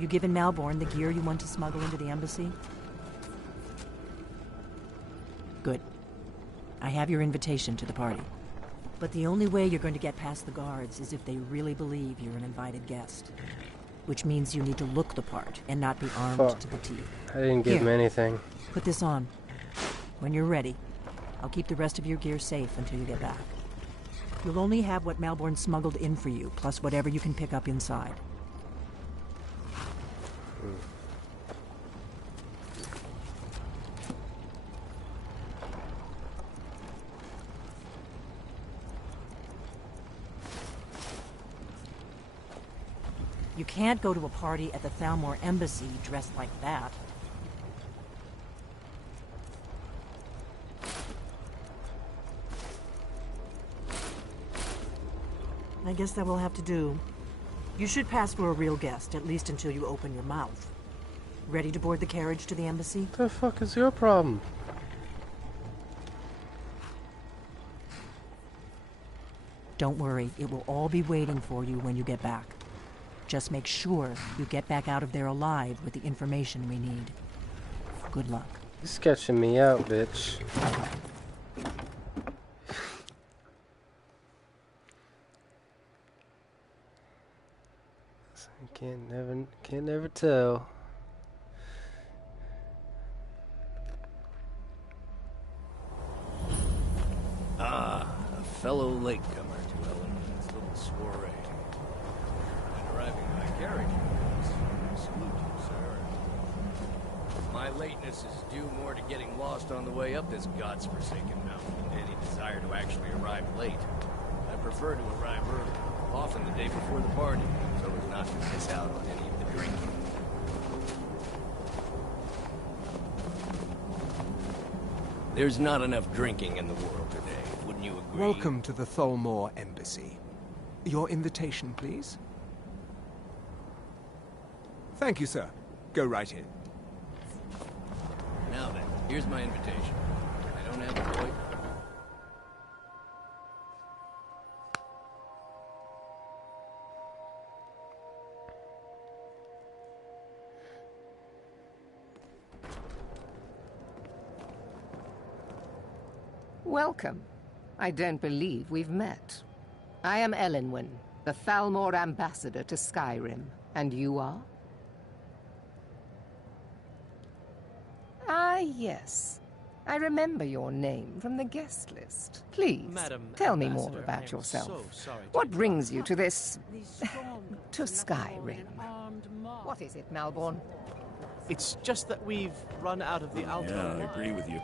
Have you given Malborn the gear you want to smuggle into the embassy? Good. I have your invitation to the party. But the only way you're going to get past the guards is if they really believe you're an invited guest. Which means you need to look the part and not be armed to the teeth. I didn't give him anything. Put this on. When you're ready, I'll keep the rest of your gear safe until you get back. You'll only have what Malborn smuggled in for you, plus whatever you can pick up inside. You can't go to a party at the Thalmor Embassy dressed like that. I guess that will have to do. You should pass for a real guest, at least until you open your mouth. Ready to board the carriage to the embassy? What the fuck is your problem? Don't worry, it will all be waiting for you when you get back. Just make sure you get back out of there alive with the information we need. Good luck. You're sketching me out, bitch. Can't never tell. Ah, a fellow latecomer to Ellen's little soiree. And arriving by carriage, I salute you, sir. My lateness is due more to getting lost on the way up this god's-forsaken mountain than any desire to actually arrive late. I prefer to arrive early, often the day before the party, so as not to miss out on any of the drinking. There's not enough drinking in the world today, wouldn't you agree? Welcome to the Thalmor Embassy. Your invitation, please? Thank you, sir. Go right in. Now then, here's my invitation. I don't have a voice. Welcome. I don't believe we've met. I am Elenwen, the Thalmor ambassador to Skyrim. And you are? Ah, yes. I remember your name from the guest list. Please, tell me more about yourself. What brings you to this... to Skyrim? What is it, Malborn? It's just that we've run out of the Alto. Yeah, I agree with you.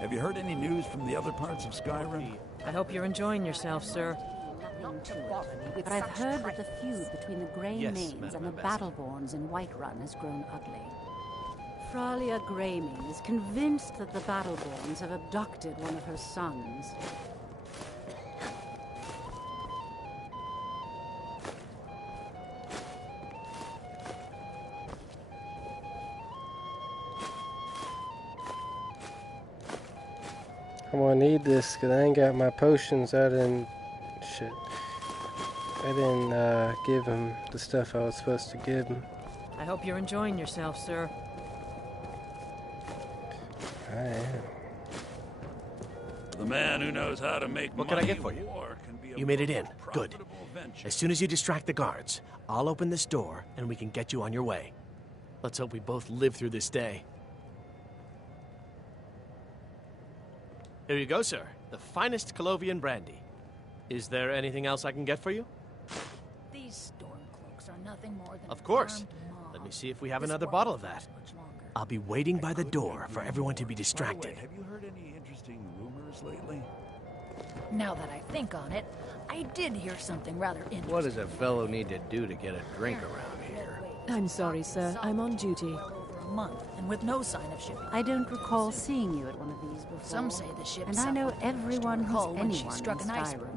Have you heard any news from the other parts of Skyrim? I hope you're enjoying yourself, sir. But I've heard that the feud between the Grey Mains and the Battleborns in Whiterun has grown ugly. Fralia Greymane is convinced that the Battleborns have abducted one of her sons. I'm gonna need this because I ain't got my potions. I didn't give him the stuff I was supposed to give him. I hope you're enjoying yourself, sir. I am. The man who knows how to make What money can I get for you? You made it in. Good. As soon as you distract the guards, I'll open this door and we can get you on your way. Let's hope we both live through this day. Here you go, sir. The finest Colovian brandy. Is there anything else I can get for you? These stormcloaks are nothing more than... Of course. Let me see if we have another bottle of that. I'll be waiting by the door for everyone to be distracted. Have you heard any interesting rumors lately? Now that I think on it, I did hear something rather interesting. What does a fellow need to do to get a drink around here? I'm sorry, sir. I'm on duty. A month, and with no sign of shipping. I don't recall seeing you at one of these before. Some say the ship and I know everyone who's anyone in struck an iceberg.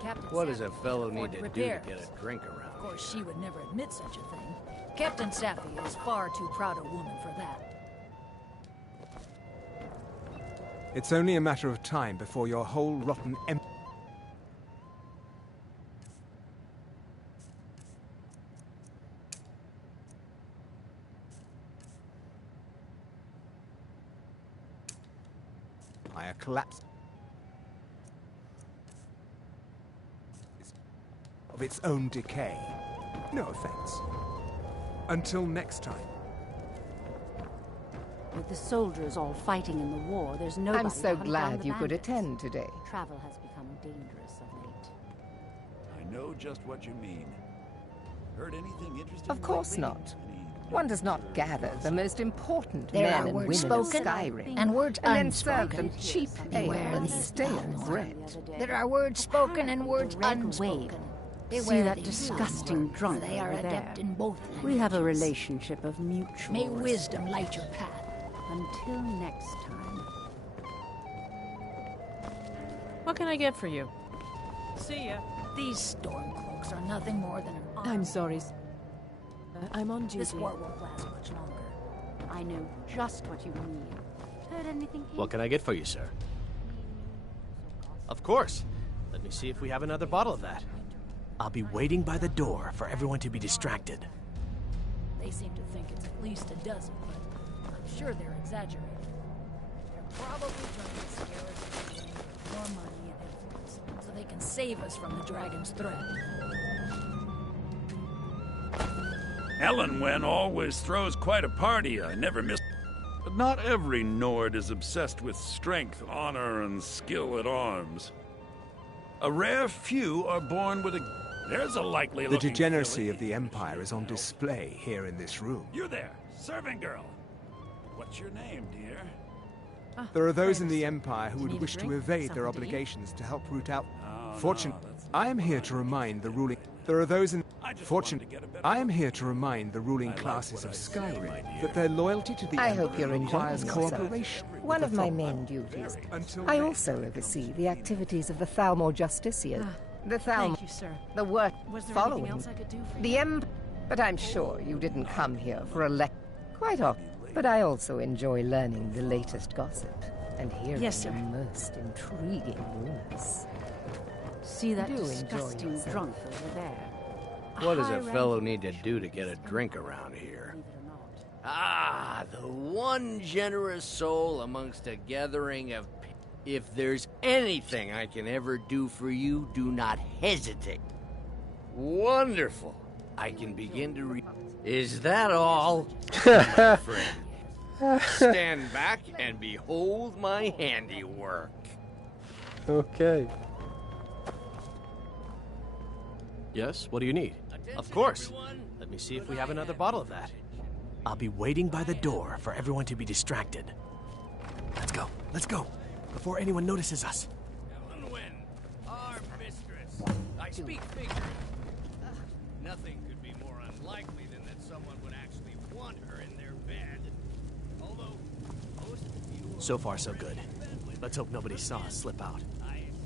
Skyrim. What does a fellow need to do to get a drink around Of course, she would never admit such a thing. Captain Safi is far too proud a woman for that. It's only a matter of time before your whole rotten Empire collapsed of its own decay. No offense. Until next time. With the soldiers all fighting in the war, there's nobody I'm so to hunt down glad the you could bandits. attend today. Travel has become dangerous of late. I know just what you mean. Heard anything interesting? Of course lately? not. One does not gather the most important There men are and words women of spoken Skyrim and words and then serve unspoken. them cheap ale Beware and these stale Balnor. bread. There are words spoken and words The Red unspoken. Wave. Beware See that these disgusting Balnor, drunk for they are over adept there. in both We have a languages. relationship of mutual May respect. wisdom light your path. Until next time. What can I get for you? See ya. These stormcloaks are nothing more than an arm. I'm sorry. I'm on duty. This war won't last much longer. I know just what you need. Heard anything here? What can I get for you, sir? Of course. Let me see if we have another bottle of that. I'll be waiting by the door for everyone to be distracted. They seem to think it's at least a dozen, but I'm sure they're exaggerating. They're probably trying to scare us into giving more money and influence, so they can save us from the dragon's threat. Elenwen always throws quite a party. I never miss. But not every Nord is obsessed with strength, honor, and skill at arms. A rare few are born with a... There's a likely The looking degeneracy filly. of the Empire is on display here in this room. You there, servant girl. What's your name, dear? There are those in the Empire who Need would a wish to drink? evade their Something to eat? obligations to help root out. Oh, Fortune. no, that's I am here to remind the ruling. There are those in. I just Fortune. wanted to get a better I am here to remind the ruling I like classes what of I see, my Skyrim dear. that their loyalty to the I Empire hope you're requires enjoying yourself. cooperation. One with of the my Thalmor. main duties. Until I next also time. oversee the activities of the Thalmor Justiciars. The Thalmor, Thank you, sir. the work Was there following anything else I could do for you? the But I'm sure you didn't come here for a quite often. But I also enjoy learning the latest gossip and hearing Yes, sir. the most intriguing rumors. See that Do enjoy disgusting yourself. drunk over there? What does a high-ranking fellow need to official do to get a is drink unfair, around here? believe it or not. Ah, the one generous soul amongst a gathering of... If there's anything I can ever do for you, do not hesitate. Wonderful. I can begin to read. Is that all? My friend. Stand back and behold my handiwork. Okay. Yes? What do you need? Of course. Let me see if we have another bottle of that. I'll be waiting by the door for everyone to be distracted. Let's go. Let's go. Before anyone notices us. Elenwen, our mistress. I speak figures. Nothing could be more unlikely than that someone would actually want her in their bed. Although, most of you... So far, so good. Let's hope nobody saw us slip out.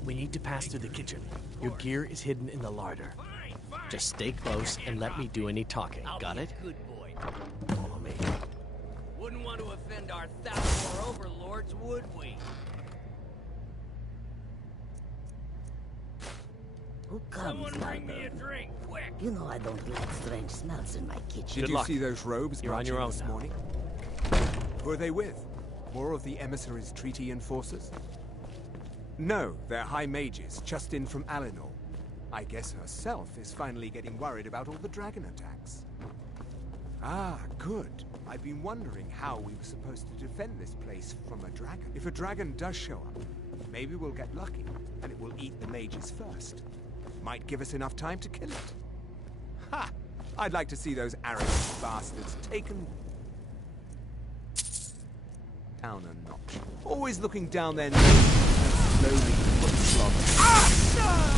We need to pass through the kitchen. Your gear is hidden in the larder. Just stay close and let me do any talking. Got it? Good boy. Follow me. Wouldn't want to offend our Thalmor overlords, would we? Who comes, Someone my bring me a lord? drink, quick! You know I don't like strange smells in my kitchen. Did Good you luck. see those robes You're on marching your own this now. morning? Who are they with? More of the emissaries' treaty enforcers? No, they're high mages, just in from Alinor. I guess herself is finally getting worried about all the dragon attacks. Ah, good. I've been wondering how we were supposed to defend this place from a dragon. If a dragon does show up, maybe we'll get lucky, and it will eat the mages first. Might give us enough time to kill it. Ha! I'd like to see those arrogant bastards taken down a notch. Always looking down their noses and slowly foot slogging.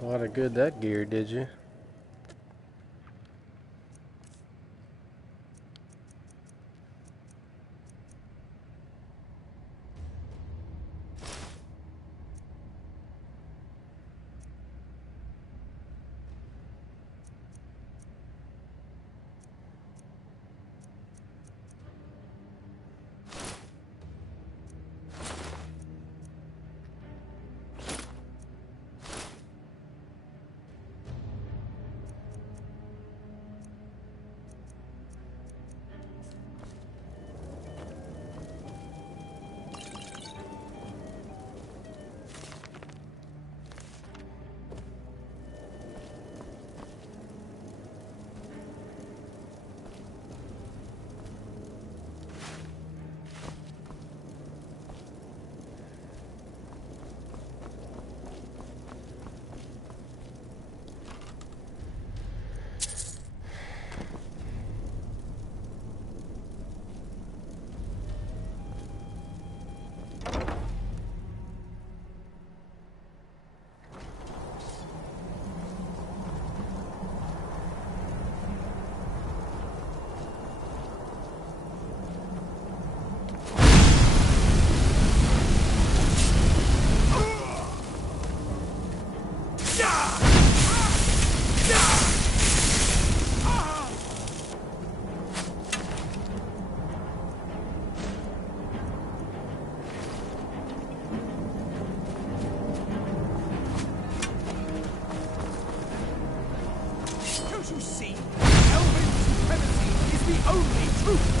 A lot of good that gear did you. Don't you see? Elven supremacy is the only truth!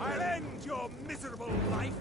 I'll end your miserable life!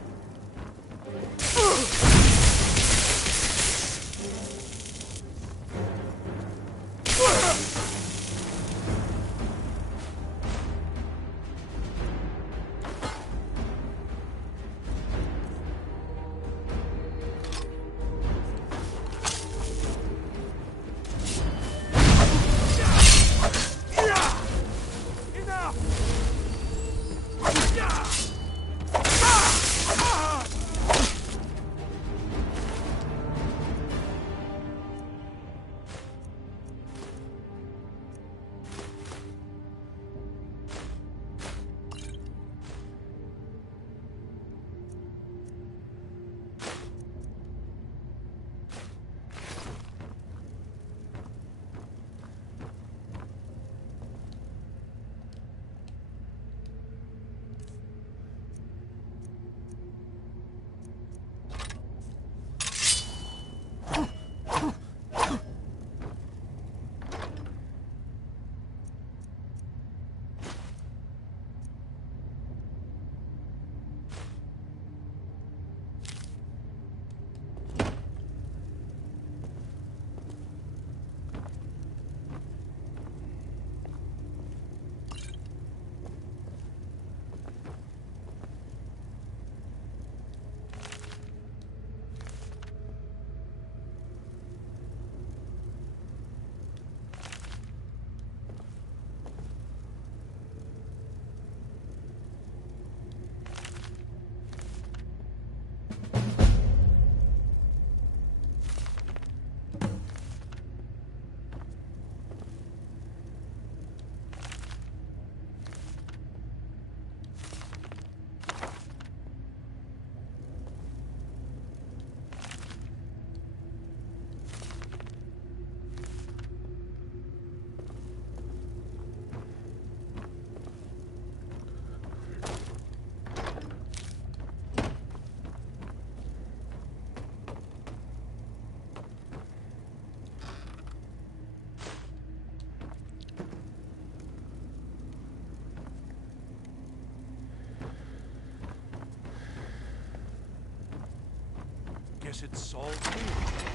Guess it's solved here.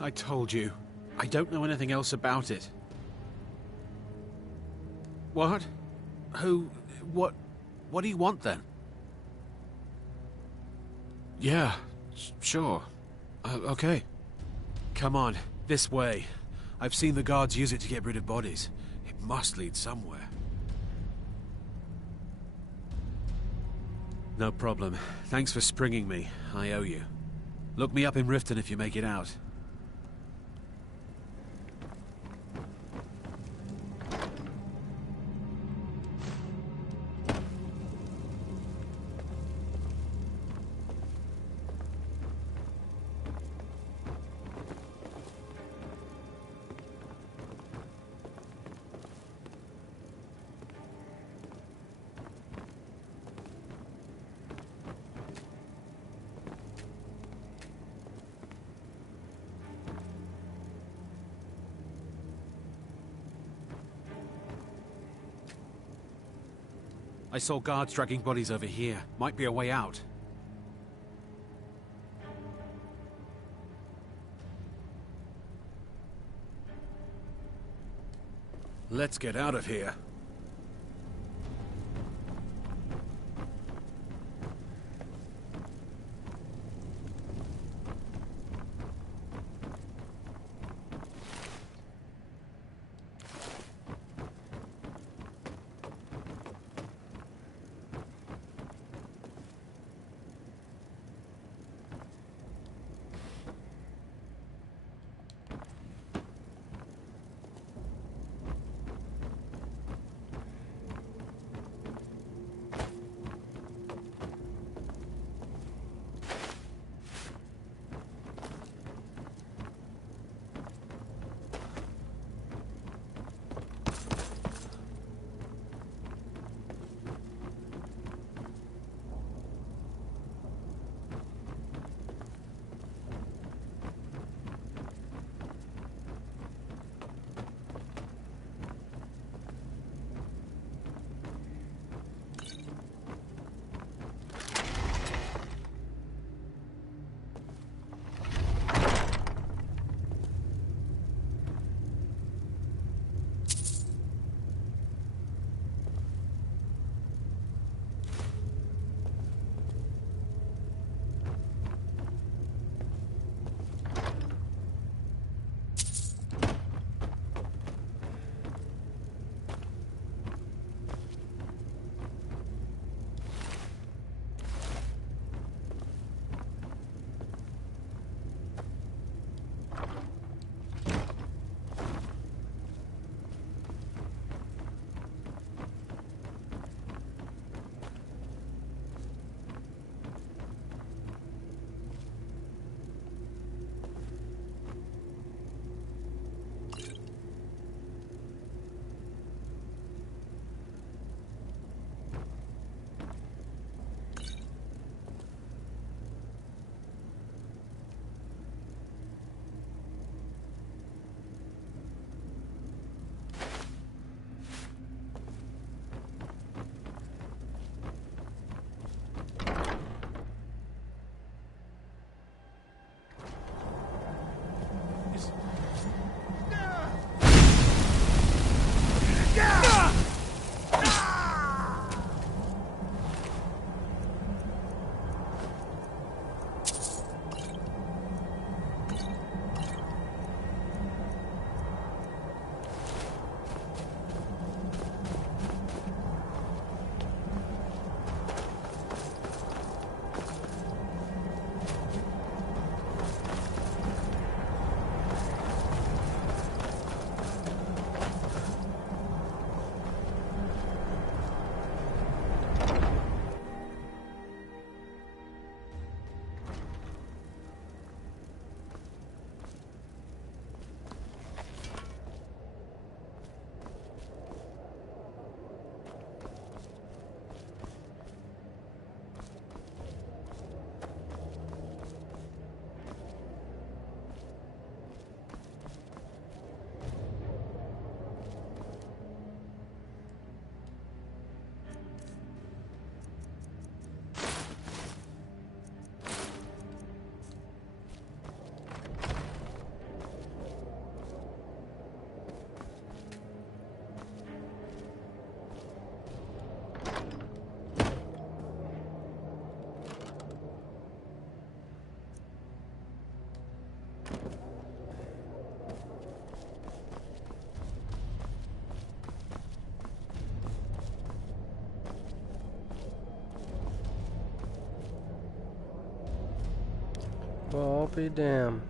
I told you. I don't know anything else about it. What? Who? What do you want then? Yeah, sure. Okay. Come on, this way. I've seen the guards use it to get rid of bodies. It must lead somewhere. No problem. Thanks for springing me. I owe you. Look me up in Riften if you make it out. I saw guards dragging bodies over here. Might be a way out. Let's get out of here. Well, I'll be damned.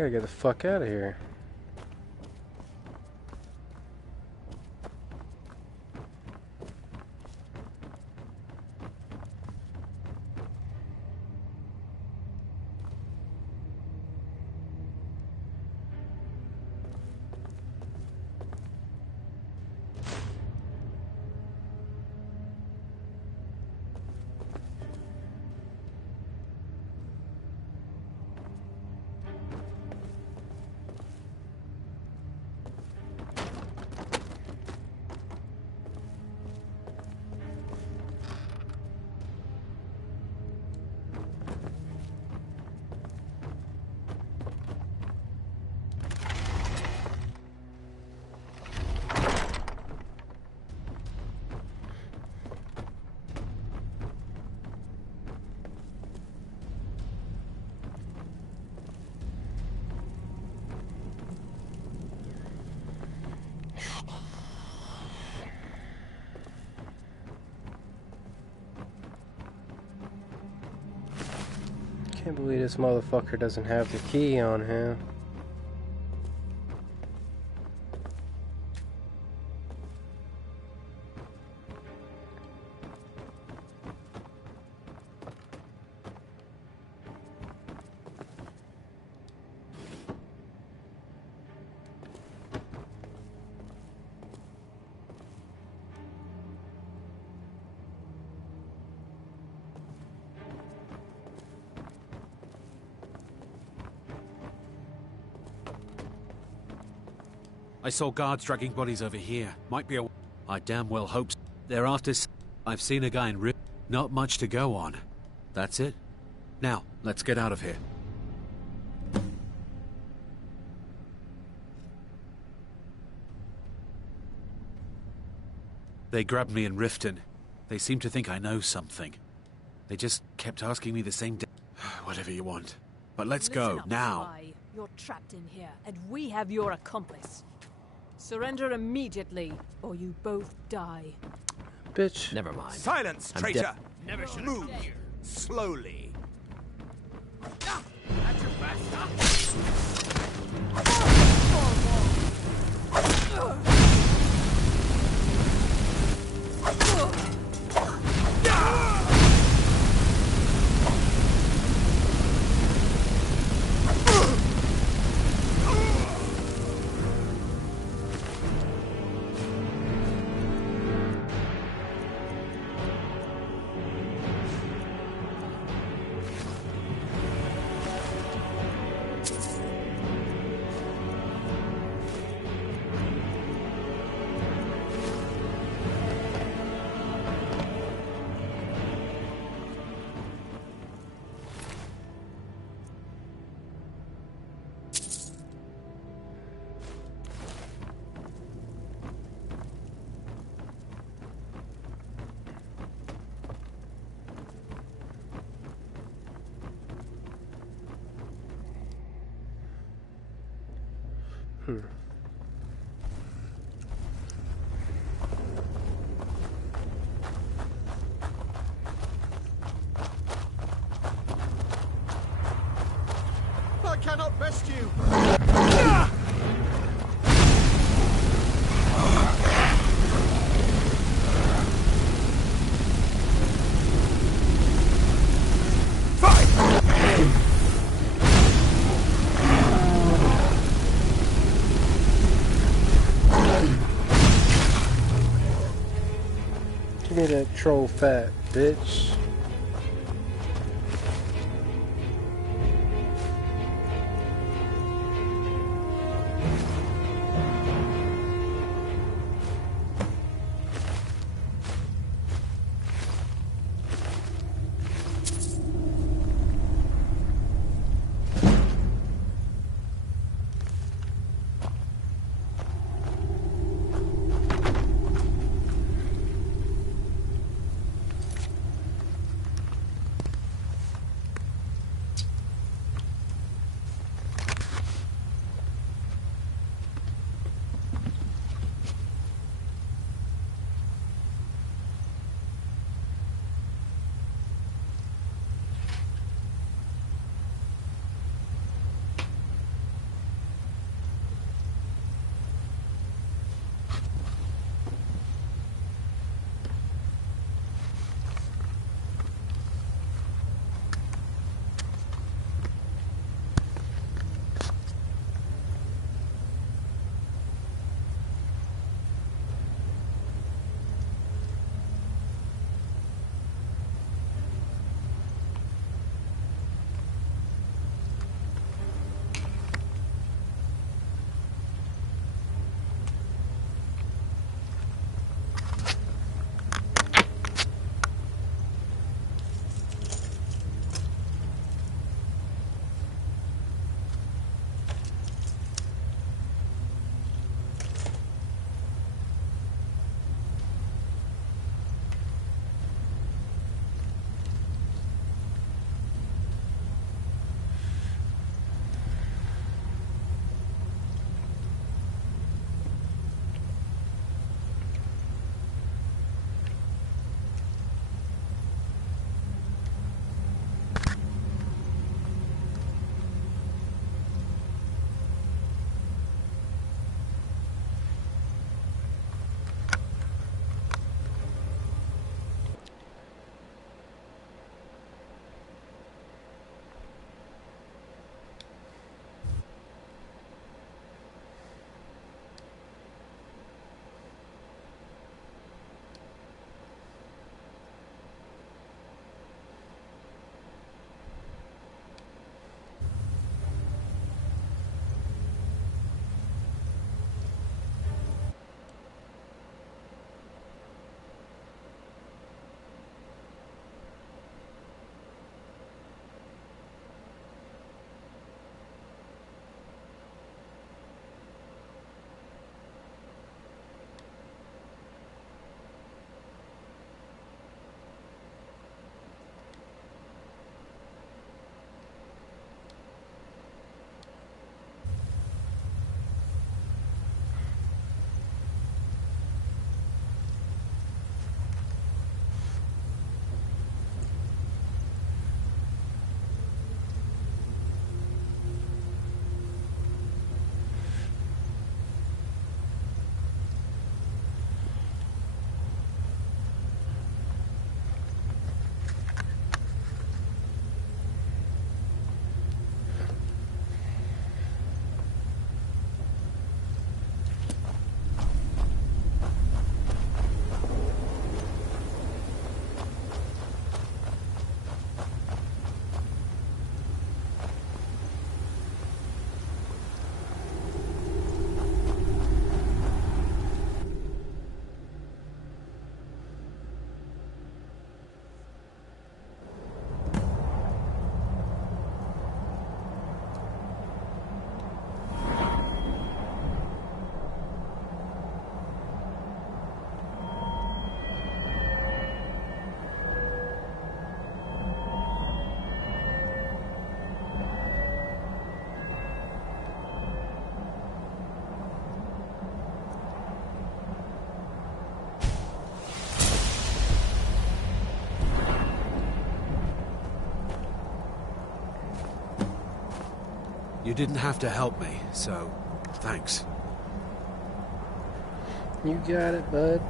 I gotta get the fuck out of here. Can't believe this motherfucker doesn't have the key on him. I saw guards dragging bodies over here. Might be a... I damn well hope so. They're after... I've seen a guy in Rip. Not much to go on. That's it. Now, let's get out of here. They grabbed me in Riften. They seem to think I know something. They just kept asking me the same day. Whatever you want. But let's go, now. Spy. You're trapped in here, and we have your accomplice. Surrender immediately, or you both die. Bitch. Never mind. Silence, I'm traitor! Never should Move slowly. That's your best. I cannot rest you! Give me that troll fat, bitch. You didn't have to help me, so thanks. You got it, bud.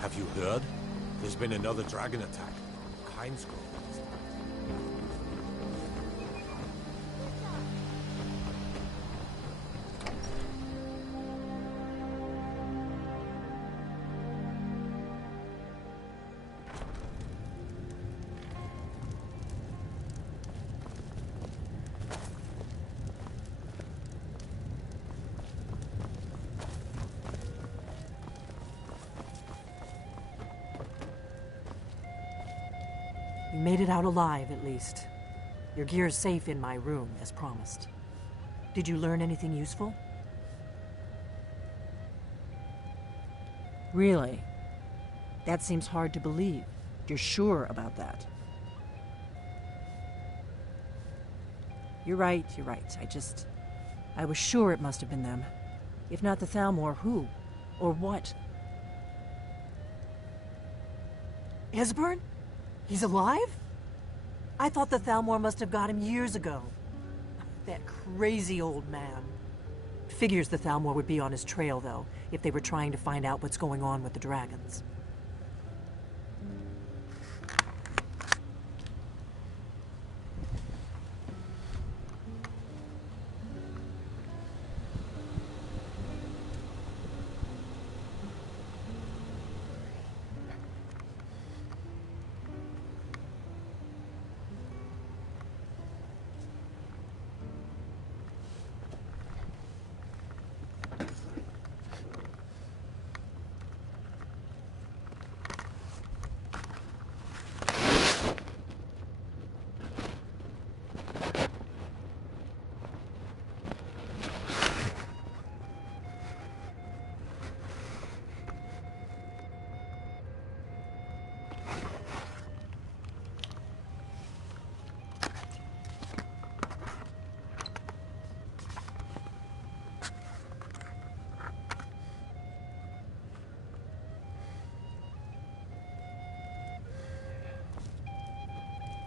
Have you heard? There's been another dragon attack. Heinz. You made it out alive, at least. Your gear's safe in my room, as promised. Did you learn anything useful? Really? That seems hard to believe. You're sure about that? You're right. I was sure it must have been them. If not the Thalmor, who? Or what? Esbern? He's alive? I thought the Thalmor must have got him years ago. That crazy old man. Figures the Thalmor would be on his trail, though, if they were trying to find out what's going on with the dragons.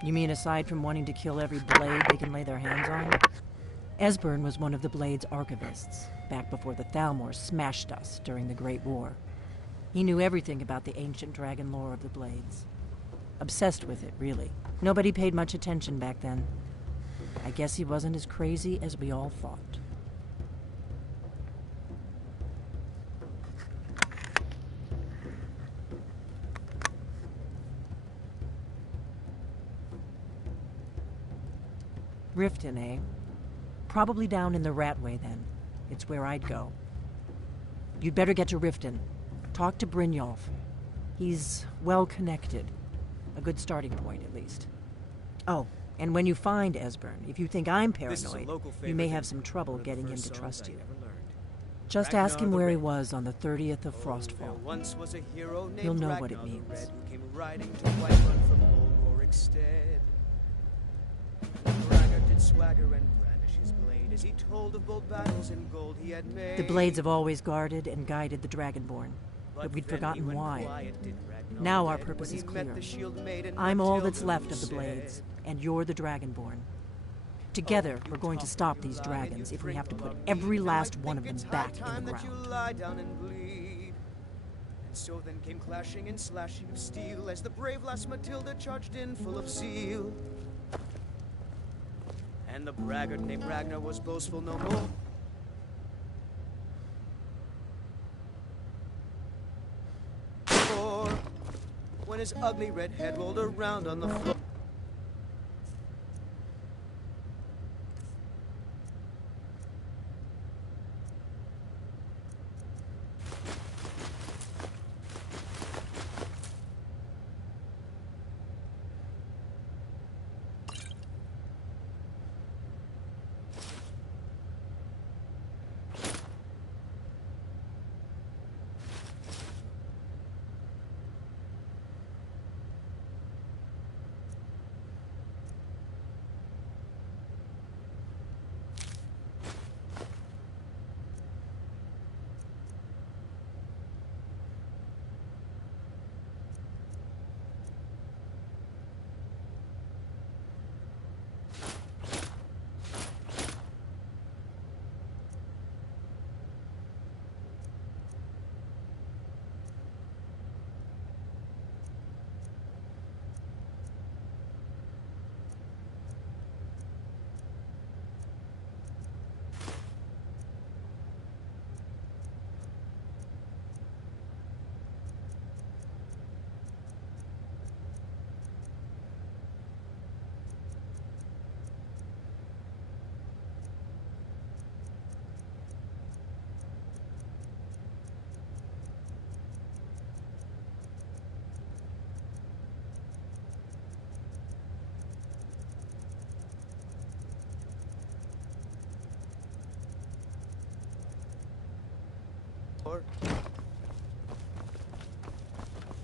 You mean aside from wanting to kill every blade they can lay their hands on? Esbern was one of the Blade's archivists, back before the Thalmor smashed us during the Great War. He knew everything about the ancient dragon lore of the Blades. Obsessed with it, really. Nobody paid much attention back then. I guess he wasn't as crazy as we all thought. Riften, eh? Probably down in the Ratway, then. It's where I'd go. You'd better get to Riften. Talk to Brynjolf. He's well-connected. A good starting point, at least. Oh, and when you find Esbern, if you think I'm paranoid, you may have some trouble getting him to trust you. Just ask him where he was on the 30th of Frostfall. You'll know what it means. Swagger and brandish his blade as he told of bold battles in gold he had made. The Blades have always guarded and guided the Dragonborn, but we'd forgotten why. Now our purpose is clear. I'm all that's left of the Blades, and you're the Dragonborn. Together, we're going to stop these dragons if we have to put every last one of them back in the ground. And so then came clashing and slashing of steel as the brave lass Matilda charged in full of zeal. And the braggart named Ragnar was boastful no more. For when his ugly red head rolled around on the floor.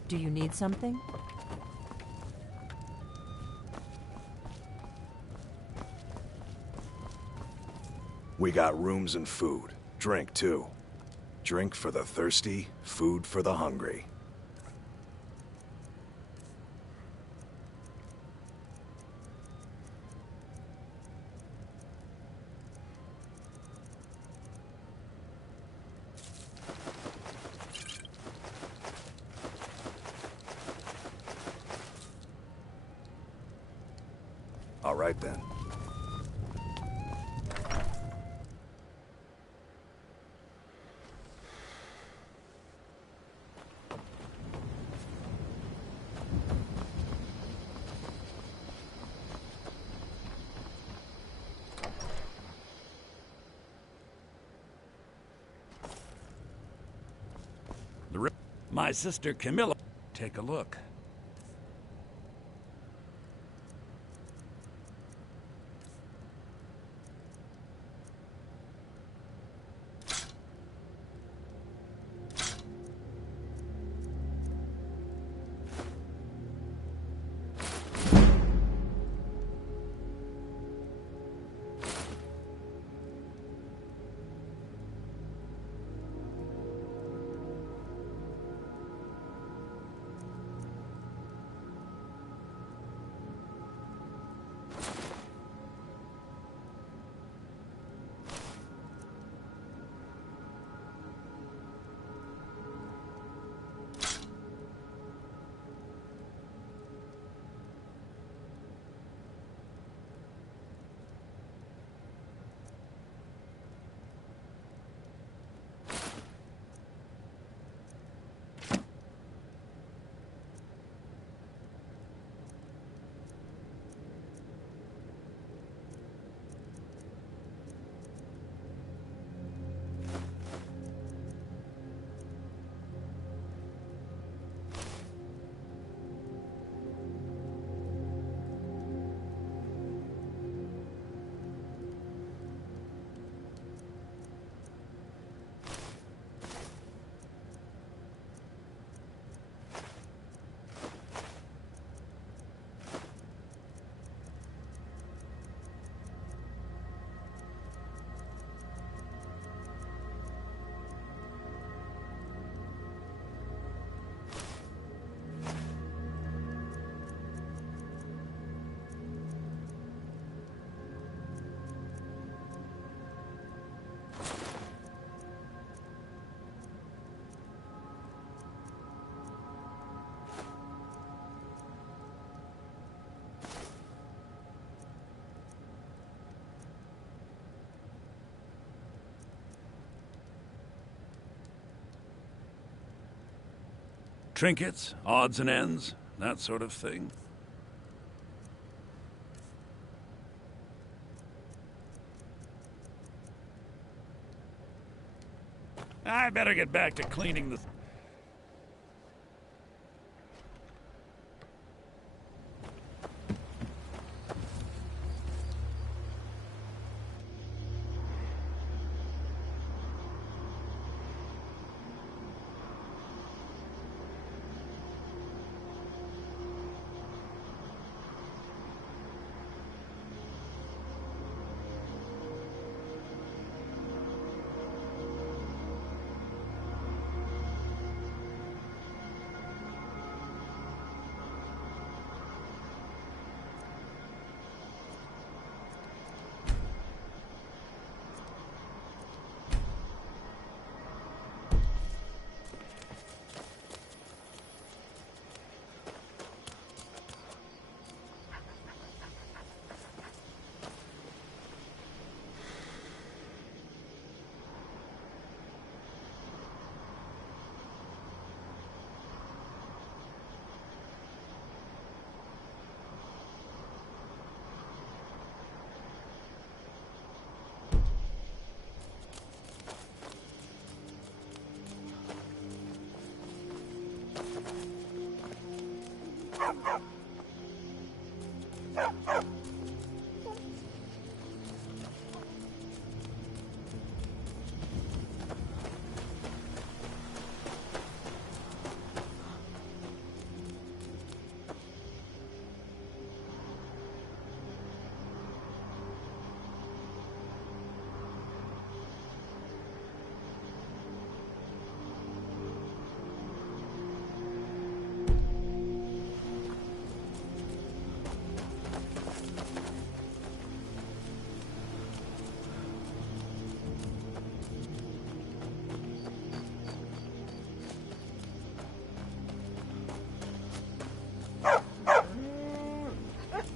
Do you need something? We got rooms and food. Drink, too. Drink for the thirsty, food for the hungry. All right, then. My sister Camilla. Take a look. Trinkets, odds and ends, that sort of thing. I better get back to cleaning the...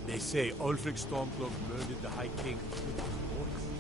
They say Ulfric Stormcloak murdered the High King with his voice.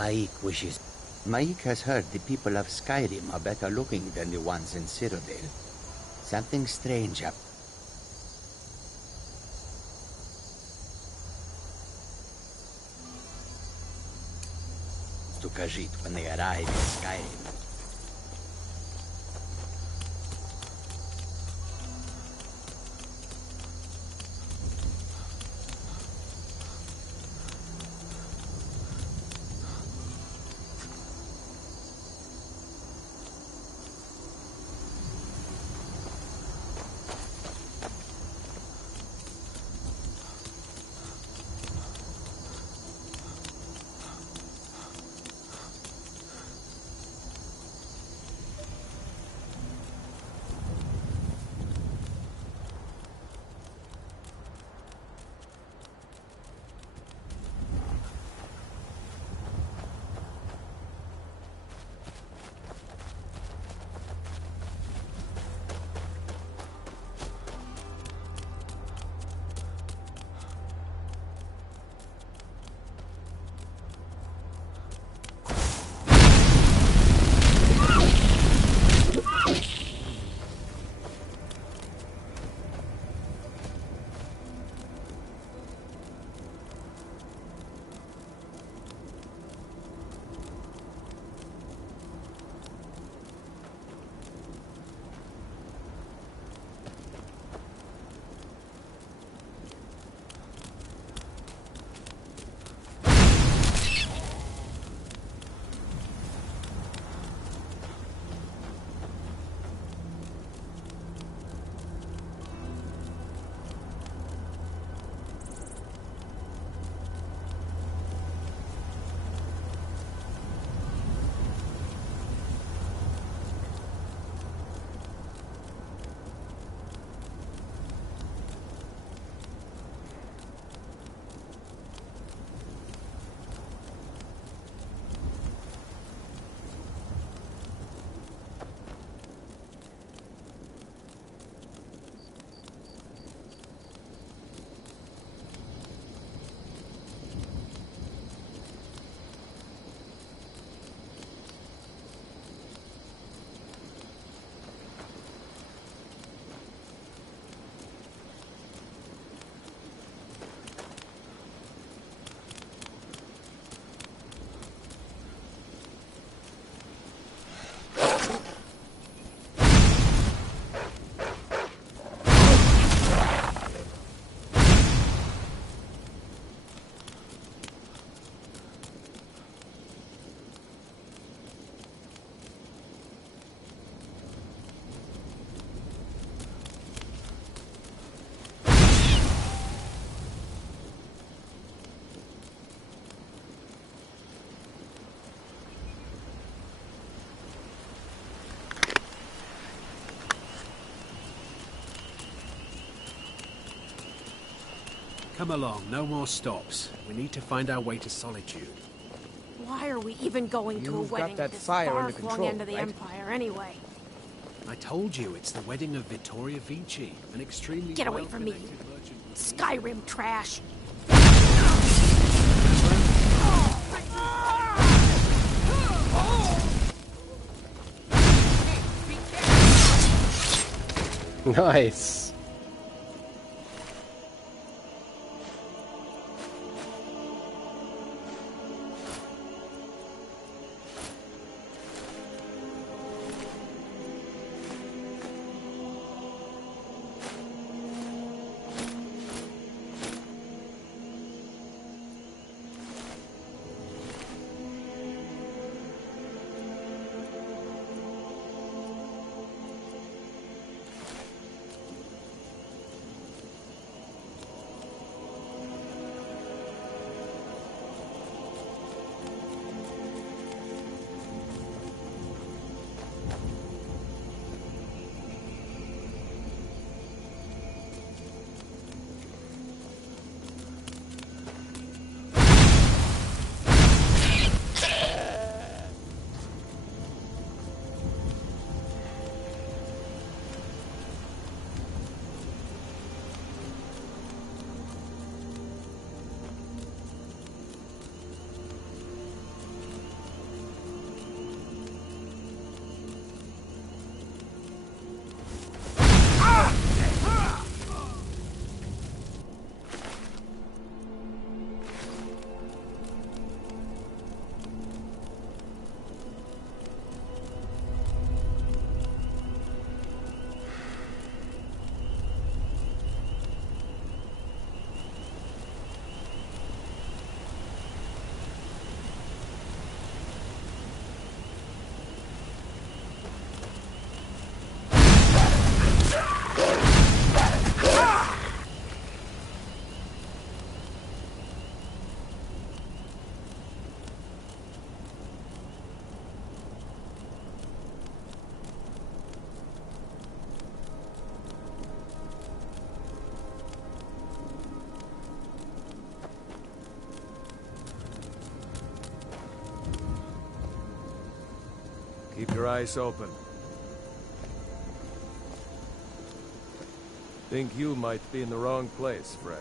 Maik wishes. Maik has heard the people of Skyrim are better looking than the ones in Cyrodiil. Something strange happened. to Khajiit when they arrive in Skyrim. Come along, no more stops. We need to find our way to Solitude. Why are we even going to a You've got wedding that this fire far under flung control, into the right? Empire anyway? I told you, it's the wedding of Vittoria Vici, an extremely Get away from me, well-connected merchant. Skyrim trash! Nice. Keep your eyes open. Think you might be in the wrong place, friend.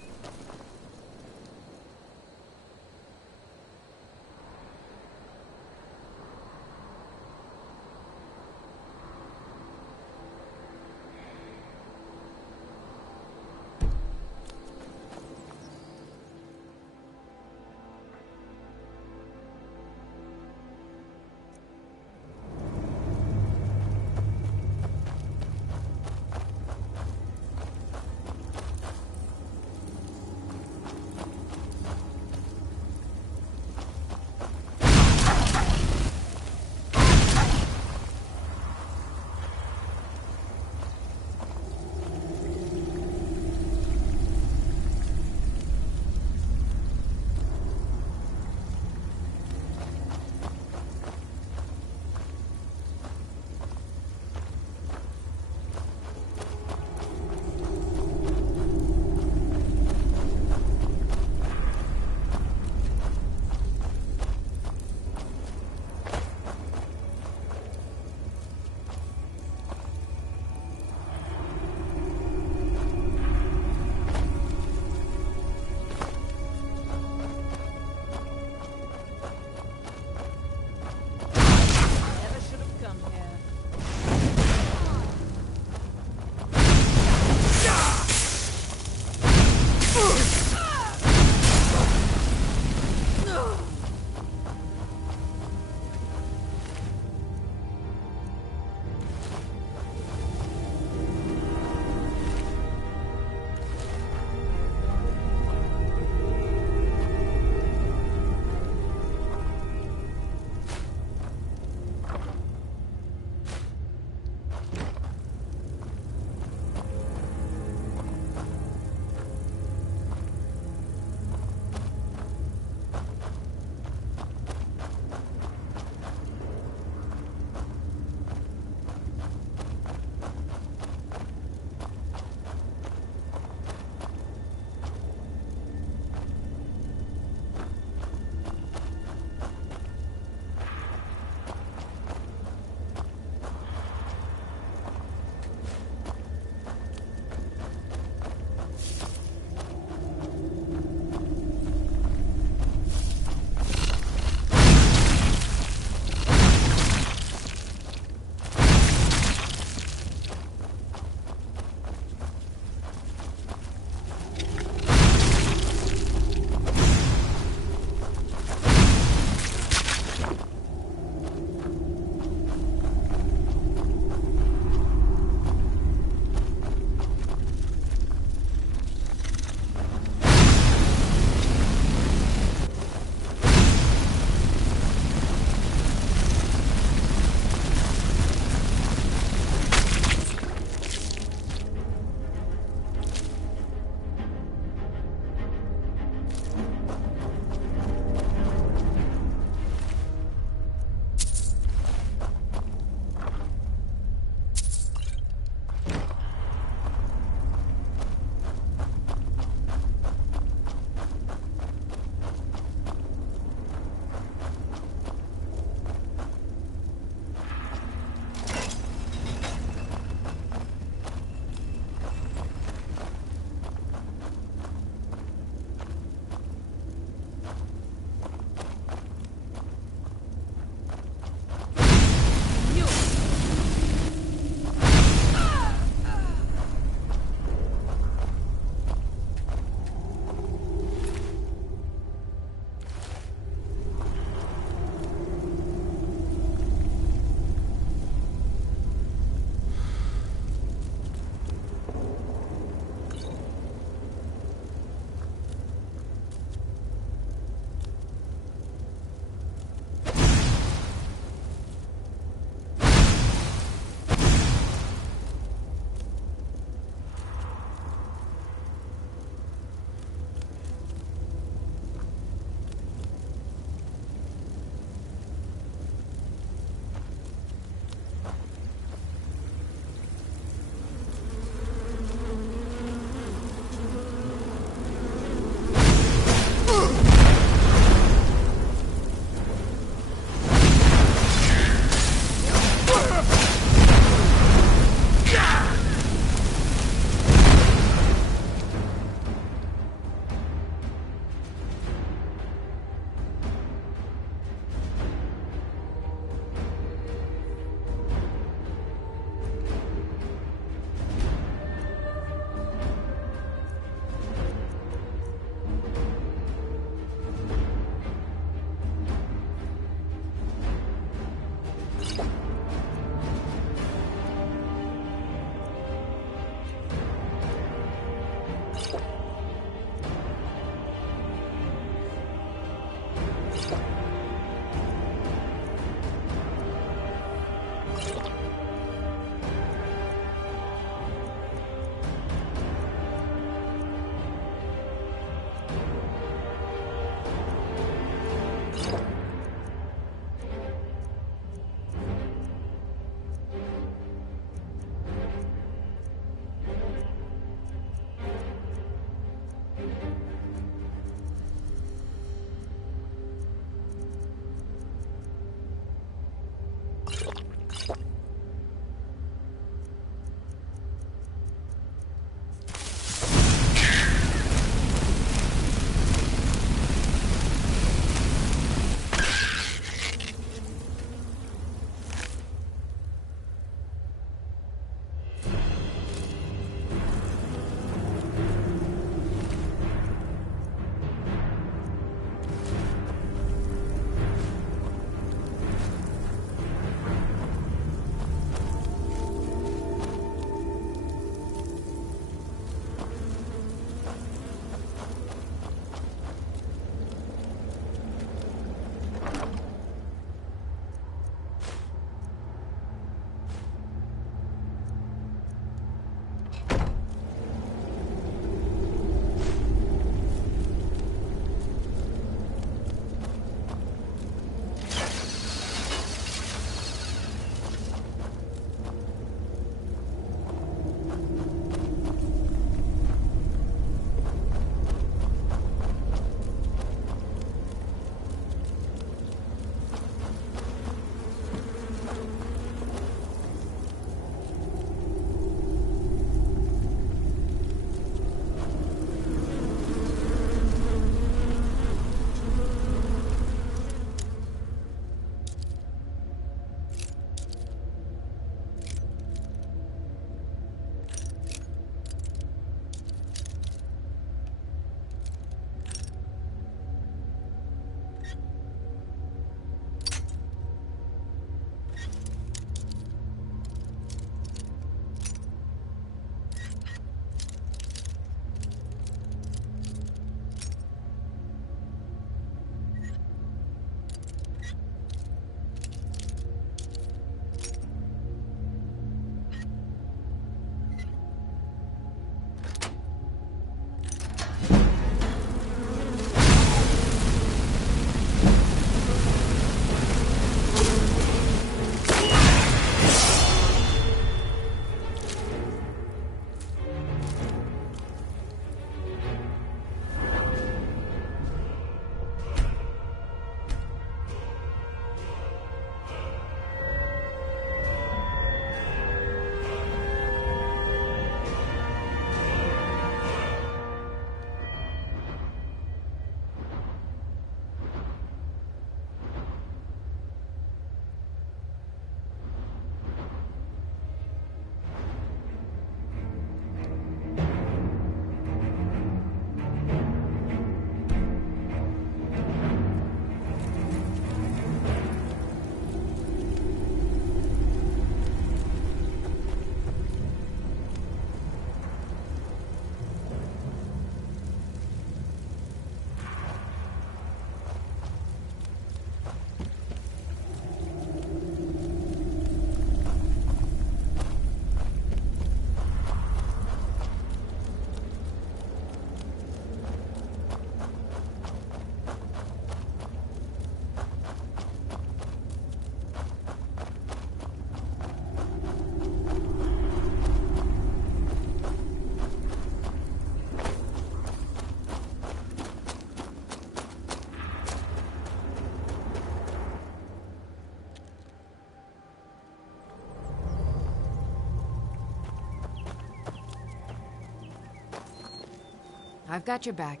I've got your back.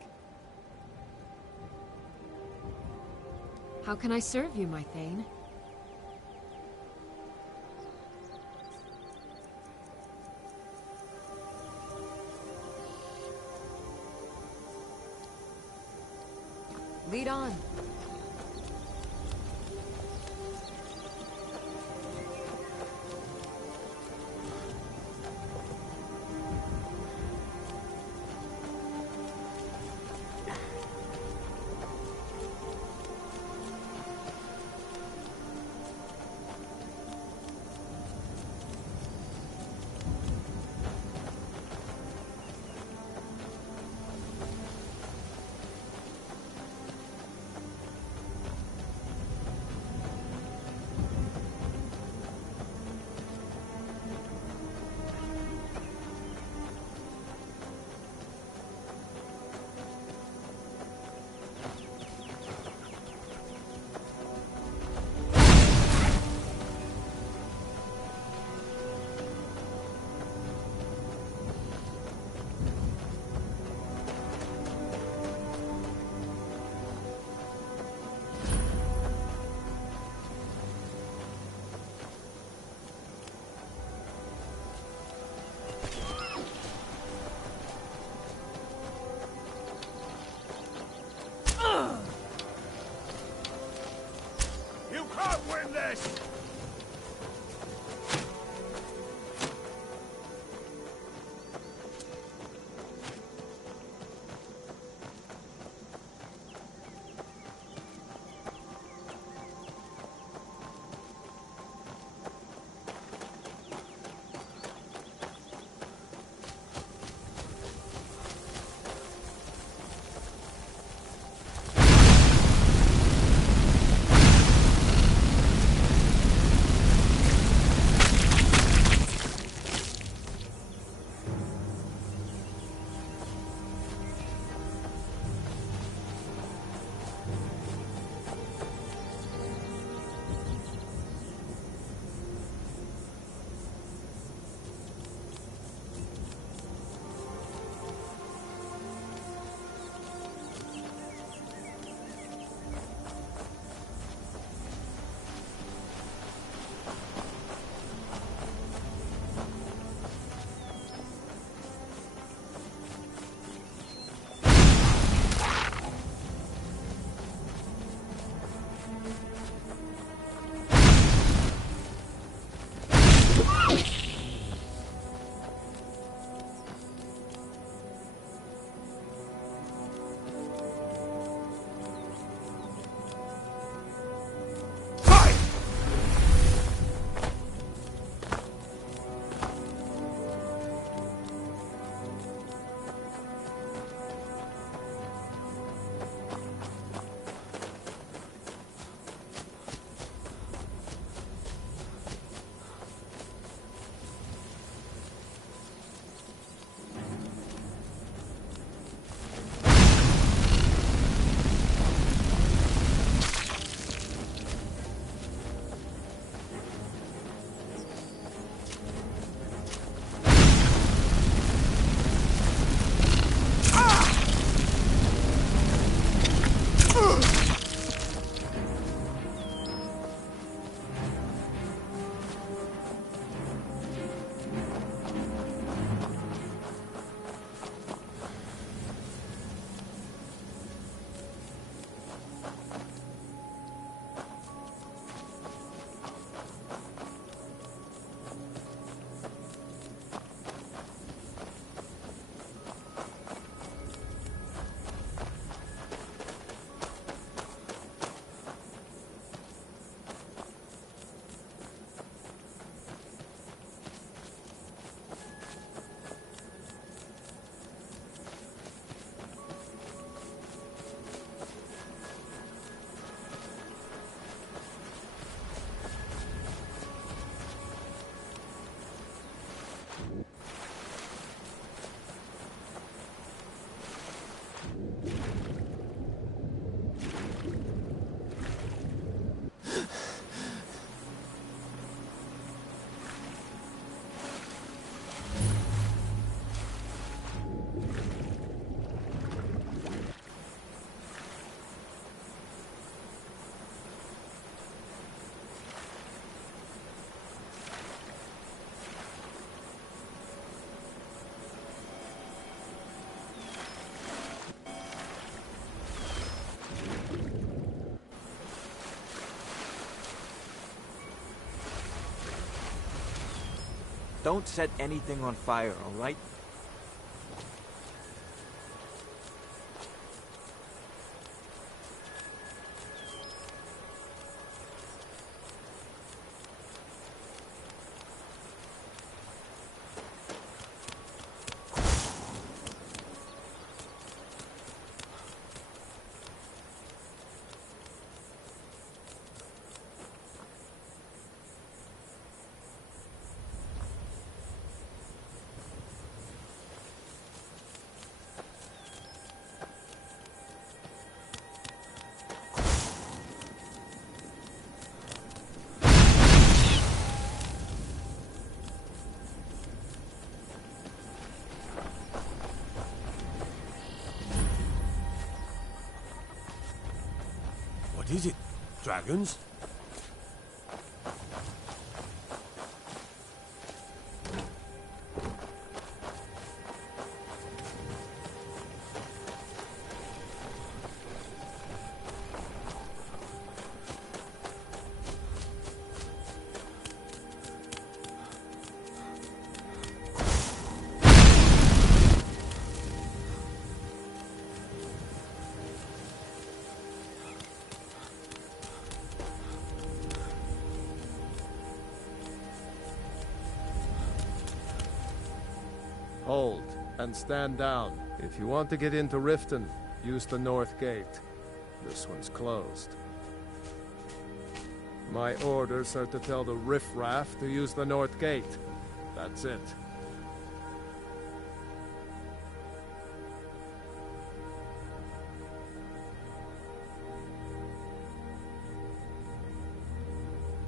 How can I serve you, my Thane? Lead on. Don't set anything on fire, all right? What is it? Dragons? Hold, and stand down. If you want to get into Riften, use the north gate. This one's closed. My orders are to tell the riffraff to use the north gate. That's it.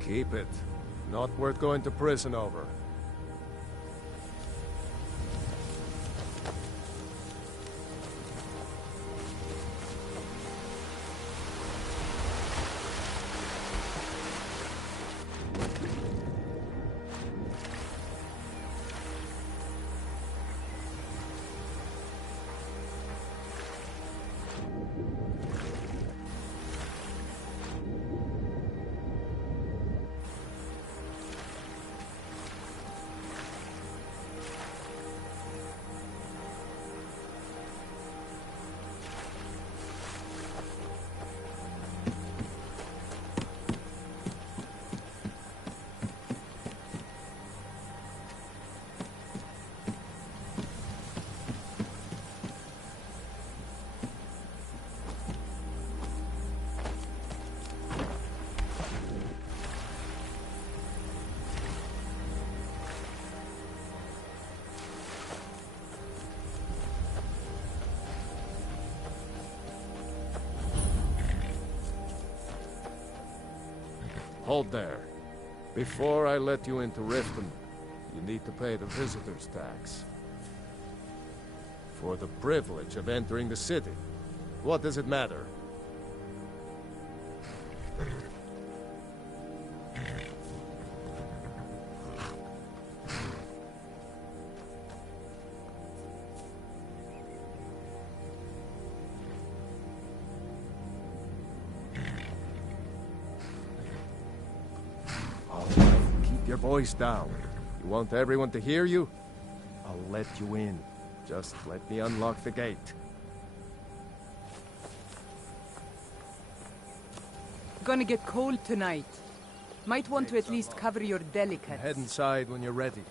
Keep it. Not worth going to prison over. Hold there. Before I let you into Riften, you need to pay the visitor's tax. For the privilege of entering the city. What does it matter? Your voice down. You want everyone to hear you? I'll let you in. Just let me unlock the gate. Gonna get cold tonight. Might want to at least cover your delicates. Head inside when you're ready.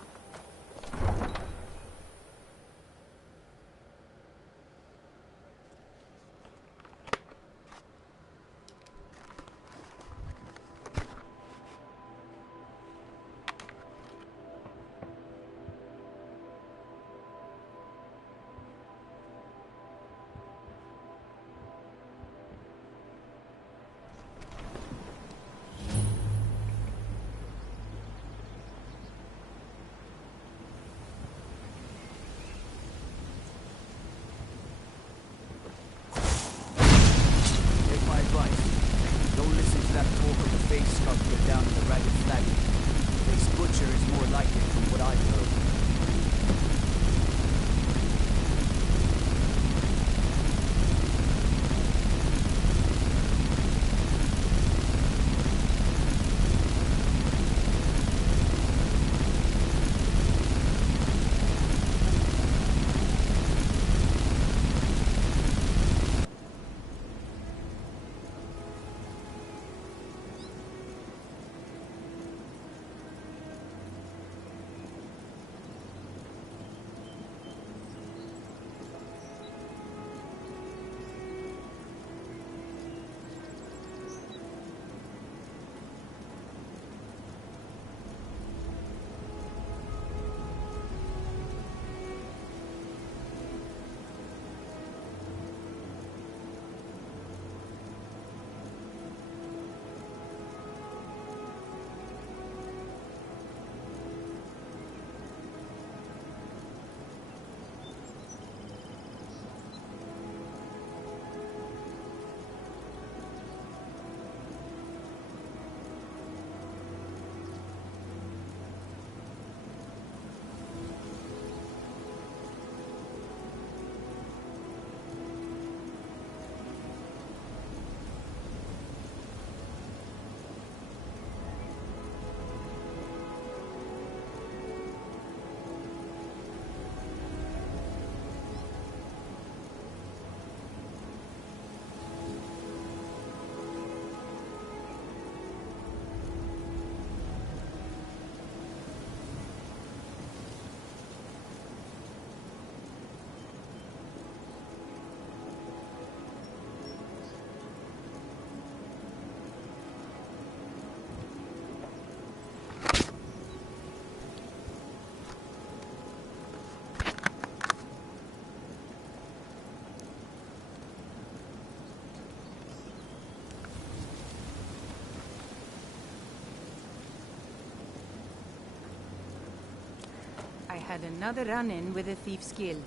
Had another run-in with a Thief's Guild.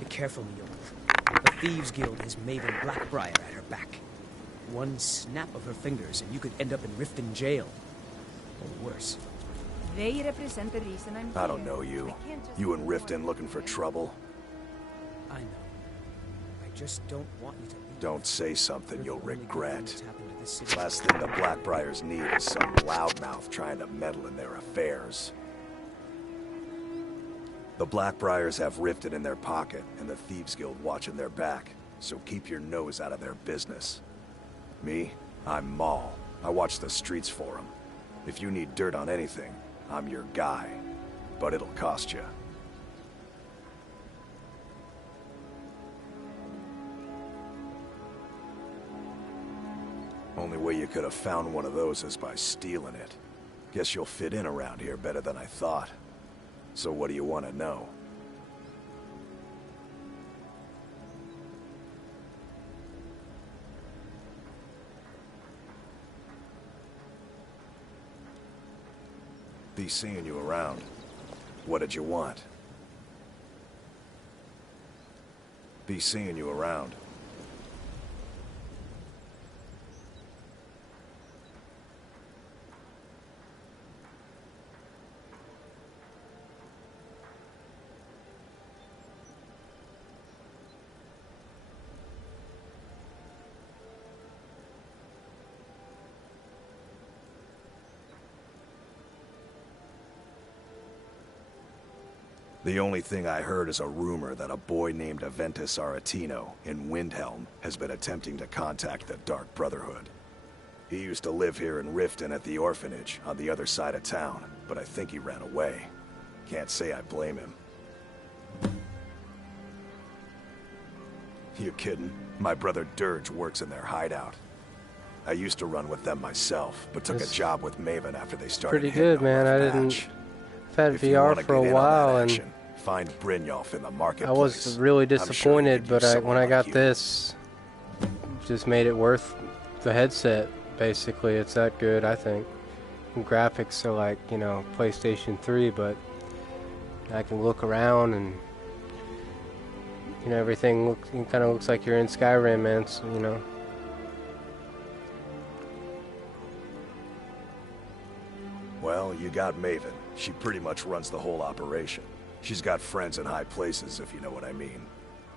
Be careful, Mule. The Thieves Guild has Maven Blackbriar at her back. One snap of her fingers and you could end up in Riften jail. Or worse. They represent the reason I'm here. I don't know you. You and Riften looking for trouble? I know. I just don't want you to leave. Don't say something you'll regret. Last thing the Blackbriars need is some loudmouth trying to meddle in their affairs. The Blackbriars have Riften in their pocket, and the Thieves Guild watching their back, so keep your nose out of their business. Me? I'm Maul. I watch the streets for them. If you need dirt on anything, I'm your guy. But it'll cost you. Only way you could have found one of those is by stealing it. Guess you'll fit in around here better than I thought. So what do you want to know? Be seeing you around. What did you want? Be seeing you around. The only thing I heard is a rumor that a boy named Aventus Aretino in Windhelm has been attempting to contact the Dark Brotherhood. He used to live here in Riften at the orphanage on the other side of town, but I think he ran away. Can't say I blame him. You kidding? My brother Dirge works in their hideout. I used to run with them myself, but took a job with Maven after they started. Pretty good, man. I didn't. I've had VR for a while, and find Brynjolf in the marketplace. I was really disappointed, but when I got this, just made it worth the headset. Basically, it's that good, I think. And graphics are like, you know, PlayStation 3, but I can look around and, you know, everything kind of looks like you're in Skyrim, man. So, you know. Well, you got Maven. She pretty much runs the whole operation. She's got friends in high places, if you know what I mean.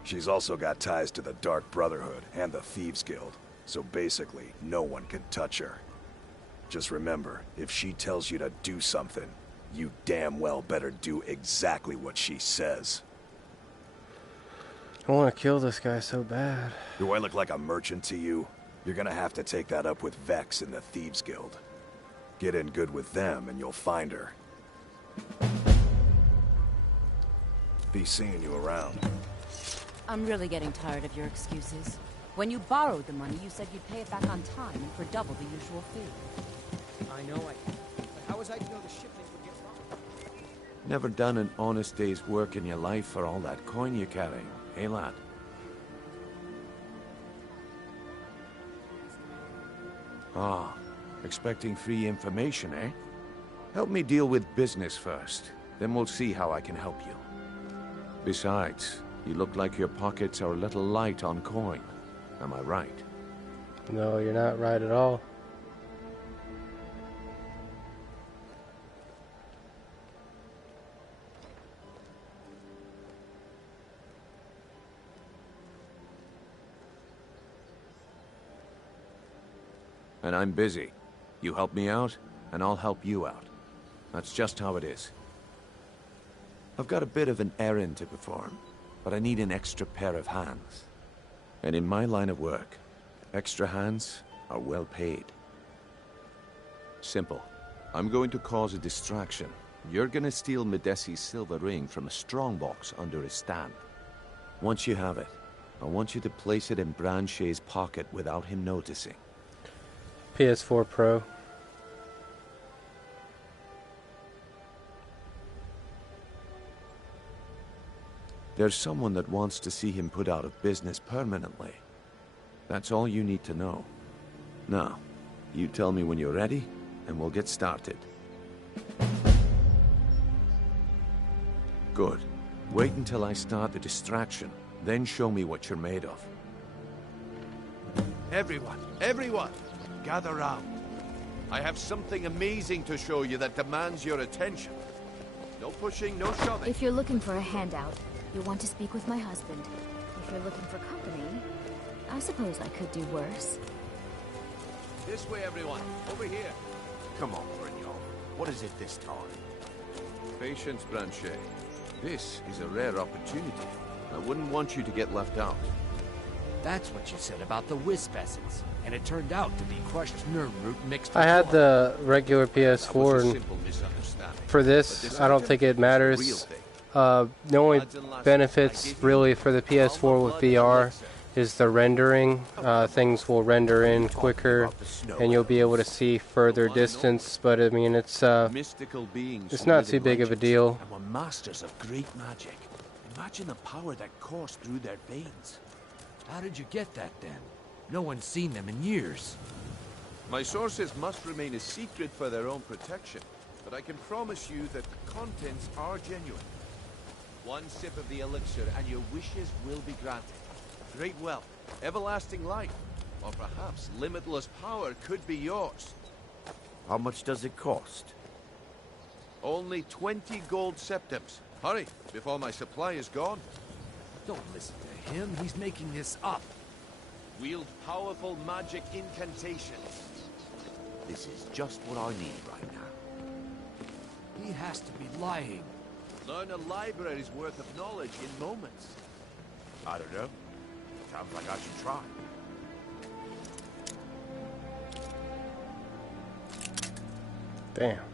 She's also got ties to the Dark Brotherhood and the Thieves Guild, so basically, no one can touch her. Just remember, if she tells you to do something, you damn well better do exactly what she says. I want to kill this guy so bad. Do I look like a merchant to you? You're gonna have to take that up with Vex in the Thieves Guild. Get in good with them and you'll find her. Be seeing you around. I'm really getting tired of your excuses. When you borrowed the money, you said you'd pay it back on time and for double the usual fee. I know but how was I to know the shipment would get wrong? Never done an honest day's work in your life for all that coin you carry, eh, lad? Ah, expecting free information, eh? Help me deal with business first, then we'll see how I can help you. Besides, you look like your pockets are a little light on coin. Am I right? No, you're not right at all. And I'm busy. You help me out, and I'll help you out. That's just how it is. I've got a bit of an errand to perform, but I need an extra pair of hands. And in my line of work, extra hands are well paid. Simple. I'm going to cause a distraction. You're gonna steal Medesi's silver ring from a strongbox under his stand. Once you have it, I want you to place it in Branche's pocket without him noticing. PS4 Pro. There's someone that wants to see him put out of business permanently. That's all you need to know. Now, you tell me when you're ready, and we'll get started. Good. Wait until I start the distraction, then show me what you're made of. Everyone, gather round. I have something amazing to show you that demands your attention. No pushing, no shoving. If you're looking for a handout, you'll want to speak with my husband. If you're looking for company, I suppose I could do worse. This way, everyone. Over here. Come on, Brignon. What is it this time? Patience, Blanchet. This is a rare opportunity. I wouldn't want you to get left out. That's what you said about the wisp essence, and it turned out to be crushed nerve root mixed with I had water. the regular PS4, and for this, I don't think it matters. The only benefits really for the PS4 with VR is the rendering. Things will render in quicker, and you'll be able to see further distance. But I mean, it's not too big of a deal. And were masters of great magic. Imagine the power that coursed through their veins. How did you get that then? No one's seen them in years. My sources must remain a secret for their own protection, but I can promise you that the contents are genuine. One sip of the elixir and your wishes will be granted. Great wealth, everlasting life, or perhaps limitless power could be yours. How much does it cost? Only 20 gold septims. Hurry, before my supply is gone. Don't listen to him, he's making this up. Wield powerful magic incantations. This is just what I need right now. He has to be lying. Learn a library's worth of knowledge in moments. I don't know. Sounds like I should try. Damn.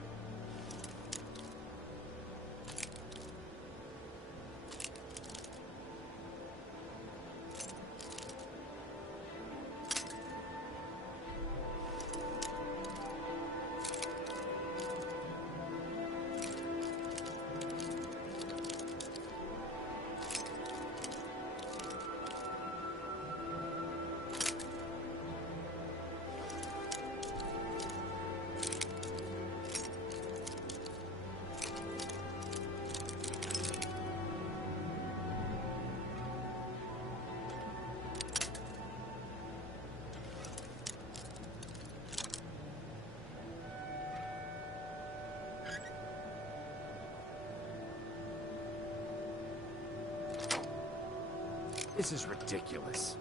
This is ridiculous.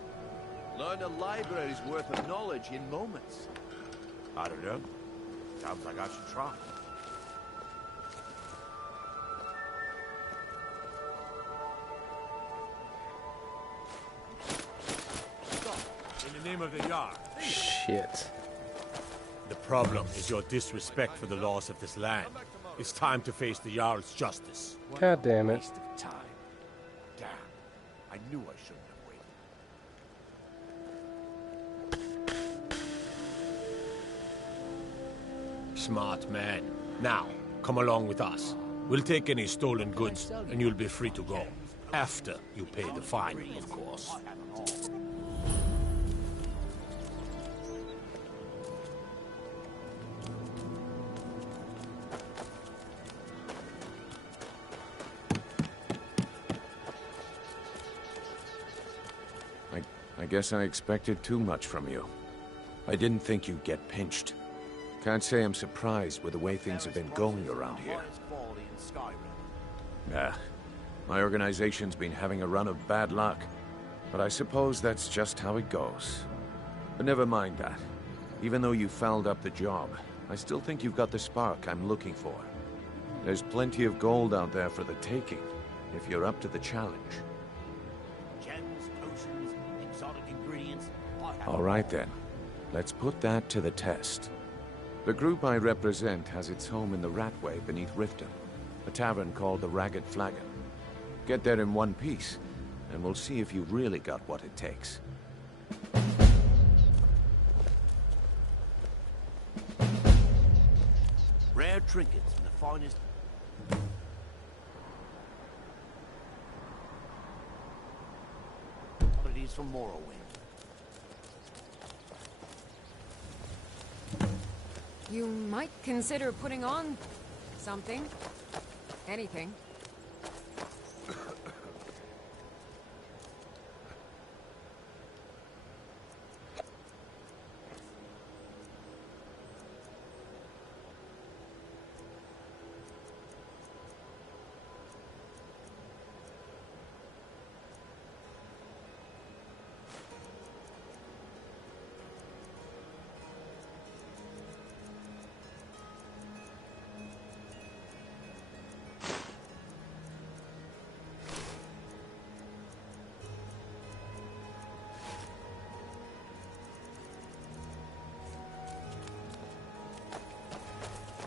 Learn a library's worth of knowledge in moments. I don't know. Sounds like I should try. In the name of the Jarl. Shit. The problem is your disrespect for the laws of this land. It's time to face the Jarl's justice. God damn it. Waste of time. Damn. I knew I shouldn't have waited. Smart man. Now, come along with us. We'll take any stolen goods, and you'll be free to go. After you pay the fine, of course. I guess I expected too much from you. I didn't think you'd get pinched. Can't say I'm surprised with the way things have been going around here. Nah, my organization's been having a run of bad luck. But I suppose that's just how it goes. But never mind that. Even though you fouled up the job, I still think you've got the spark I'm looking for. There's plenty of gold out there for the taking, if you're up to the challenge. Gems, potions, exotic ingredients. All right then. Let's put that to the test. The group I represent has its home in the Ratway beneath Riften, a tavern called the Ragged Flagon. Get there in one piece, and we'll see if you've really got what it takes. Rare trinkets from the finest. Oddities from Morrowind. You might consider putting on something. Anything.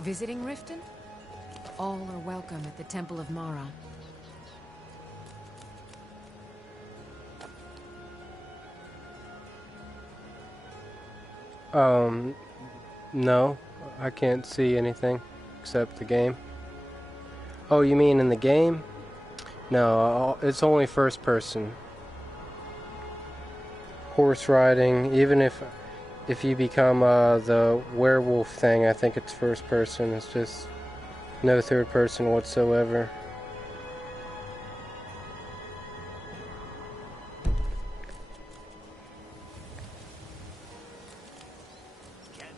Visiting Riften? All are welcome at the Temple of Mara. No. I can't see anything except the game. Oh, you mean in the game? No, it's only first person. Horse riding, even if you become the werewolf thing, I think it's first person. It's just no third person whatsoever.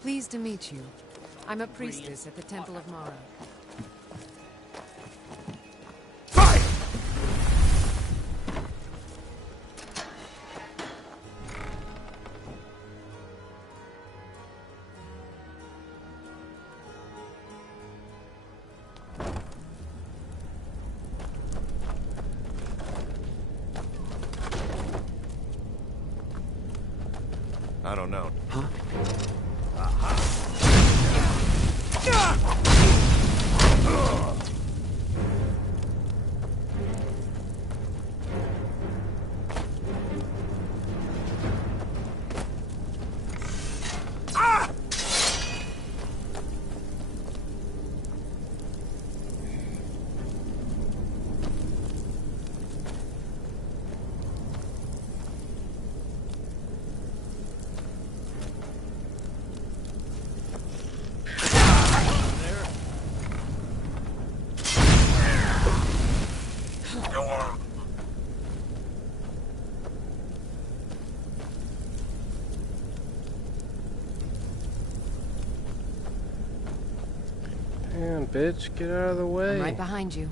Pleased to meet you. I'm a priestess at the Temple of Mara. I don't know. Huh? Damn, bitch, get out of the way. I'm right behind you.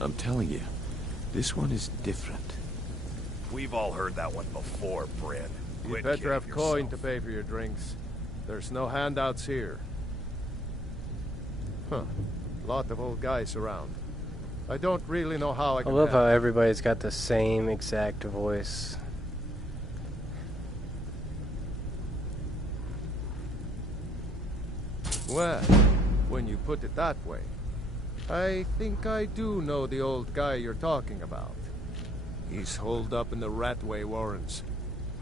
I'm telling you, this one is different. We've all heard that one before, Bryn. You better have coin to pay for your drinks. There's no handouts here. Huh. Lot of old guys around. I don't really know how I can love help. how everybody's got the same exact voice. Well, when you put it that way, I think I do know the old guy you're talking about. He's holed up in the Ratway Warrens.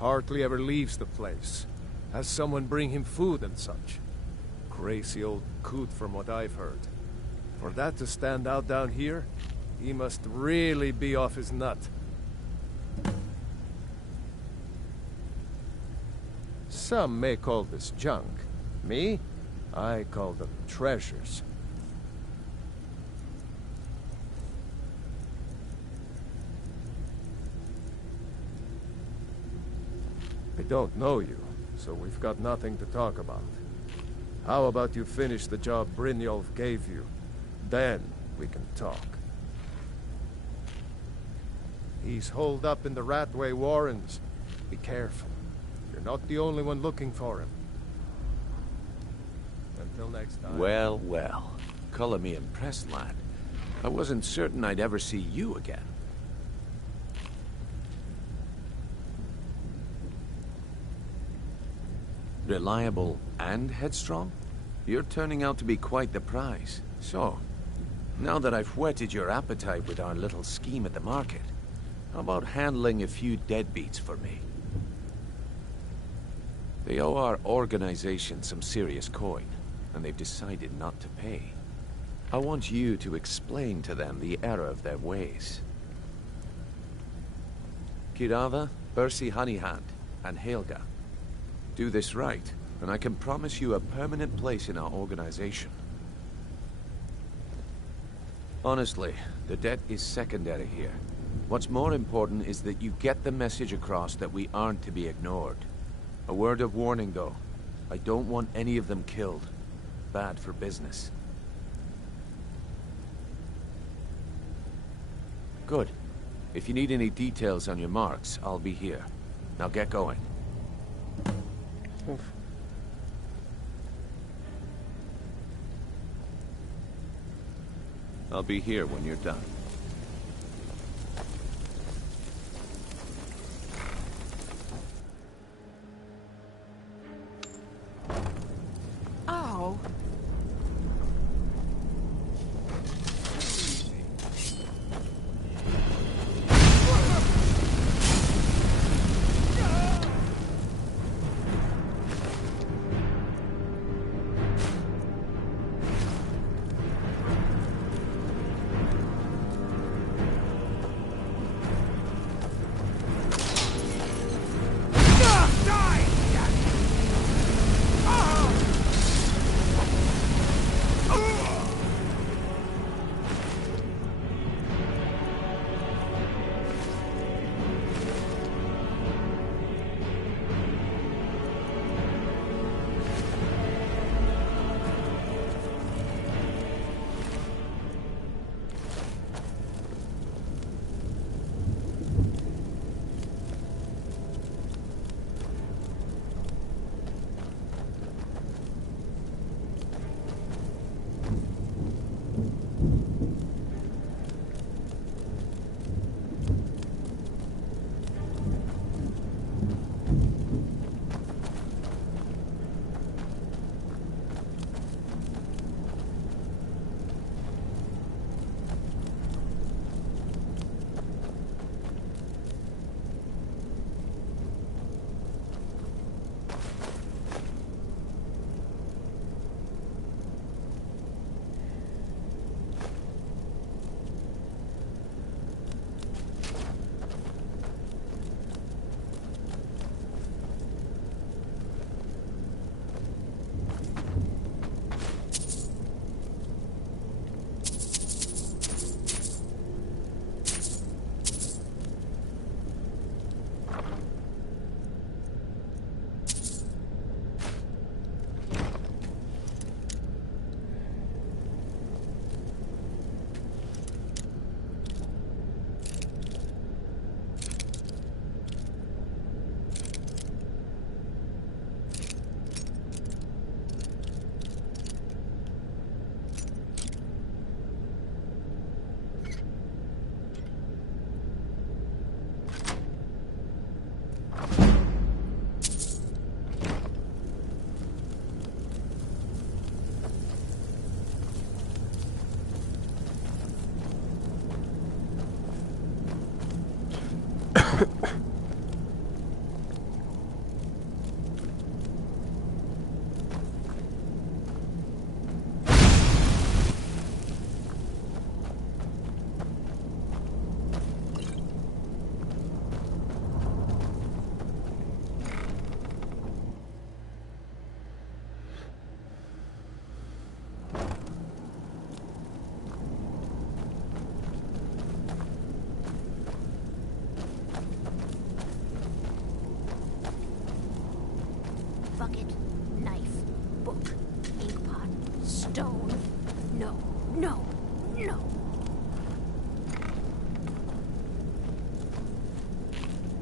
Hardly ever leaves the place. Has someone bring him food and such. Crazy old coot from what I've heard. For that to stand out down here, he must really be off his nut. Some may call this junk. Me? I call them treasures. I don't know you, so we've got nothing to talk about. How about you finish the job Brynjolf gave you? Then we can talk. He's holed up in the Ratway Warrens. Be careful. You're not the only one looking for him. Until next time. Well, well. Color me impressed, lad. I wasn't certain I'd ever see you again. Reliable and headstrong? You're turning out to be quite the prize. So, now that I've whetted your appetite with our little scheme at the market, how about handling a few deadbeats for me? They owe our organization some serious coin, and they've decided not to pay. I want you to explain to them the error of their ways. Kirava, Ursi Honeyhand, and Helga. Do this right, and I can promise you a permanent place in our organization. Honestly, the debt is secondary here. What's more important is that you get the message across that we aren't to be ignored. A word of warning, though. I don't want any of them killed. Bad for business. Good. If you need any details on your marks, I'll be here. Now get going. Oof. I'll be here when you're done. Ow!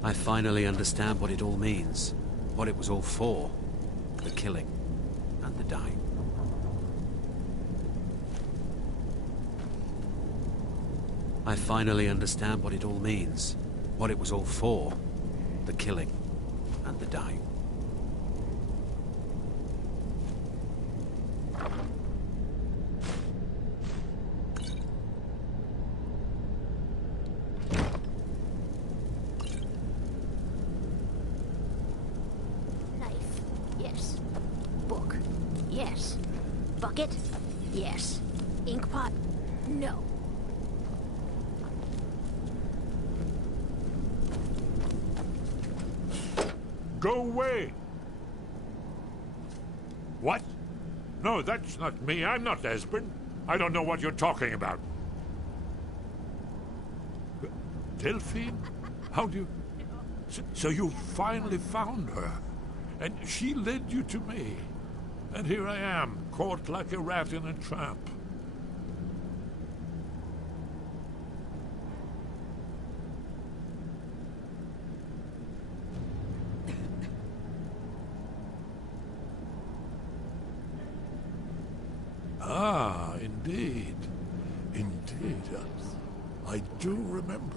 I finally understand what it all means. What it was all for. The killing and the dying. I finally understand what it all means. What it was all for. The killing and the dying. Knife. Yes. Book. Yes. Bucket. Yes. Ink pot. No. Go away! What? No, that's not me. I'm not Esbern. I don't know what you're talking about. Delphine? How do you... So you finally found her. And she led you to me. And here I am, caught like a rat in a trap. Ah, indeed. Indeed. I do remember.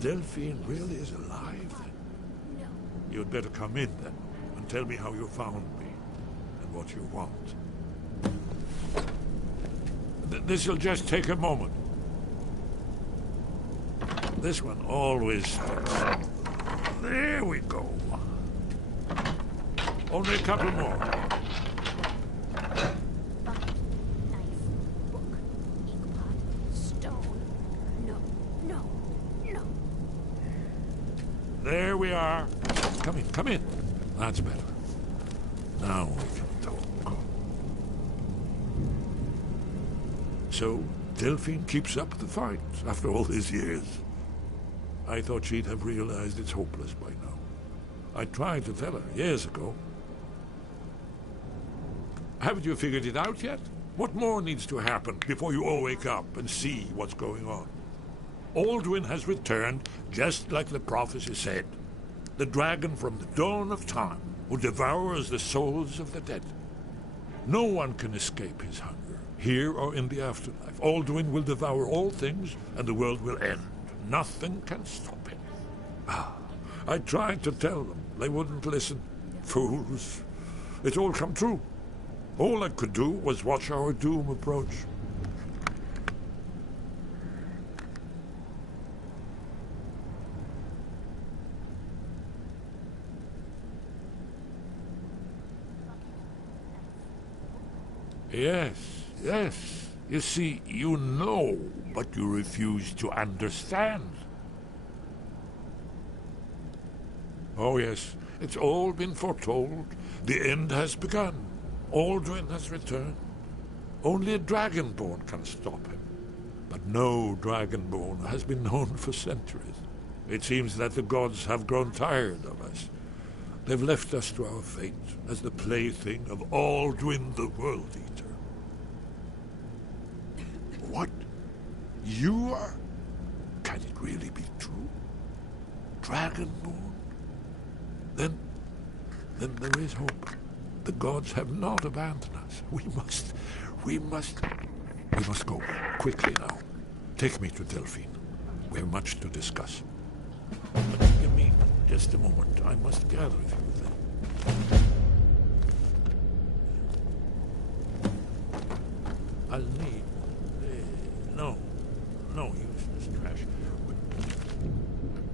Delphine really is alive, then? You'd better come in, then, and tell me how you found me, and what you want. This'll just take a moment. This one always sticks. There we go. Only a couple more. There we are. Come in, come in. That's better. Now we can talk. So, Delphine keeps up the fight after all these years. I thought she'd have realized it's hopeless by now. I tried to tell her years ago. Haven't you figured it out yet? What more needs to happen before you all wake up and see what's going on? Aldwyn has returned, just like the prophecy said. The dragon from the dawn of time, who devours the souls of the dead. No one can escape his hunger, here or in the afterlife. Aldwyn will devour all things, and the world will end. Nothing can stop him. I tried to tell them. They wouldn't listen. Fools. It's all come true. All I could do was watch our doom approach. Yes, yes. You see, you know, but you refuse to understand. Oh, yes. It's all been foretold. The end has begun. Aldwyn has returned. Only a Dragonborn can stop him. But no Dragonborn has been known for centuries. It seems that the gods have grown tired of us. They've left us to our fate as the plaything of Aldwyn the World Eater. What? You are? Can it really be true? Dragonborn? Then there is hope. The gods have not abandoned us. We must go. Quickly now. Take me to Delphine. We have much to discuss. But give me just a moment. I must gather a few things. I'll need... No useless trash.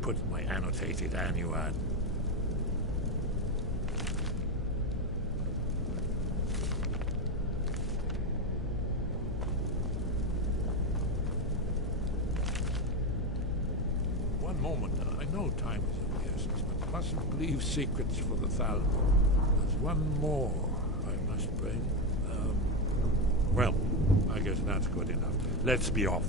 Put my annotated annuad. One moment. I know time is of the essence, but mustn't leave secrets for the Thalmor. There's one more I must bring. Well, I guess that's good enough. Let's be off.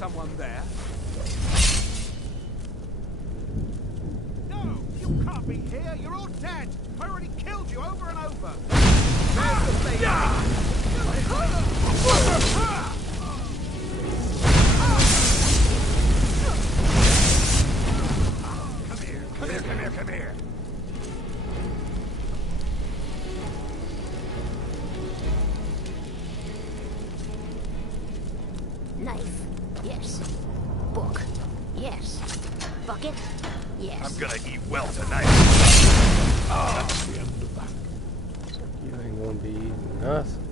someone there? No! You can't be here! You're all dead! I already killed you over and over! There's the lady! Come here! Knife? Yes. Book? Yes. Bucket? Yes. I'm gonna eat well tonight. That's the end of that. You ain't gonna be eating nothing.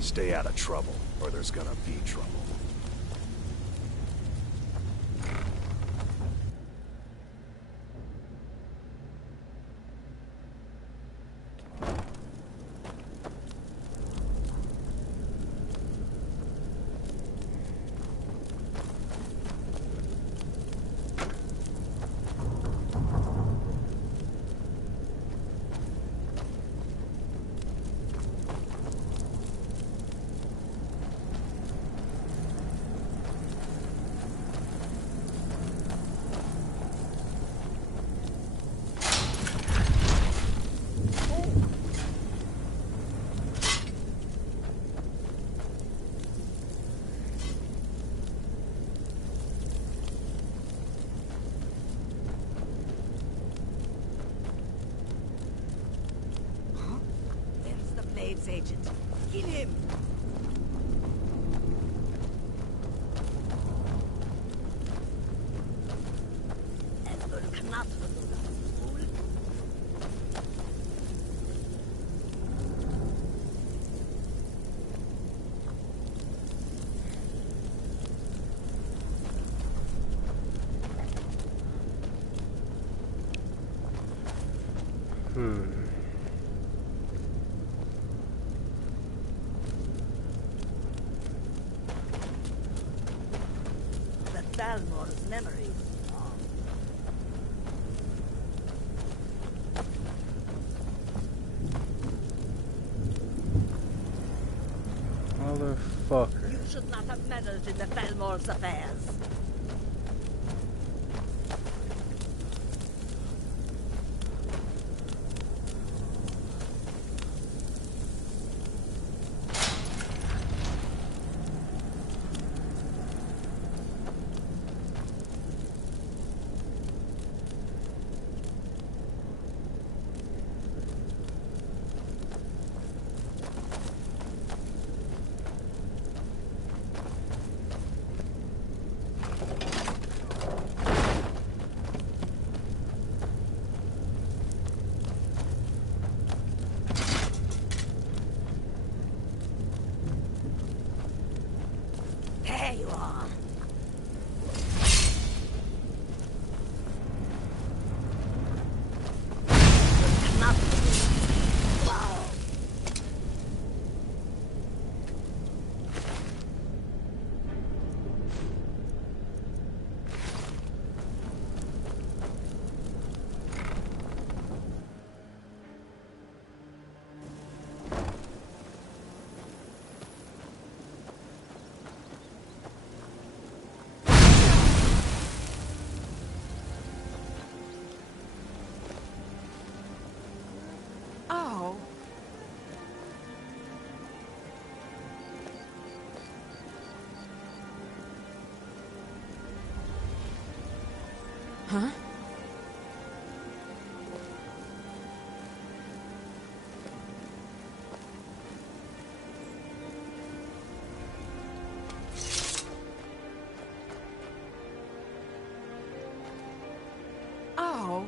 Stay out of trouble, or there's gonna be trouble. Agent. Kill him! Dalmore's memories. Motherfucker. Motherfucker. You should not have meddled in the Felmore's affairs. There you are. Oh. Huh? Oh.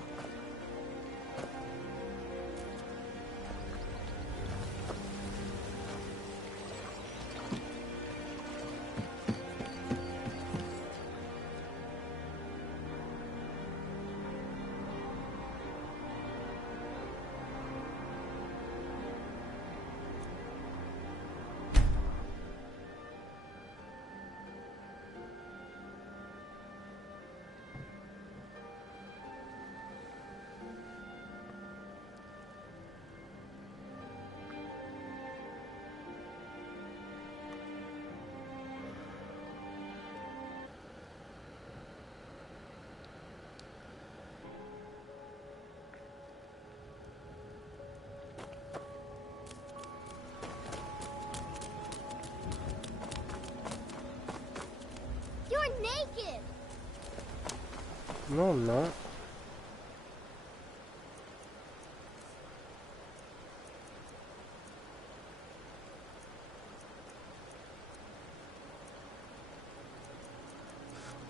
You're naked! No, I'm not.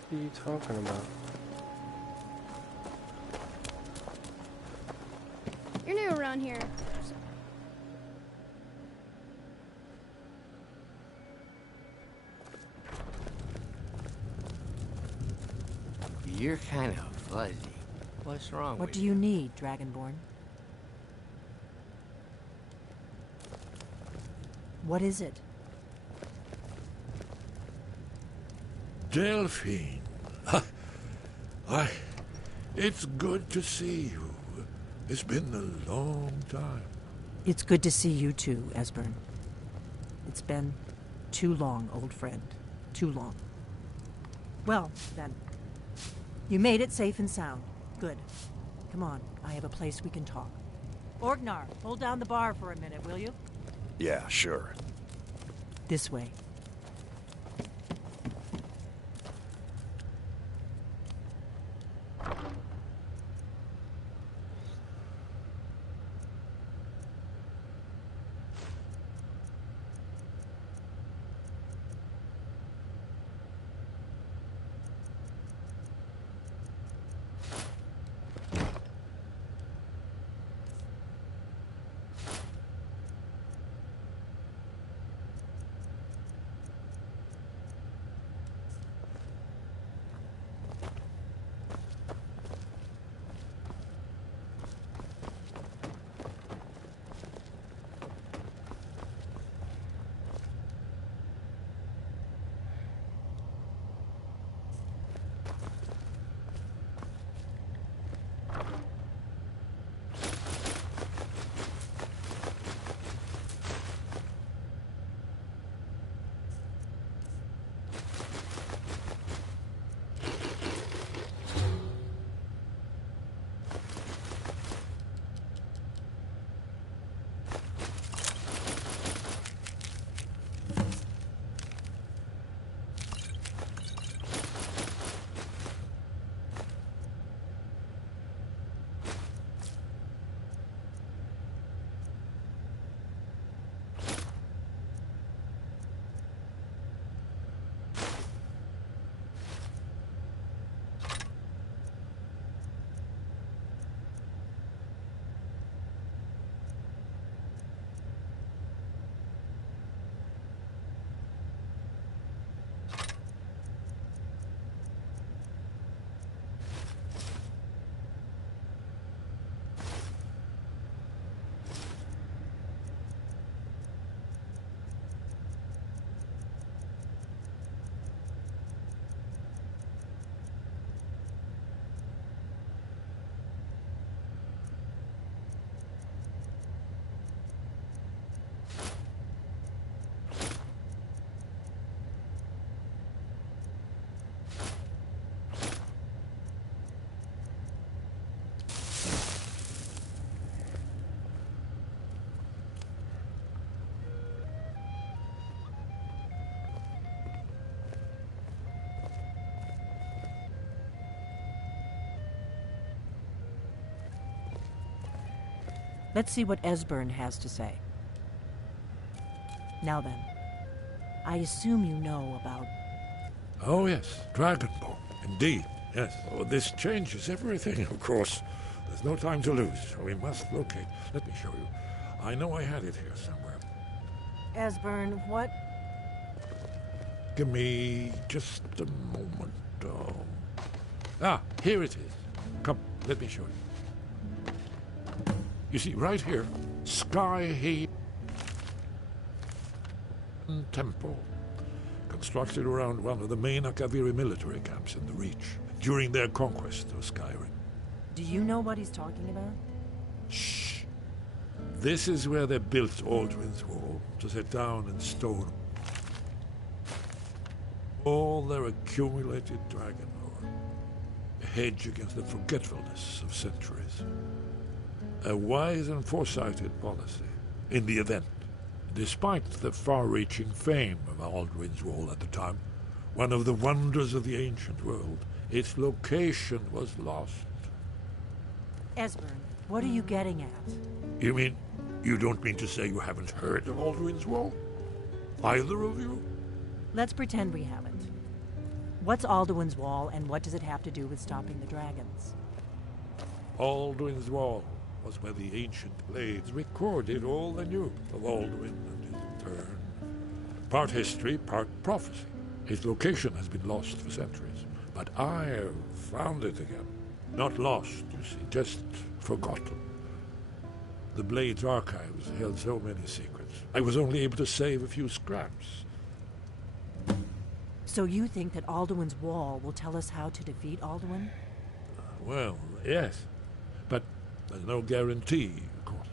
What are you talking about? You're new around here. You're kind of fuzzy. What's wrong What with do you need, Dragonborn? What is it? Delphine. It's good to see you. It's been a long time. It's good to see you too, Esbern. It's been too long, old friend. Too long. Well, then. You made it safe and sound. Good. Come on, I have a place we can talk. Orgnar, hold down the bar for a minute, will you? Yeah, sure. This way. Let's see what Esbern has to say. Now then, I assume you know about... Oh yes, Dragonborn. Indeed, yes. Oh, this changes everything, of course. There's no time to lose. We must locate. Let me show you. I know I had it here somewhere. Esbern, what? Give me just a moment. Here it is. Come, let me show you. You see, right here, Skyhaven Temple, constructed around one of the main Akaviri military camps in the Reach during their conquest of Skyrim. Do you know what he's talking about? Shh. This is where they built Aldrin's Wall to set down in stone all their accumulated dragon lore, a hedge against the forgetfulness of centuries. A wise and foresighted policy in the event. Despite the far-reaching fame of Aldrin's Wall at the time, one of the wonders of the ancient world, its location was lost. Esbern, what are you getting at? You don't mean to say you haven't heard of Aldrin's Wall? Either of you? Let's pretend we haven't. What's Alduin's Wall, and what does it have to do with stopping the dragons? Aldrin's Wall was where the ancient blades recorded all they knew of Alduin and his return. Part history, part prophecy. His location has been lost for centuries, but I have found it again. Not lost, you see, just forgotten. The Blade's archives held so many secrets. I was only able to save a few scraps. So you think that Alduin's Wall will tell us how to defeat Alduin? Well, yes. But there's no guarantee, of course.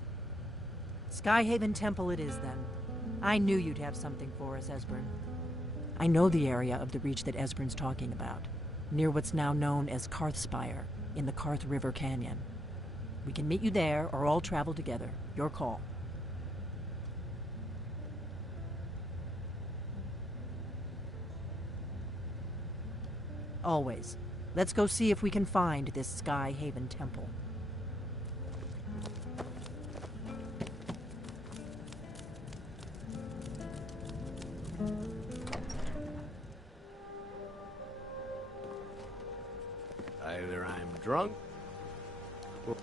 Skyhaven Temple it is, then. I knew you'd have something for us, Esbern. I know the area of the Reach that Esbern's talking about, near what's now known as Karthspire, in the Karth River Canyon. We can meet you there, or all travel together. Your call. Always. Let's go see if we can find this Skyhaven Temple. Either I'm drunk, or...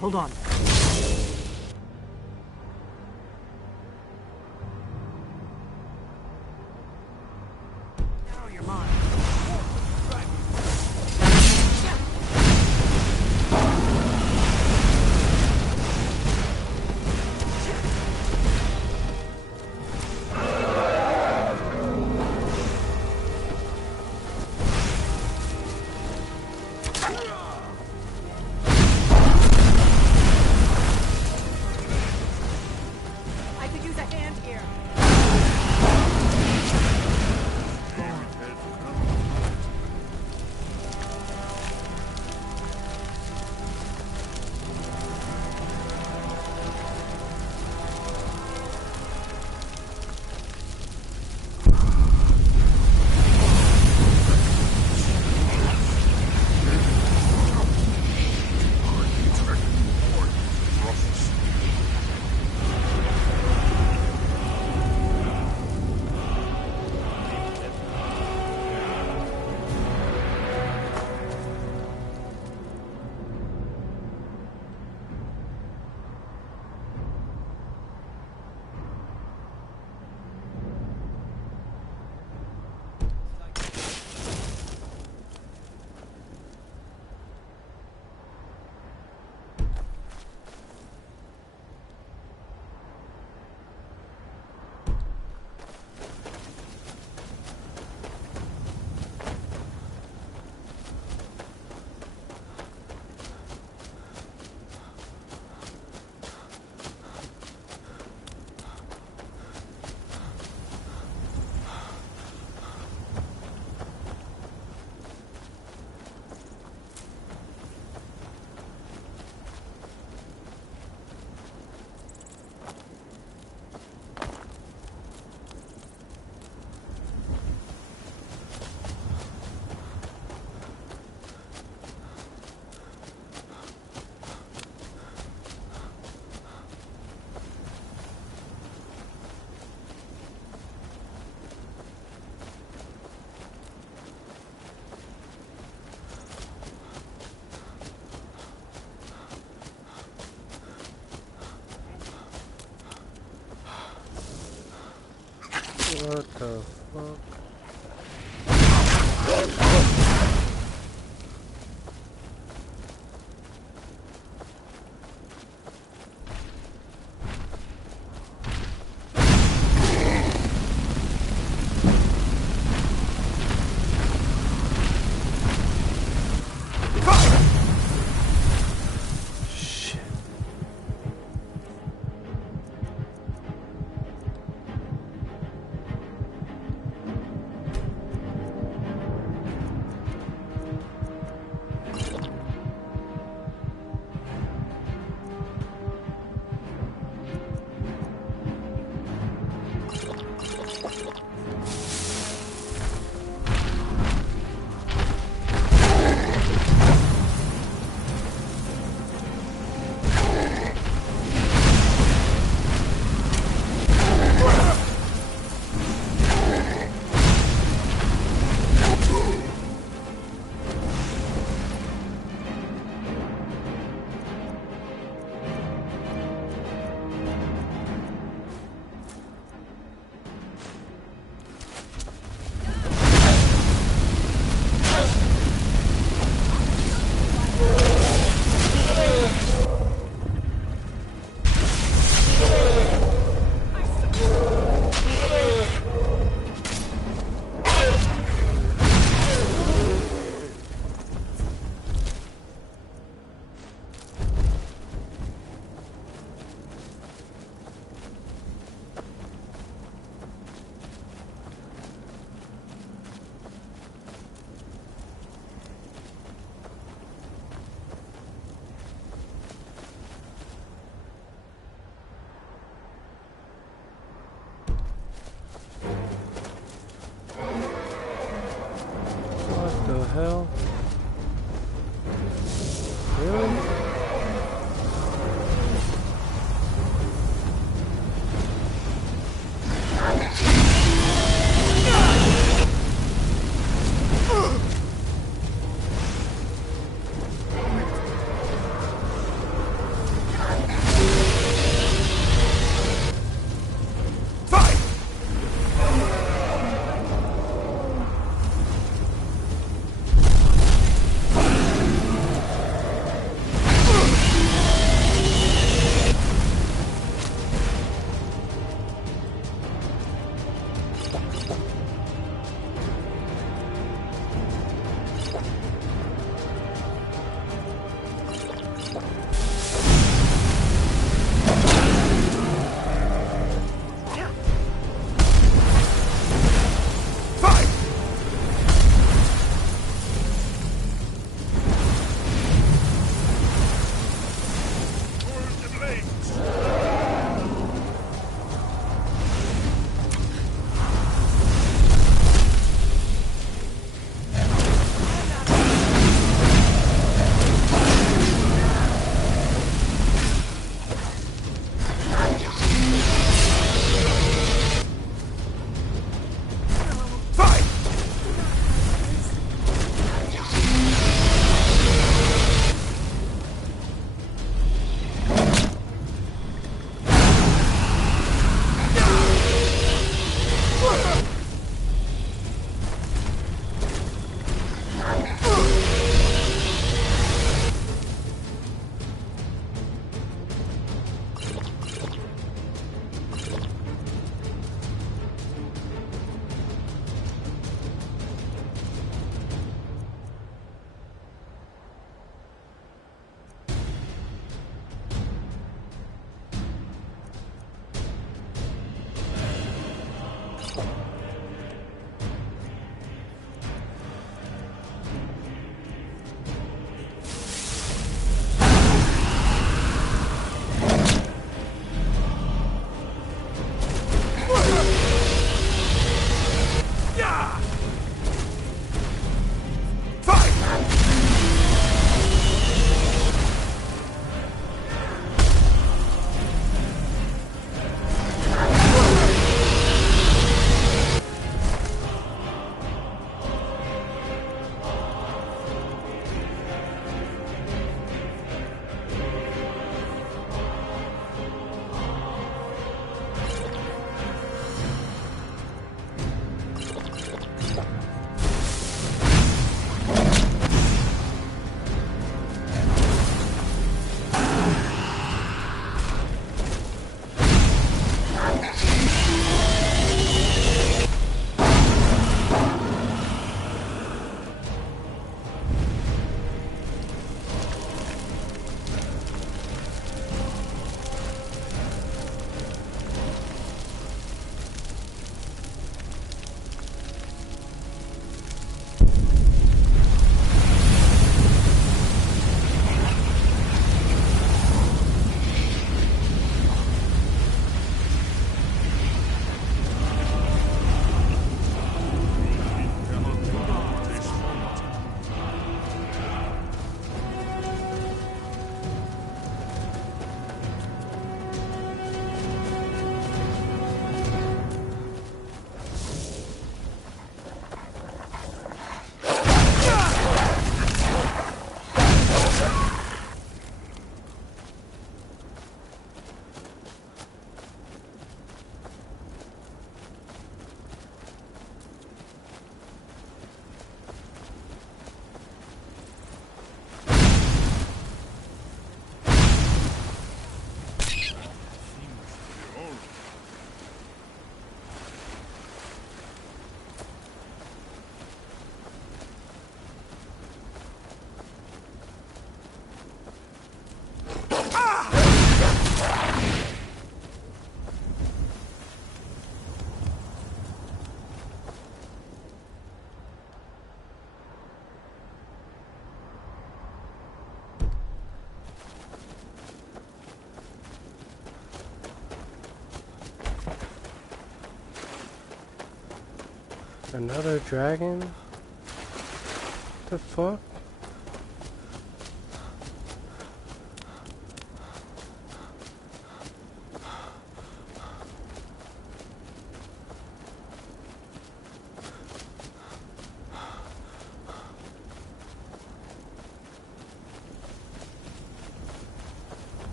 Hold on. Now you're mine. What the fuck? Hell? Really? Another dragon? What the fuck?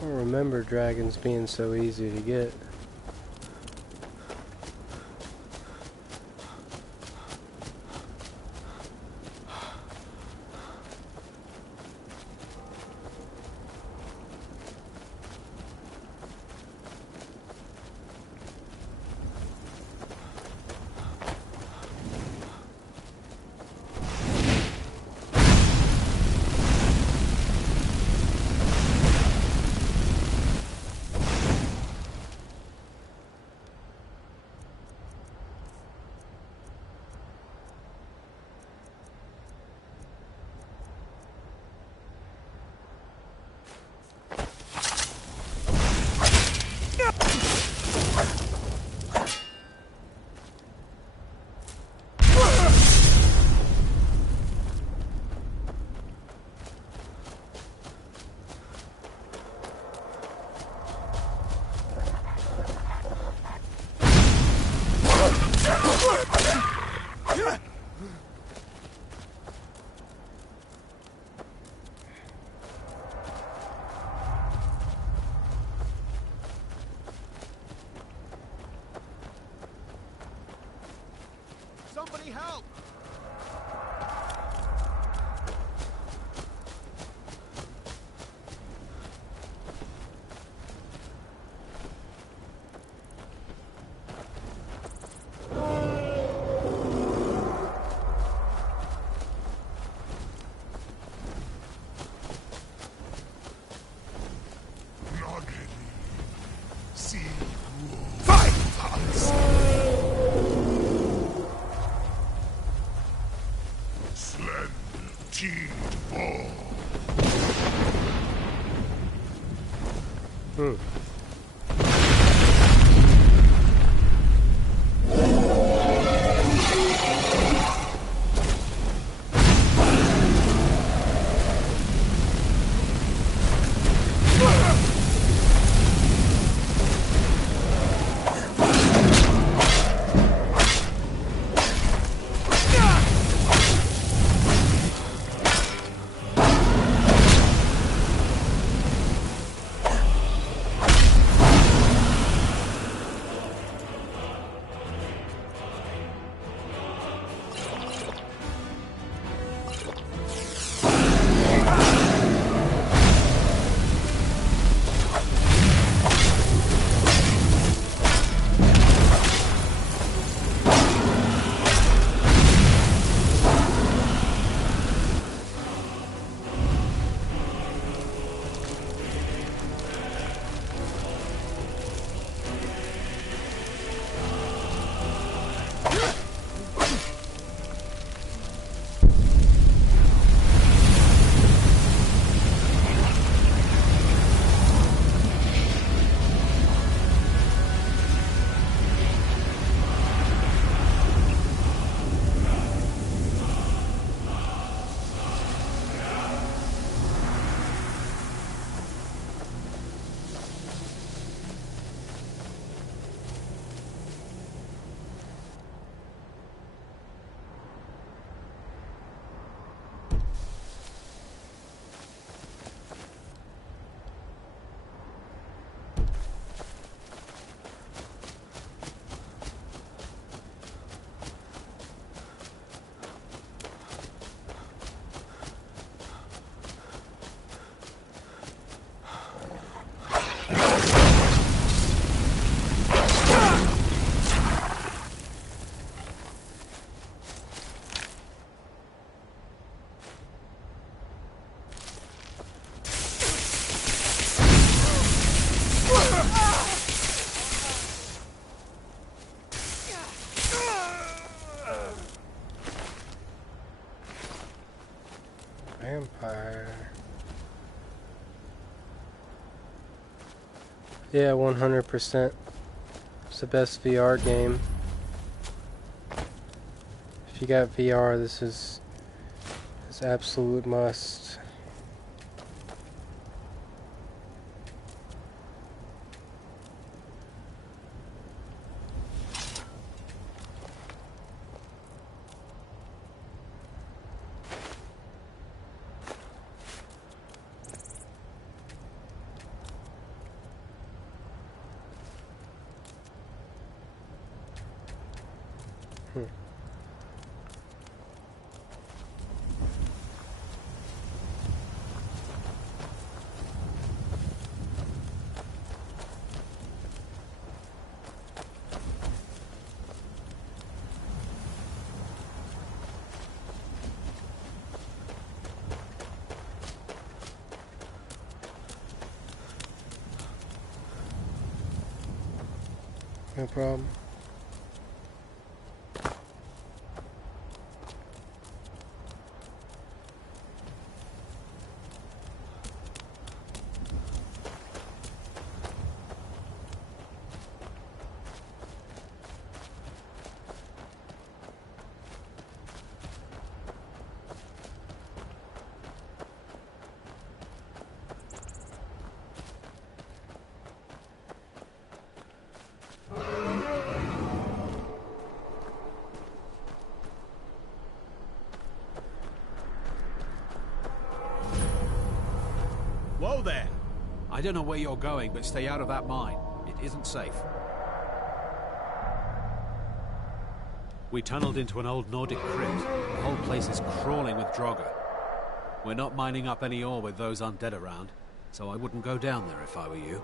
I don't remember dragons being so easy to get. Somebody help! Vampire. Yeah, 100%. It's the best VR game. you got VR, this is absolute must. No problem. Whoa there! I don't know where you're going, but stay out of that mine. It isn't safe. We tunneled into an old Nordic crypt. The whole place is crawling with Draugr. We're not mining up any ore with those undead around, so I wouldn't go down there if I were you.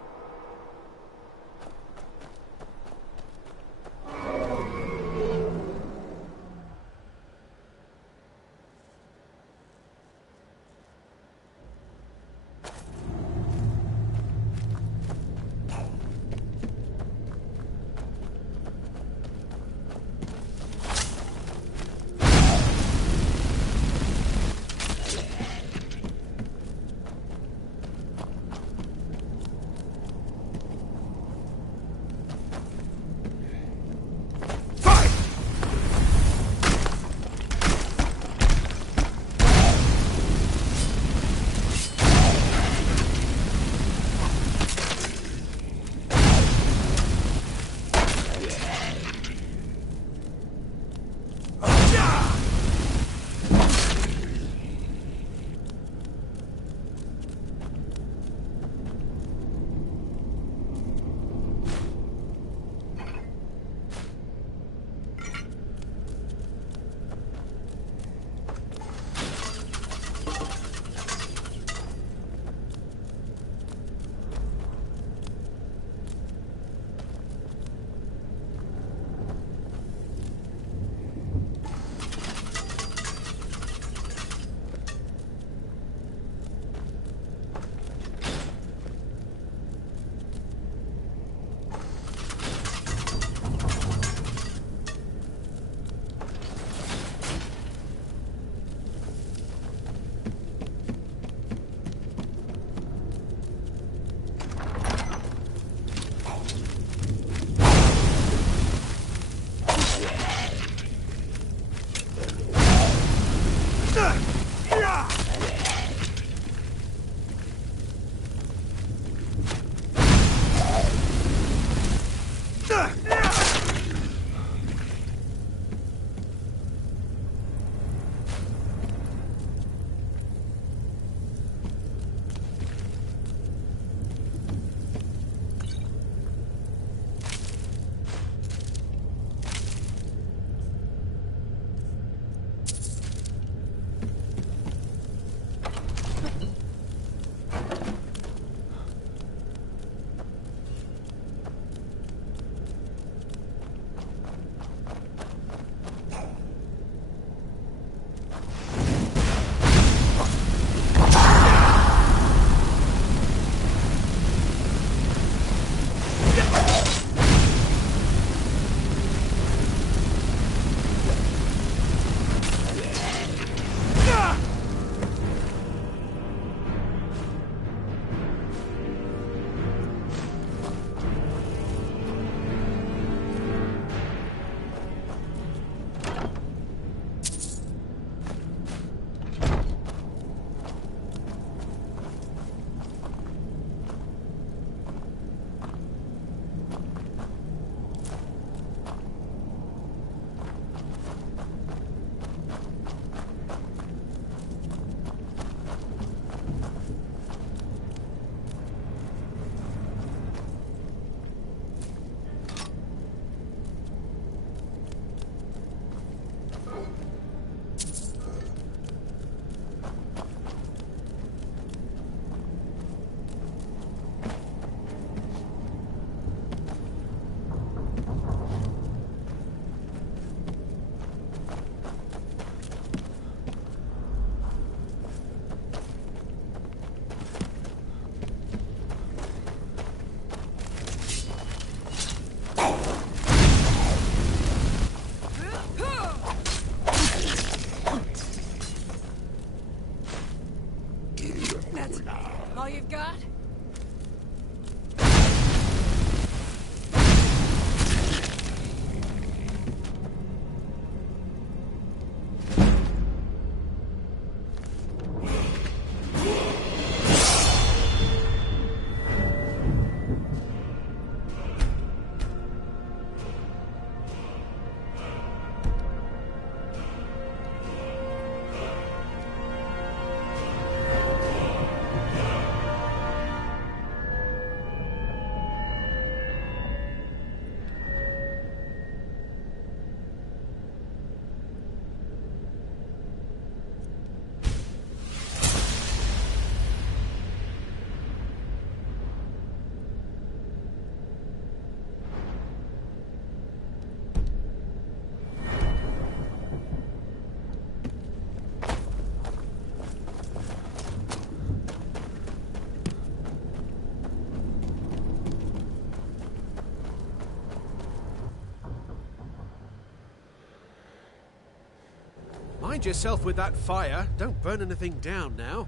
Mind yourself with that fire. Don't burn anything down now.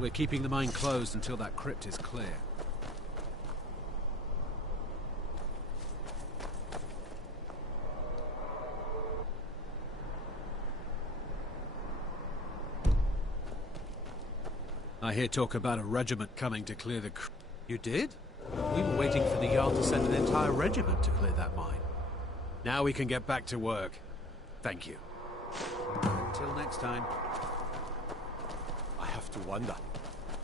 We're keeping the mine closed until that crypt is clear. I hear talk about a regiment coming to clear the You did? We were waiting for the Jarl to send an entire regiment to clear that mine. Now we can get back to work. Thank you. Until next time. I have to wonder,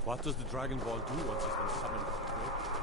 what does the Dragon Ball do once it's been summoned to the crypt?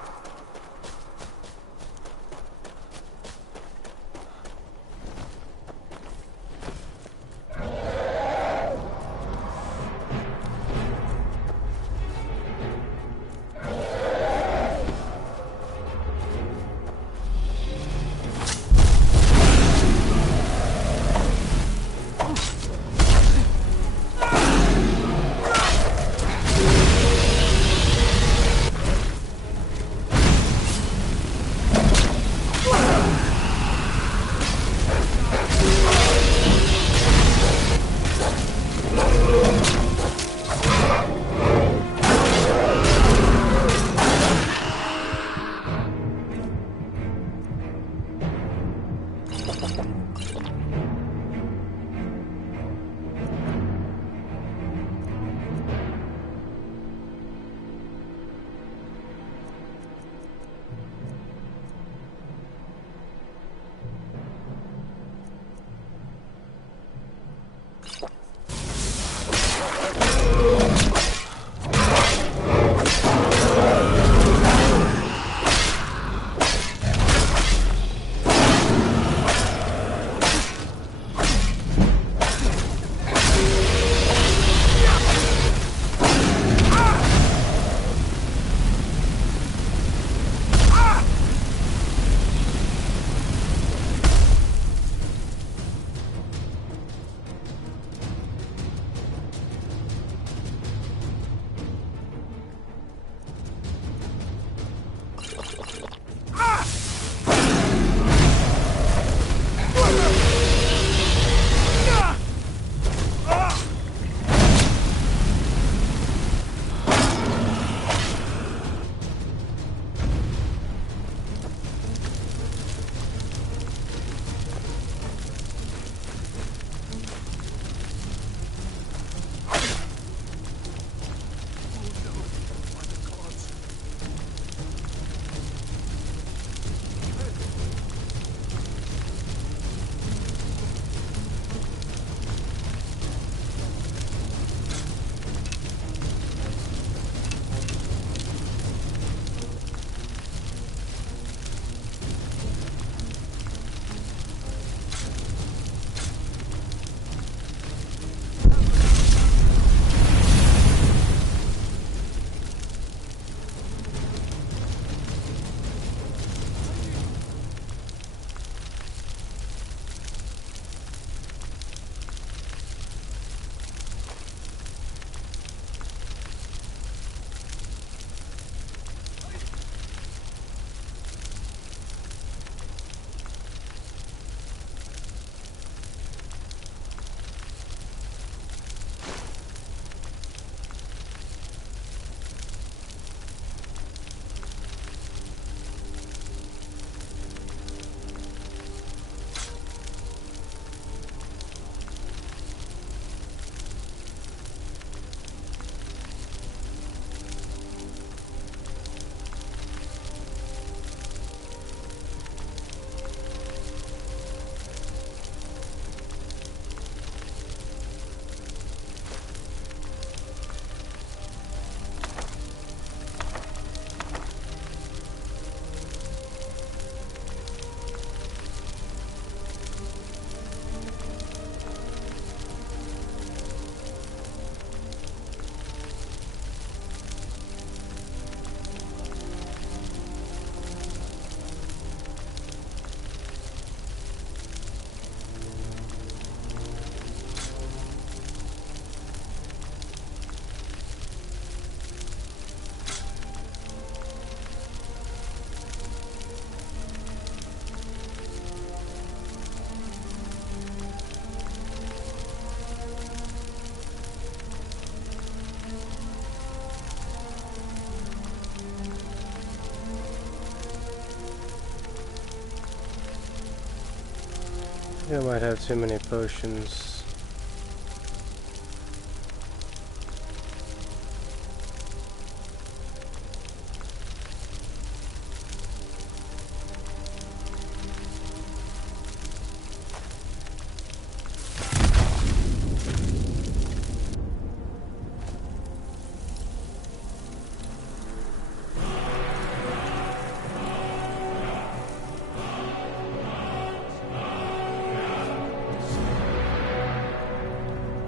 I might have too many potions.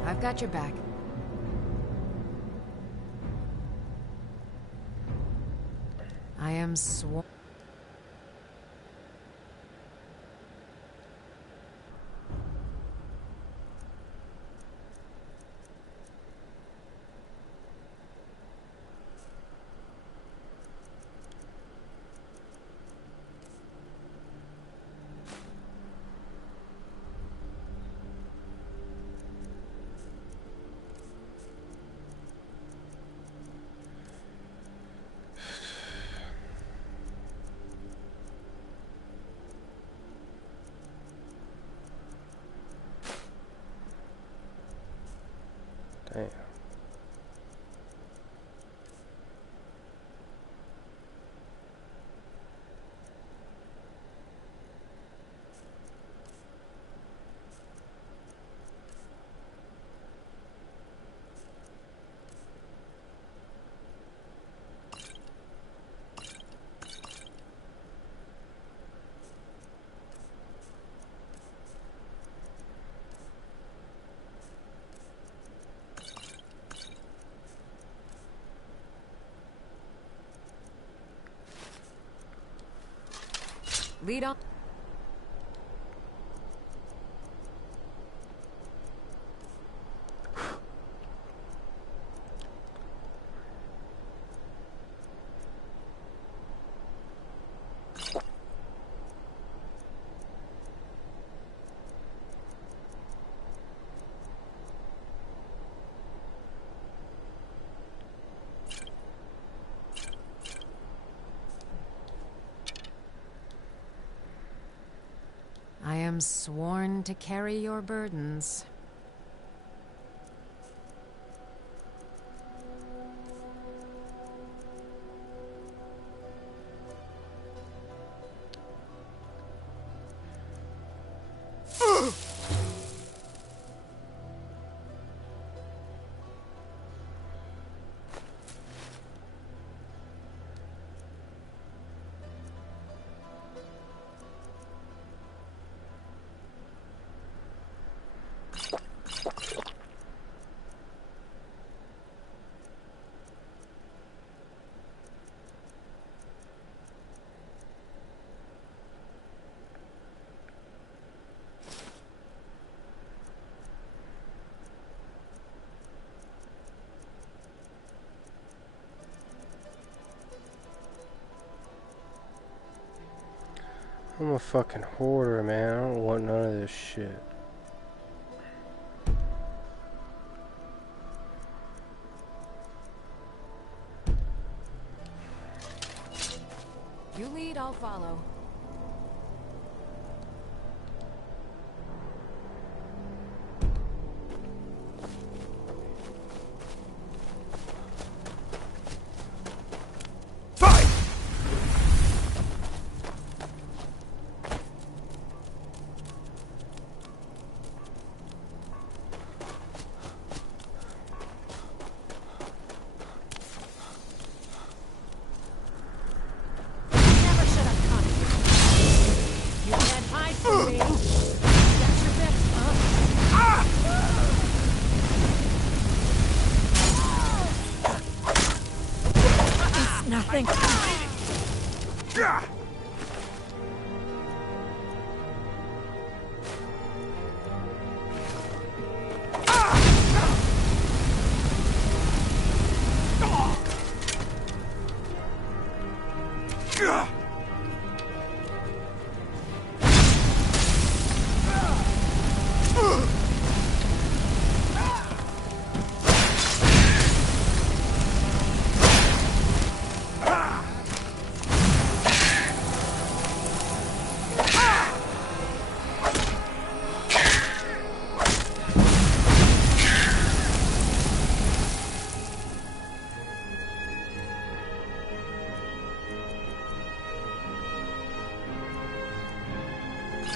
I've got your back. I am sworn. Damn. Lead on. I am sworn to carry your burdens. I'm a fucking hoarder, man. I don't want none of this shit. You lead, I'll follow.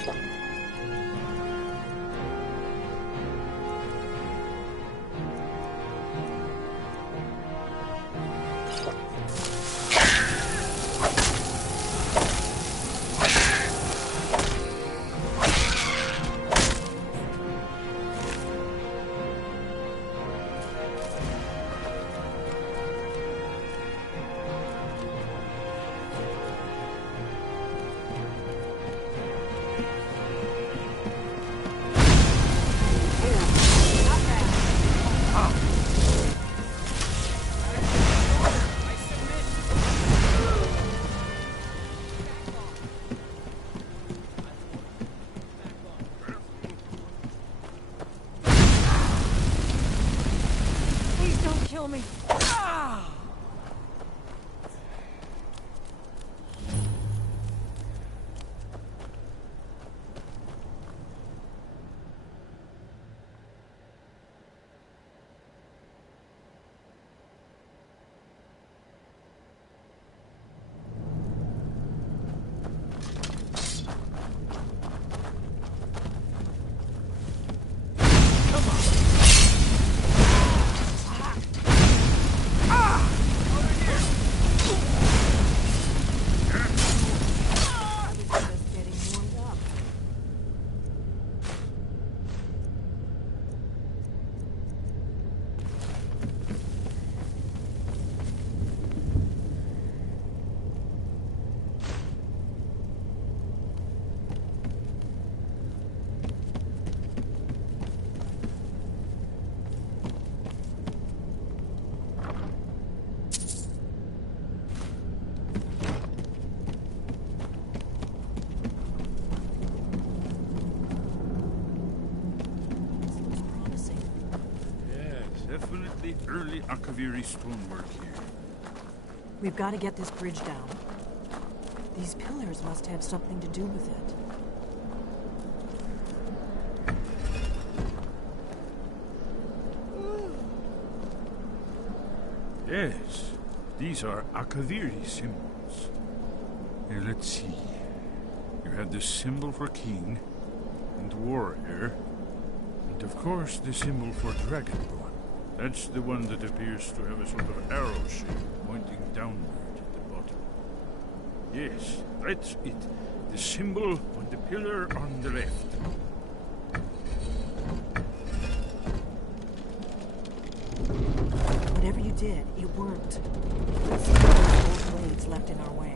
Kill me. Definitely early Akaviri stonework here. We've got to get this bridge down. These pillars must have something to do with it. Yes, these are Akaviri symbols. Here, let's see. You have the symbol for king and warrior, and of course the symbol for dragonborn. That's the one that appears to have a sort of arrow shape pointing downward at the bottom. Yes, that's it. The symbol on the pillar on the left. Whatever you did, it worked. Let's see the old blades left in our way.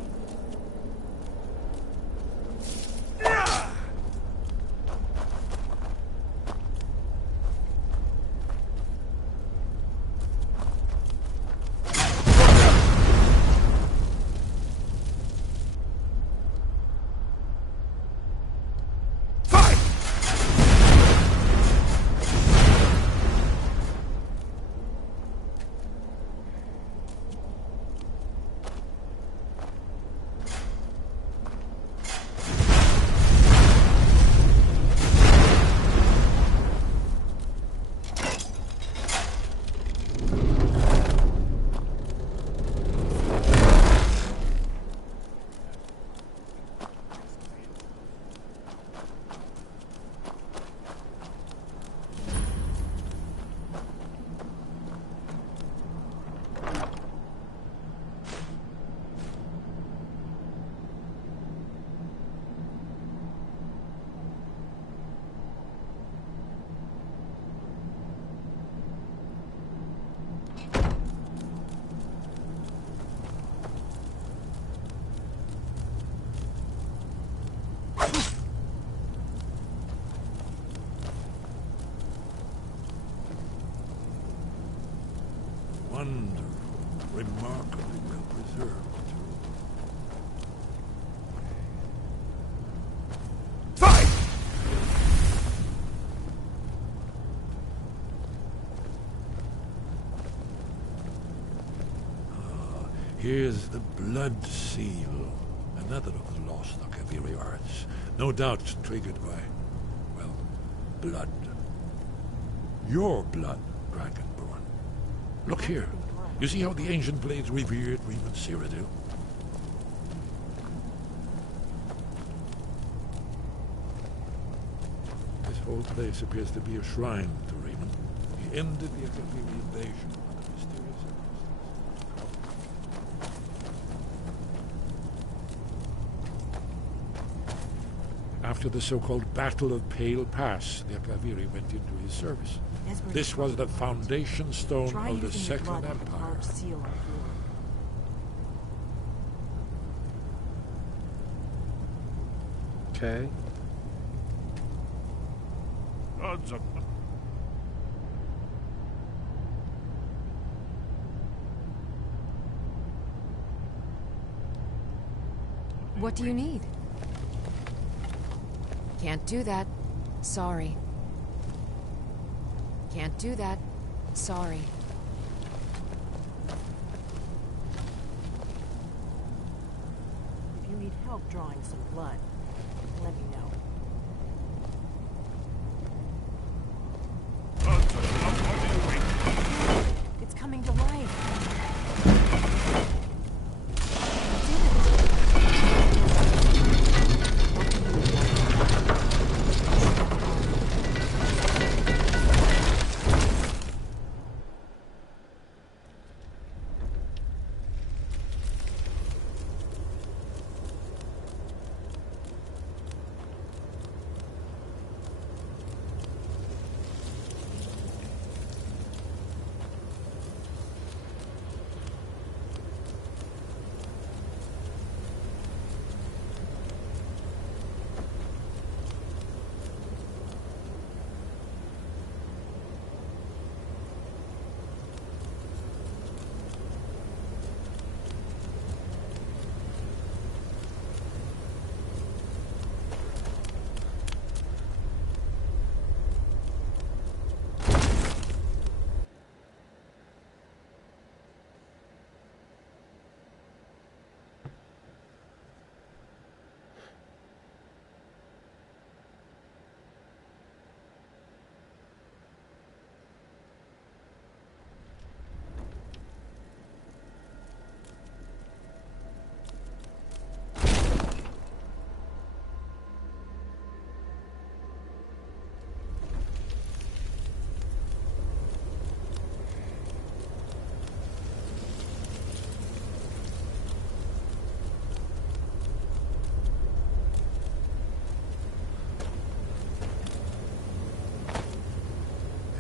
Wonderful, remarkably well preserved. Fight! Here's the blood seal, another of the lost Akaviri arts, no doubt triggered by, well, blood. Your blood, Dragonborn. Look here. You see how the ancient blades revered Reman Cyrodiil? whole place appears to be a shrine to Raymond. He ended the Akaviri invasion under mysterious circumstances. After the so-called Battle of Pale Pass, the Akaviri went into his service. This was the foundation stone of the Second Empire. Okay. What do you need? Can't do that. Sorry. Can't do that. Sorry. If you need help drawing some blood, let me know. It's coming to life.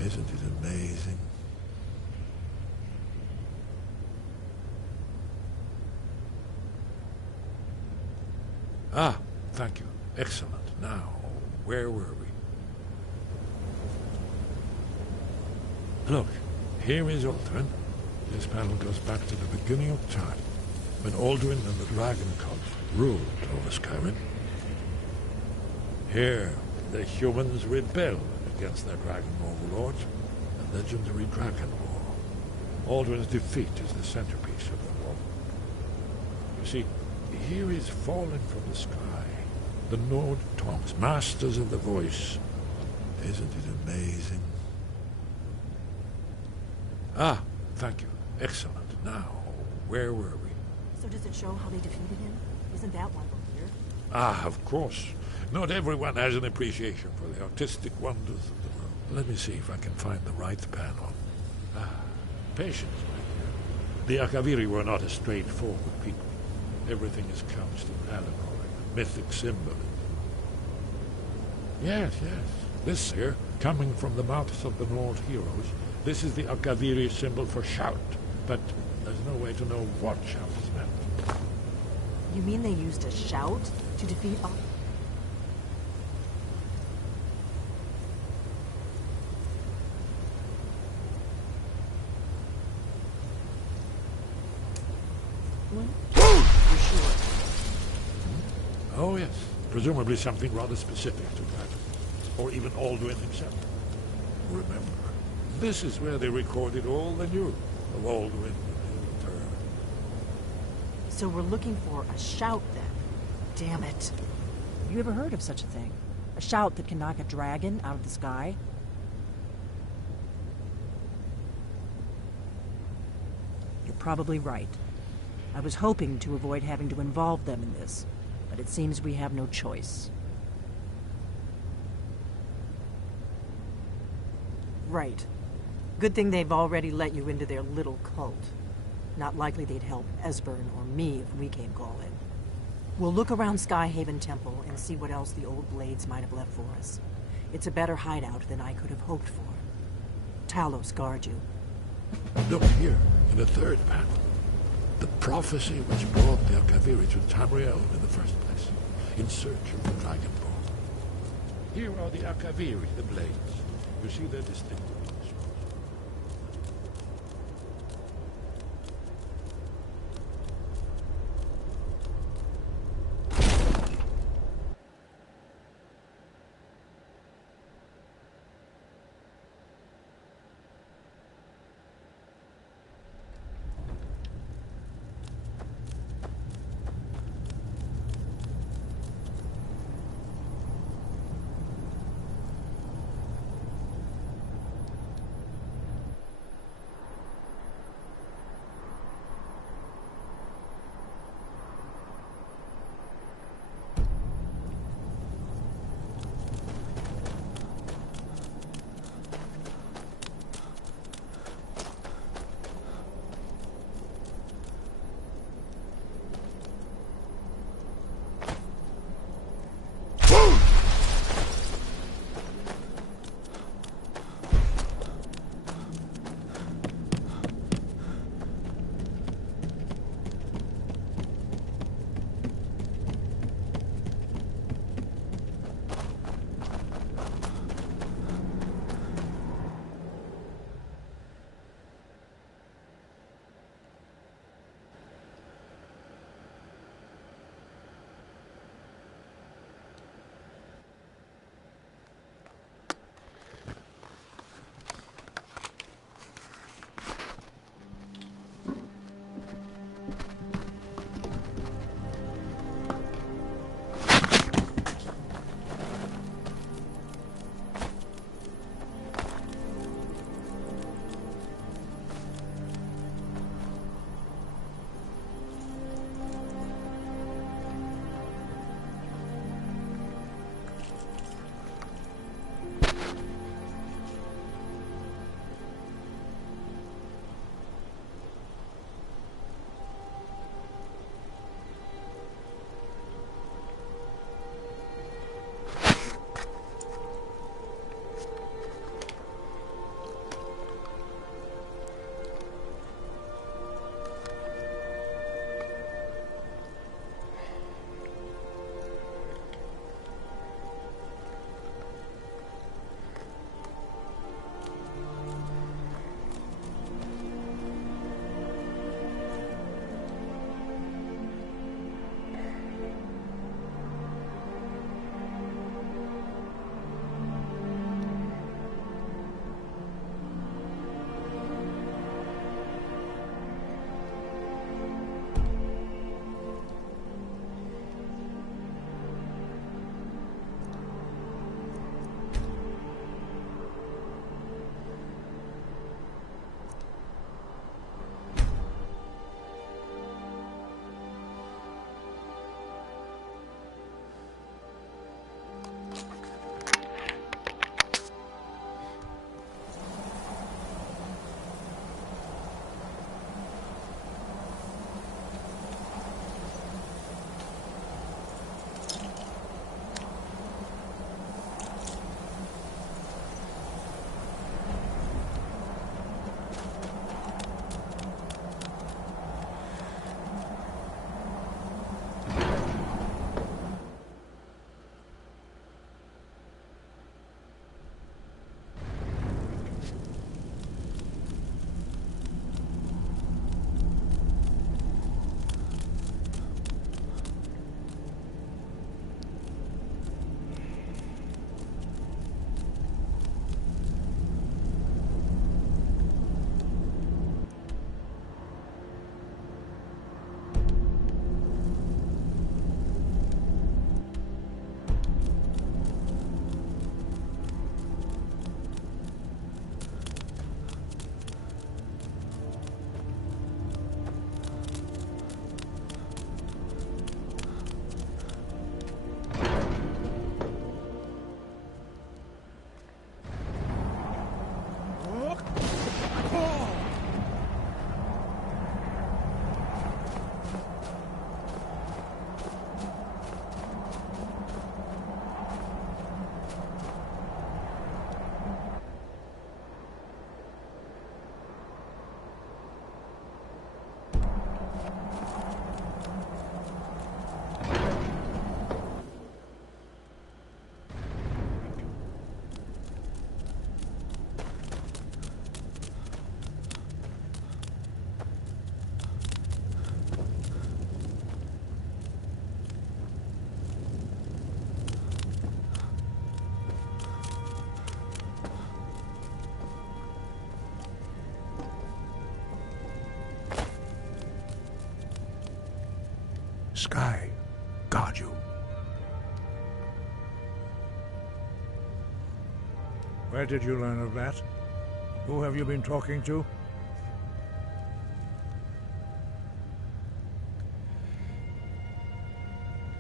Isn't it amazing? Ah, thank you. Excellent. Now, where were we? Look, here is Aldrin. This panel goes back to the beginning of time, when Aldrin and the Dragon Cult ruled over Skyrim. Here, the humans rebelled against their dragon overlords, the legendary Dragon War. Aldrin's defeat is the centerpiece of the war. You see, here is falling from the sky, the Nord Tongs, masters of the voice. Isn't it amazing? Ah, thank you. Excellent. Now, where were we? So does it show how they defeated him? Isn't that why we're here? Ah, of course. Not everyone has an appreciation for the artistic wonders of the world. Let me see if I can find the right panel. Ah, patience, my dear. The Akaviri were not a straightforward people. Everything is couched in allegory, mythic symbolism. Yes, yes. This here, coming from the mouths of the Nord heroes, this is the Akaviri symbol for shout, but there's no way to know what shout is meant. You mean they used a shout to defeat all... Oh, yes. Presumably something rather specific to that. Or even Aldrin himself. Remember, this is where they recorded all the news of Aldrin and his return. So we're looking for a shout, then. Damn it. Have you ever heard of such a thing? A shout that can knock a dragon out of the sky? You're probably right. I was hoping to avoid having to involve them in this, but it seems we have no choice. Right. Good thing they've already let you into their little cult. Not likely they'd help Esbern or me if we came calling. We'll look around Skyhaven Temple and see what else the old blades might have left for us. It's a better hideout than I could have hoped for. Talos guard you. Look here, in the third panel. The prophecy which brought the Akaviri to Tamriel in the first place, in search of the Dragonborn. Here are the Akaviri, the blades. You see their distinct. sky guard you. Where did you learn of that? Who have you been talking to?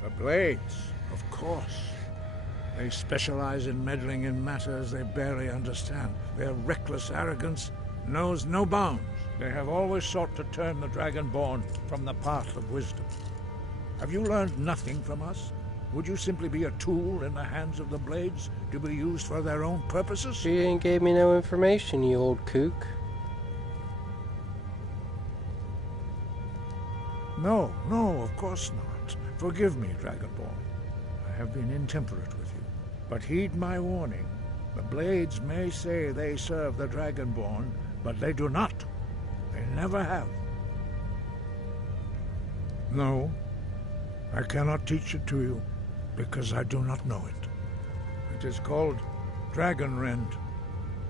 The Blades, of course. They specialize in meddling in matters they barely understand. Their reckless arrogance knows no bounds. They have always sought to turn the Dragonborn from the path of wisdom. Have you learned nothing from us? Would you simply be a tool in the hands of the Blades to be used for their own purposes? She ain't gave me no information, you old kook. No, of course not. Forgive me, Dragonborn. I have been intemperate with you. But heed my warning. The Blades may say they serve the Dragonborn, but they do not. They never have. No, I cannot teach it to you, because I do not know it. It is called Dragonrend,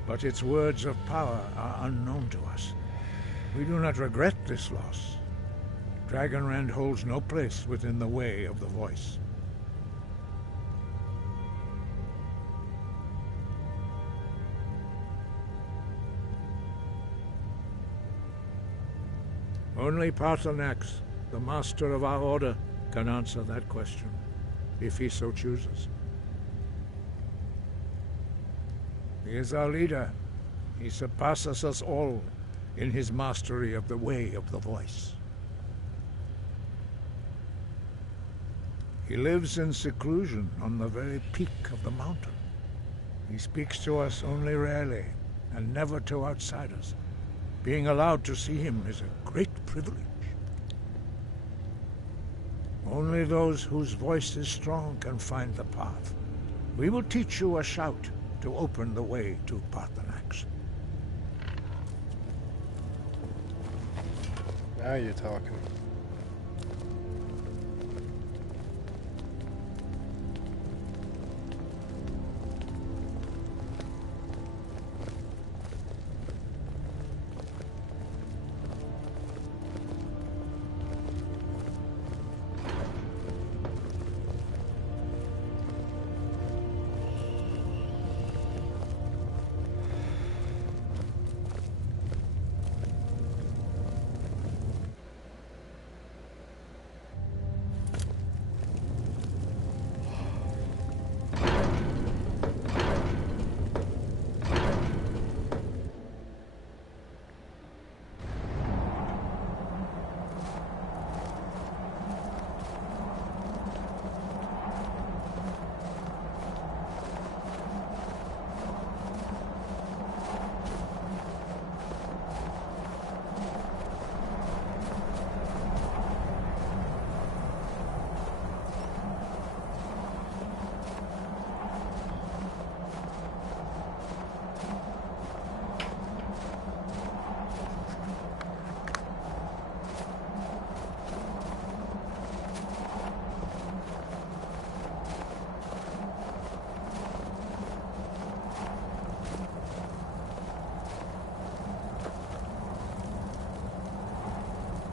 but its words of power are unknown to us. We do not regret this loss. Dragonrend holds no place within the way of the voice. Only Paarthurnax, the master of our order, can answer that question, if he so chooses. He is our leader. He surpasses us all in his mastery of the way of the voice. He lives in seclusion on the very peak of the mountain. He speaks to us only rarely, and never to outsiders. Being allowed to see him is a great privilege. Only those whose voice is strong can find the path. We will teach you a shout to open the way to Paarthurnax. Now you're talking.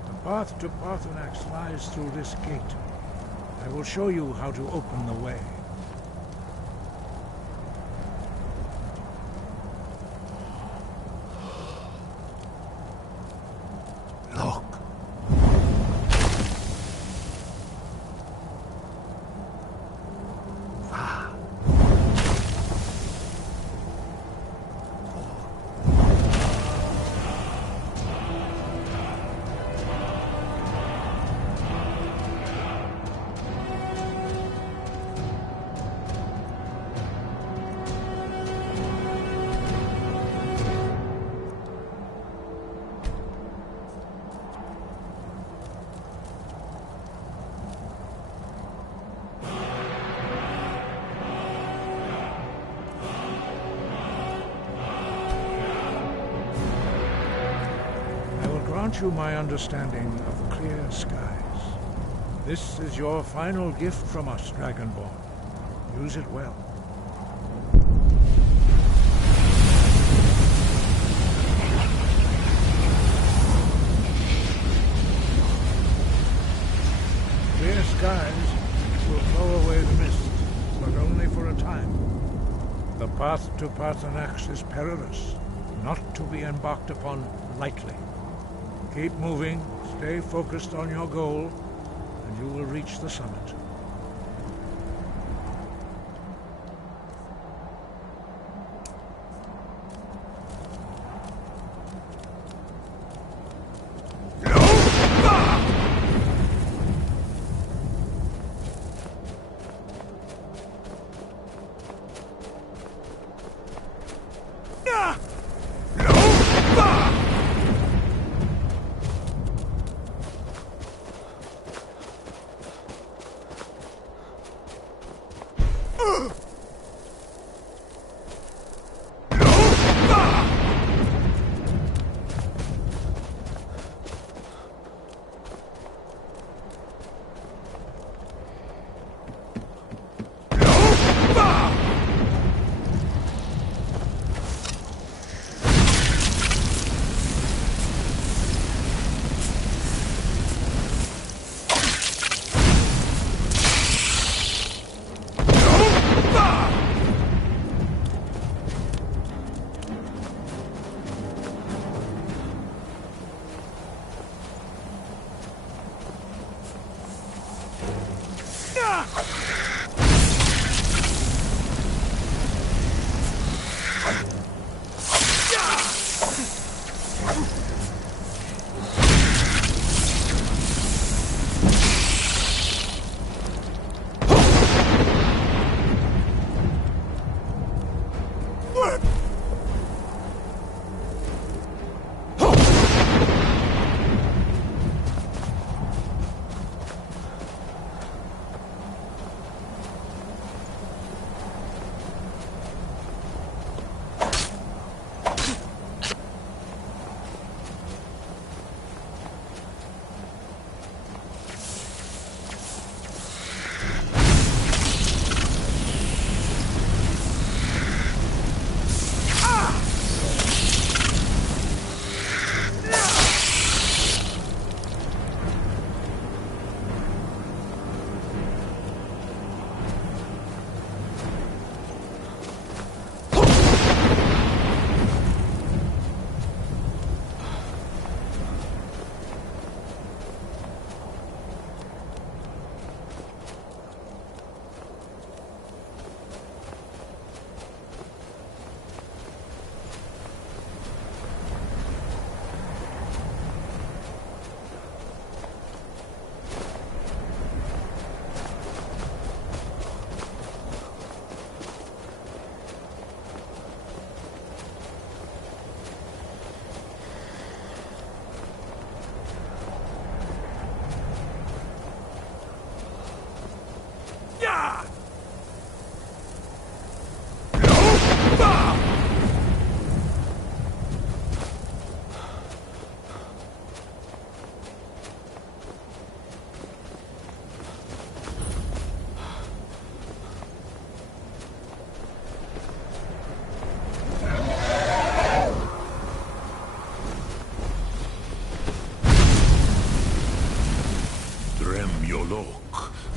The path to Paarthurnax lies through this gate. I will show you how to open the way. Look. Grant you my understanding of clear skies. This is your final gift from us, Dragonborn. Use it well. Clear skies will blow away the mist, but only for a time. The path to Parthenax is perilous, not to be embarked upon lightly. Keep moving, stay focused on your goal, and you will reach the summit.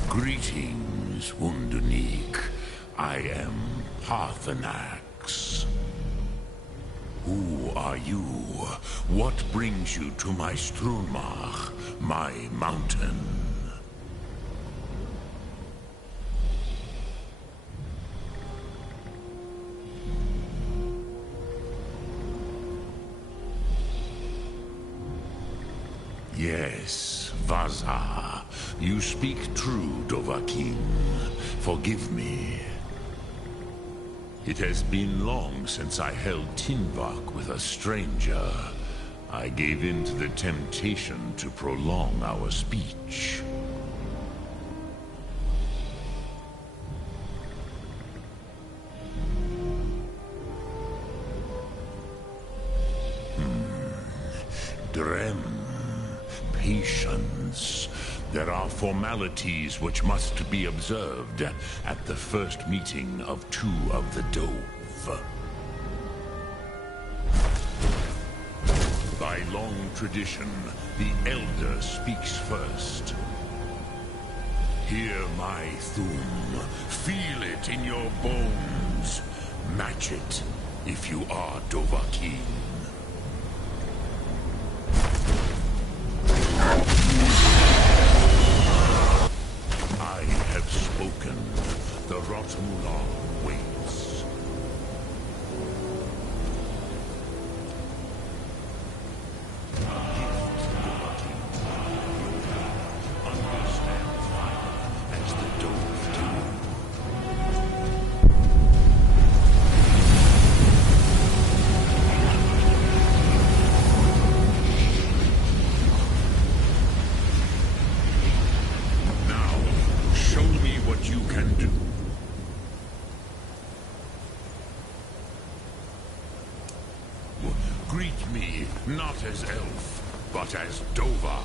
Greetings, Wunderneek. I am Parthenax. Who are you? What brings you to my Strunmach, my mountain? Yes, Vaza. You speak true, Dovahkiin. Forgive me. It has been long since I held Tinvak with a stranger. I gave in to the temptation to prolong our speech. Drem. Patience. There are formalities which must be observed at the first meeting of two of the Dove. By long tradition, the Elder speaks first. Hear my Thum. Feel it in your bones. Match it if you are Dovahkiin. I have spoken. The Rotmular waits. Greet me not as elf, but as Dova.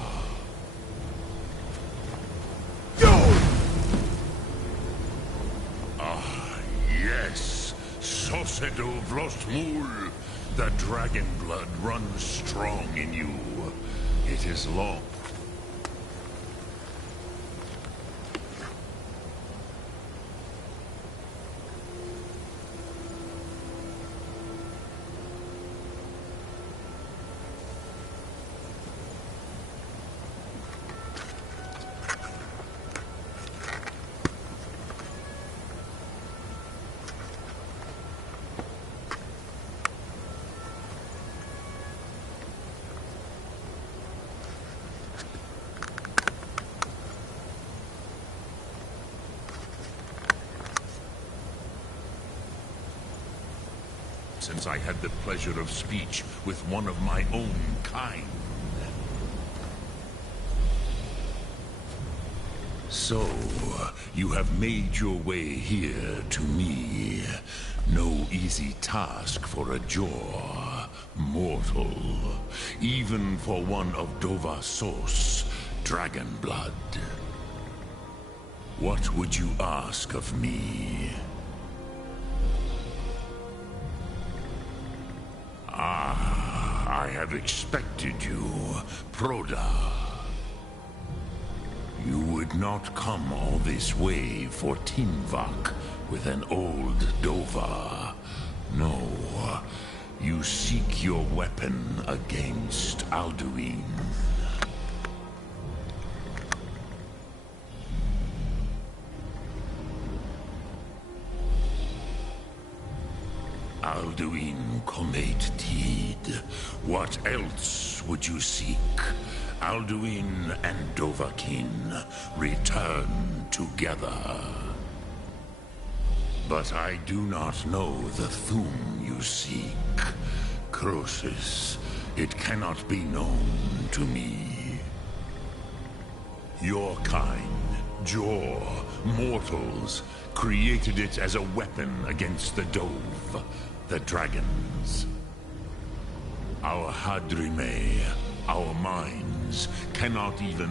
Ah, yes, Sosedo Vlostmul. The dragon blood runs strong in you. It is long. Since I had the pleasure of speech with one of my own kind. So, you have made your way here to me. No easy task for a Jor, mortal. Even for one of Dova Sos, dragon blood. What would you ask of me? I have expected you, Proda. You would not come all this way for Tinvak with an old Dova. No, you seek your weapon against Alduin. Alduin Comet Tid. What else would you seek? Alduin and Dovahkiin return together. But I do not know the Thum you seek. Croesus, it cannot be known to me. Your kind, Jor, mortals, created it as a weapon against the Dove, the dragons. Our Hadrime, our minds, cannot even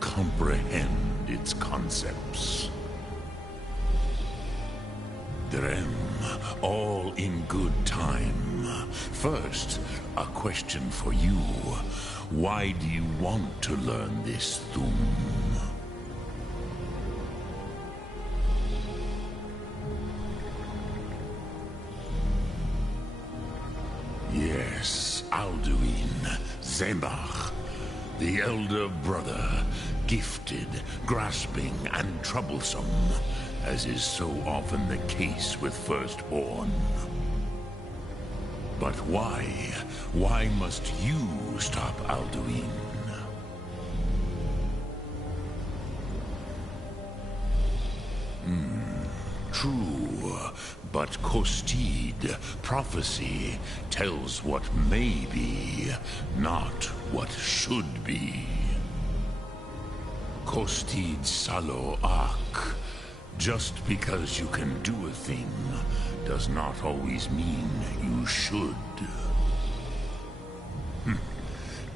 comprehend its concepts. Drem, all in good time. First, a question for you. Why do you want to learn this Thum? Yes, Alduin, Zembach, the elder brother, gifted, grasping, and troublesome, as is so often the case with Firstborn. But why? Why must you stop Alduin? True, but Kostid, prophecy, tells what may be, not what should be. Kostid Salo Ak. Just because you can do a thing does not always mean you should.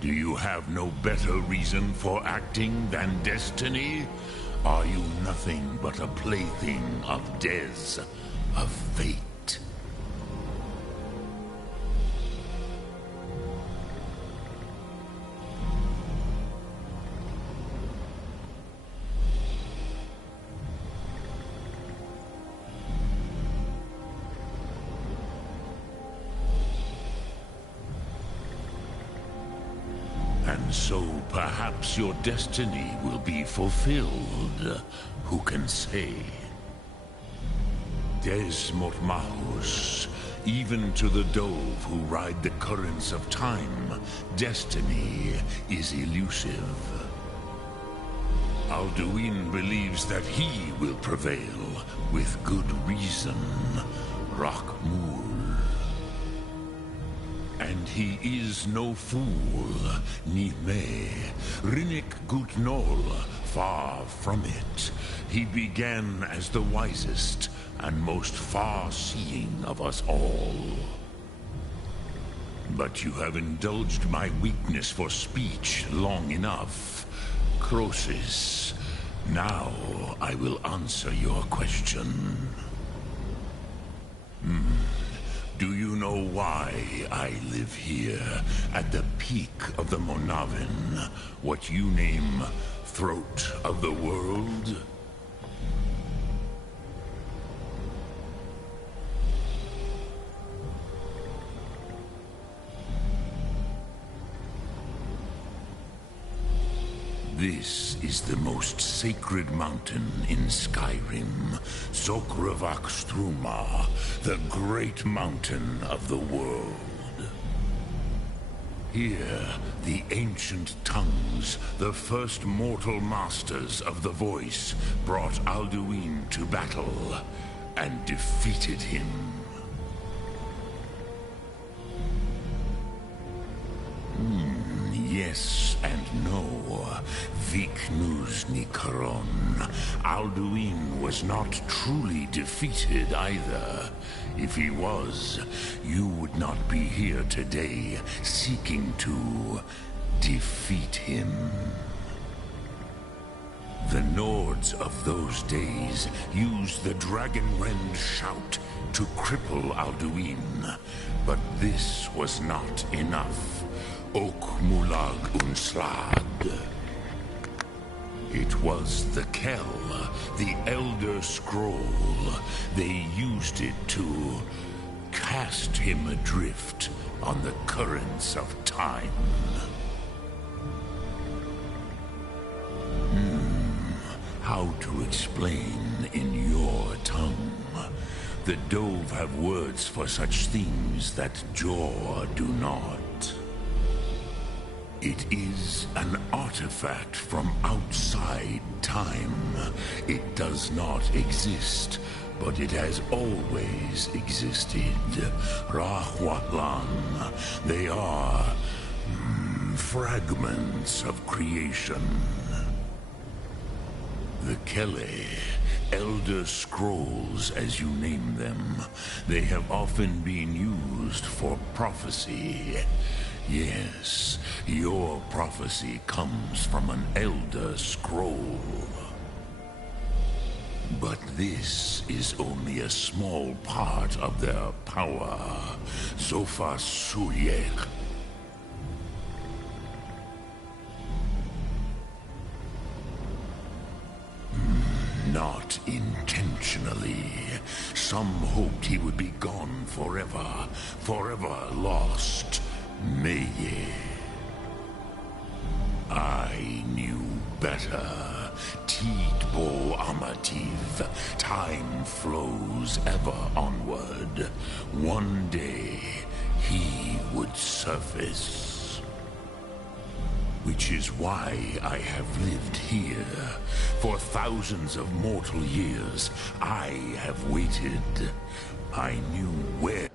Do you have no better reason for acting than destiny? Are you nothing but a plaything of Dez, of fate? And so perhaps your destiny will be fulfilled. Who can say? Des Mortmahus, even to the dove who ride the currents of time, destiny is elusive. Alduin believes that he will prevail, with good reason. Rakmul. And he is no fool, ni me. Rinnik Gutnol, far from it. He began as the wisest and most far-seeing of us all. But you have indulged my weakness for speech long enough. Croesus, now I will answer your question. Do you know why I live here, at the peak of the Monavin, what you name Throat of the World? This is the most sacred mountain in Skyrim, Zokravak Struma, the great mountain of the world. Here, the ancient tongues, the first mortal masters of the voice, brought Alduin to battle and defeated him. Yes and no. Viknus Nikaron. Alduin was not truly defeated either. If he was, you would not be here today seeking to defeat him. The Nords of those days used the Dragonrend shout to cripple Alduin, but this was not enough. Ok Mulag Unslad. It was the Kell, the Elder Scroll. They used it to cast him adrift on the currents of time. How to explain in your tongue? The Dove have words for such things that Jor do not. It is an artifact from outside time. It does not exist, but it has always existed. Rahwatlan. They are fragments of creation. The Kele, Elder Scrolls as you name them, they have often been used for prophecy. Yes, your prophecy comes from an Elder Scroll. But this is only a small part of their power. Zofa Suryek. Not intentionally. Some hoped he would be gone forever, forever lost. Meye. I knew better. Tidbo Amativ. Time flows ever onward. One day, he would surface. Which is why I have lived here. For thousands of mortal years, I have waited. I knew where.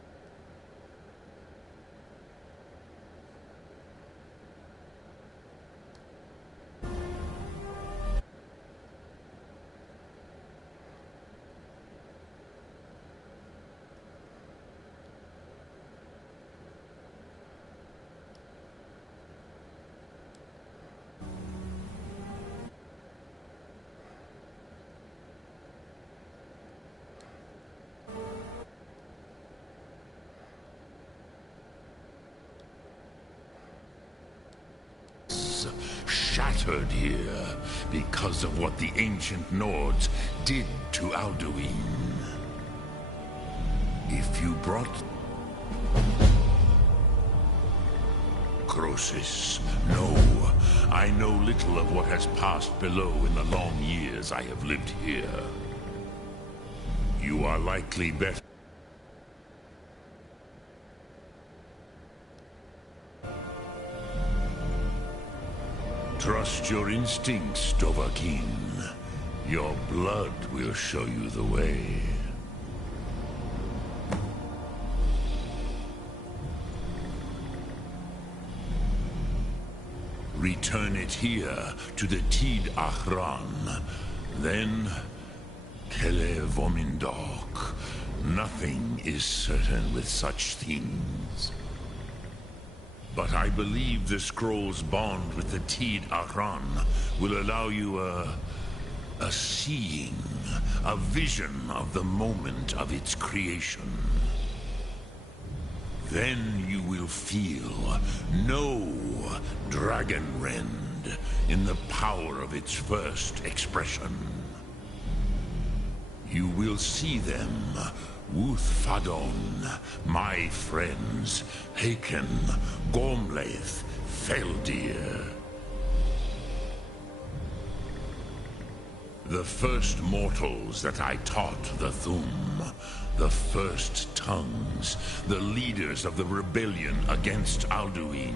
Shattered here because of what the ancient Nords did to Alduin. If you brought necrosis. No, I know little of what has passed below in the long years I have lived here. You are likely better. Trust your instincts, Dovahkiin. Your blood will show you the way. Return it here to the Tid Achran. Then, Kele Vomindok. Nothing is certain with such things. But I believe the scroll's bond with the Tid Achran will allow you a seeing, a vision of the moment of its creation. Then you will feel, know Dragonrend in the power of its first expression. You will see them, Wuthfadon, my friends, Haken, Gormlaith, Feldir. The first mortals that I taught the Thum, the first tongues, the leaders of the rebellion against Alduin.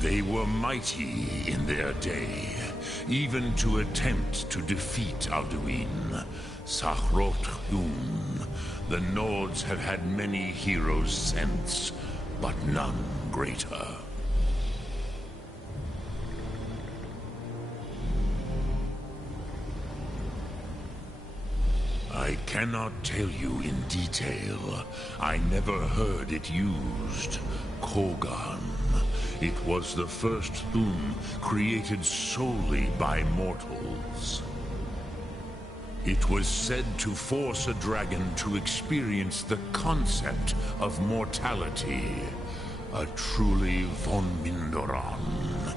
They were mighty in their day, even to attempt to defeat Alduin. Sahrot Hun, the Nords have had many heroes since, but none greater. I cannot tell you in detail. I never heard it used. Kogan. It was the first Thum created solely by mortals. It was said to force a dragon to experience the concept of mortality. A truly von Mindoran.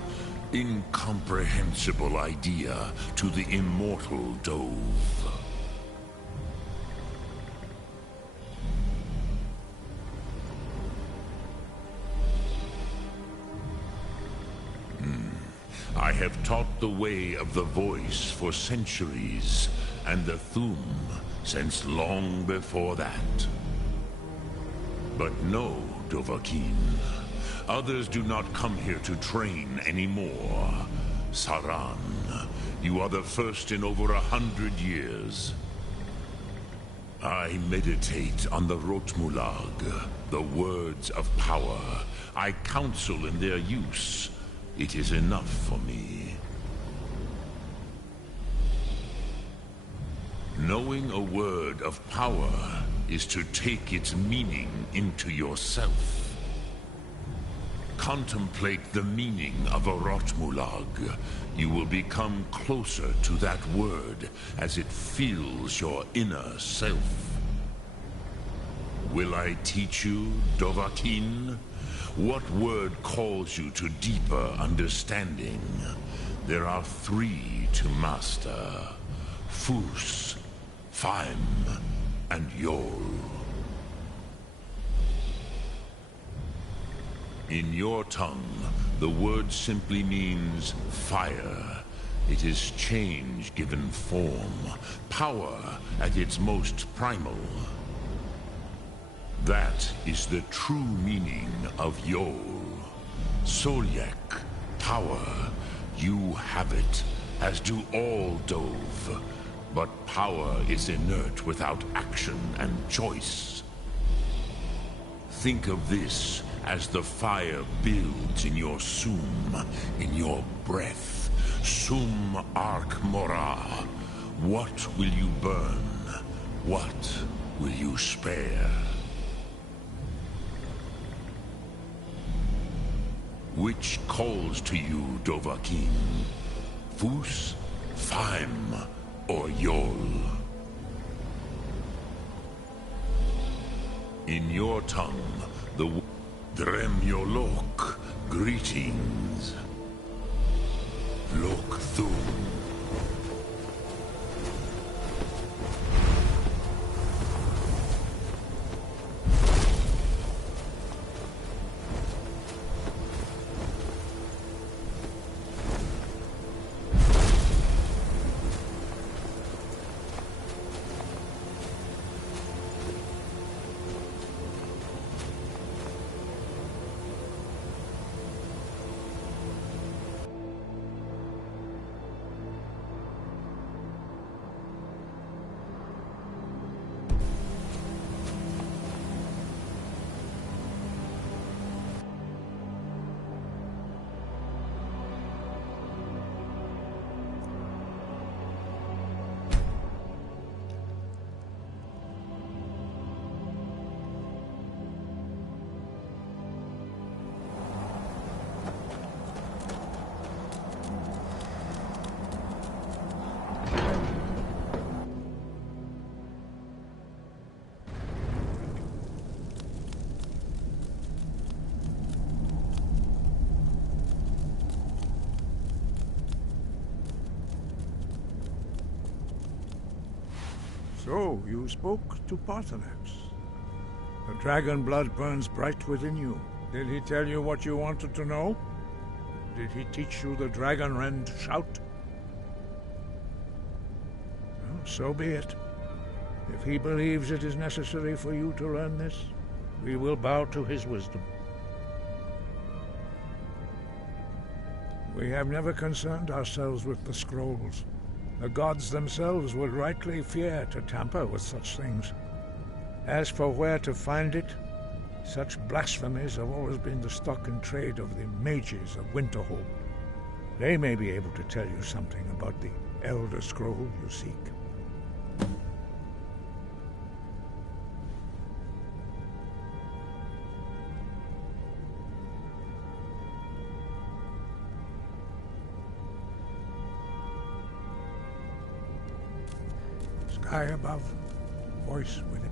Incomprehensible idea to the immortal Dove. I have taught the way of the voice for centuries, and the Thum since long before that. But no, Dovahkiin. Others do not come here to train anymore. Saran, you are the first in over 100 years. I meditate on the Rotmulag, the words of power. I counsel in their use. It is enough for me. Knowing a word of power is to take its meaning into yourself. Contemplate the meaning of a Rotmulag. You will become closer to that word as it fills your inner self. Will I teach you, Dovahkiin? What word calls you to deeper understanding? There are 3 to master. Fus, Faim, and Yol. In your tongue, the word simply means fire. It is change given form, power at its most primal. That is the true meaning of Yol. Solyek, power. You have it, as do all Dove. But power is inert without action and choice. Think of this as the fire builds in your Sum, in your breath. Sum Ark Mora. What will you burn? What will you spare? Which calls to you, Dovahkiin? Fus, Faim, or Yol? In your tongue, the Dremyolok, greetings. Lok Thum. So, you spoke to Parthenax. The dragon blood burns bright within you. Did he tell you what you wanted to know? Did he teach you the dragon rend shout? Well, so be it. If he believes it is necessary for you to learn this, we will bow to his wisdom. We have never concerned ourselves with the scrolls. The gods themselves would rightly fear to tamper with such things. As for where to find it, such blasphemies have always been the stock and trade of the mages of Winterhold. They may be able to tell you something about the Elder Scroll you seek. Sky above, voice within.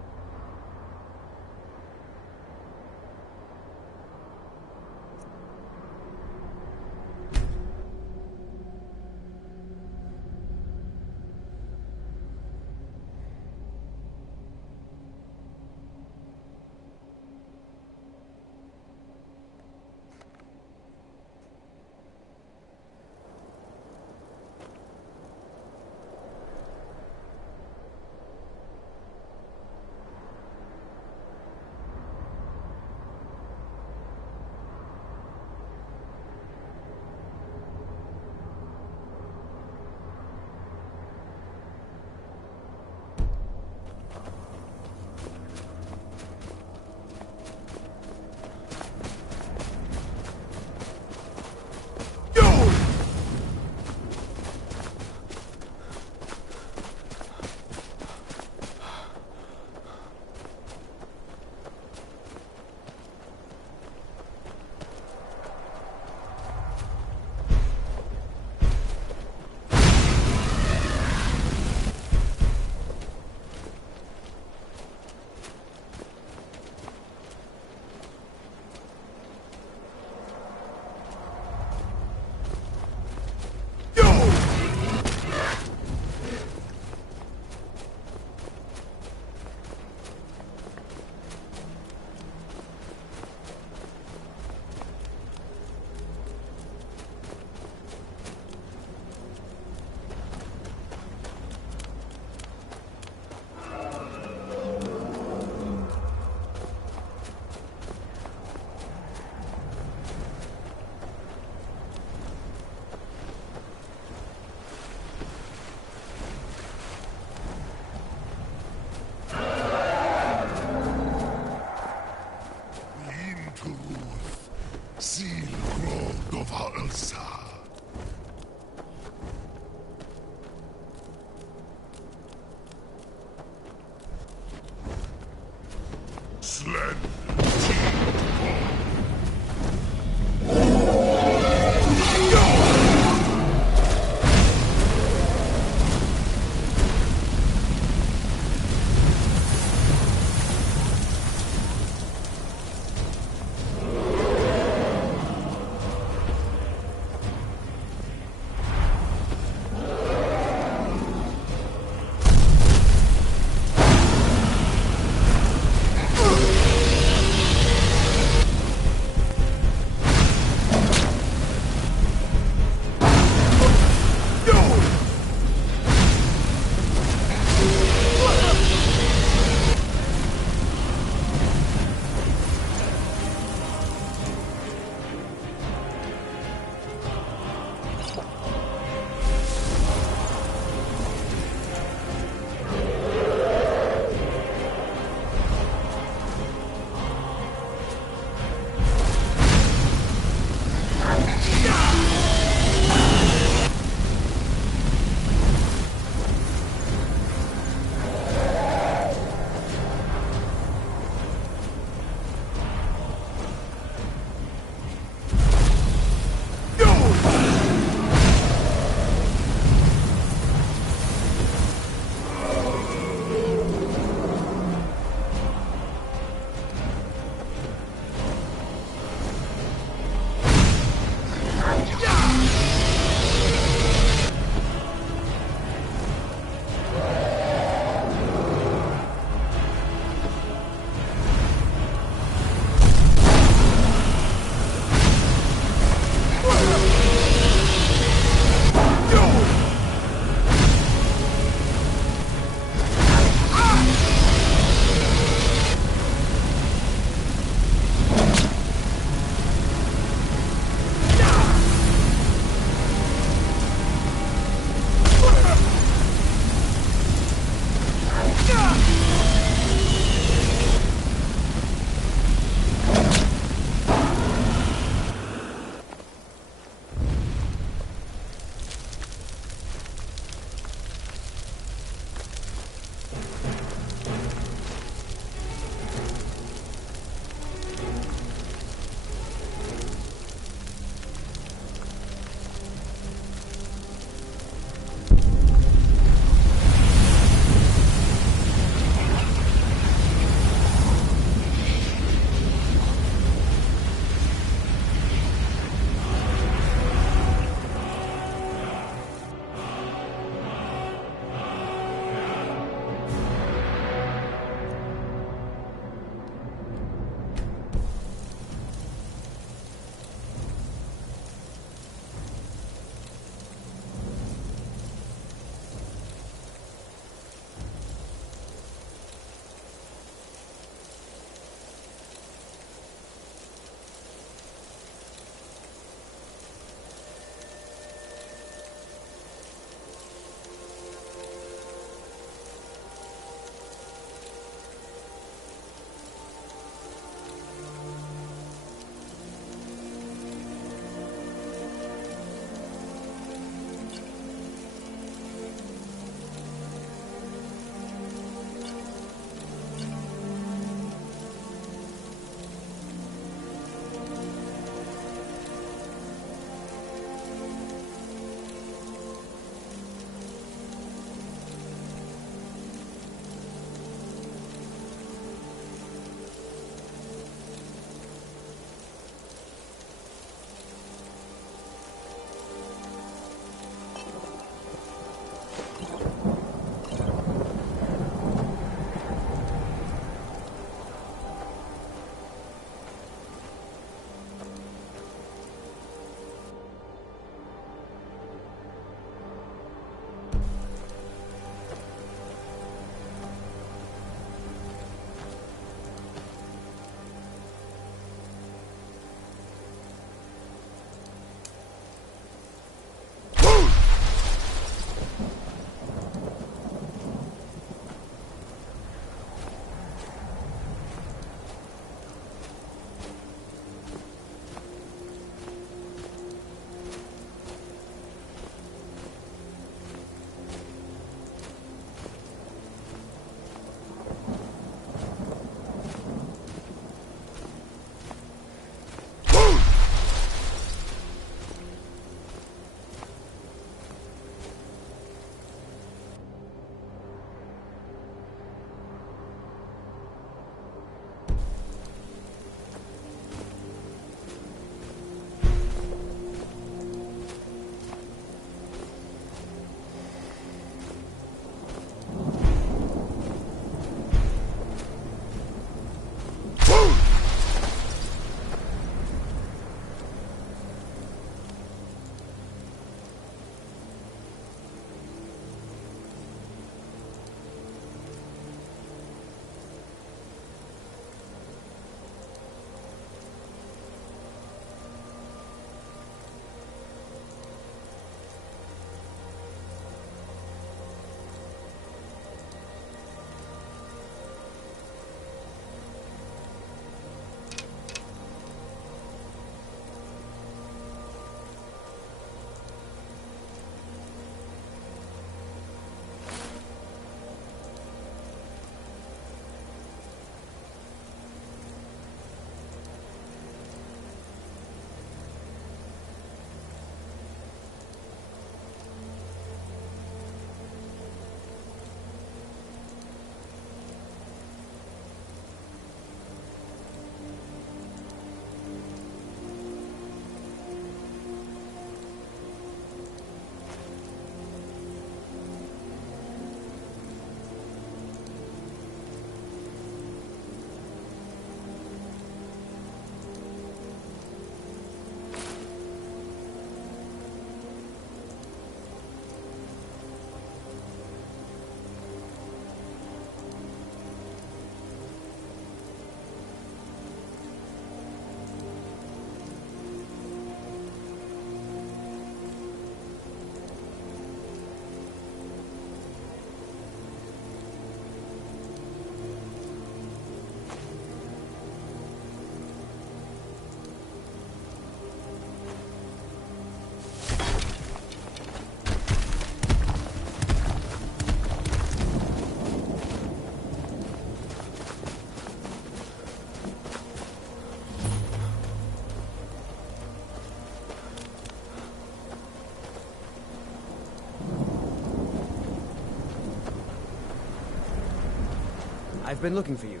I've been looking for you.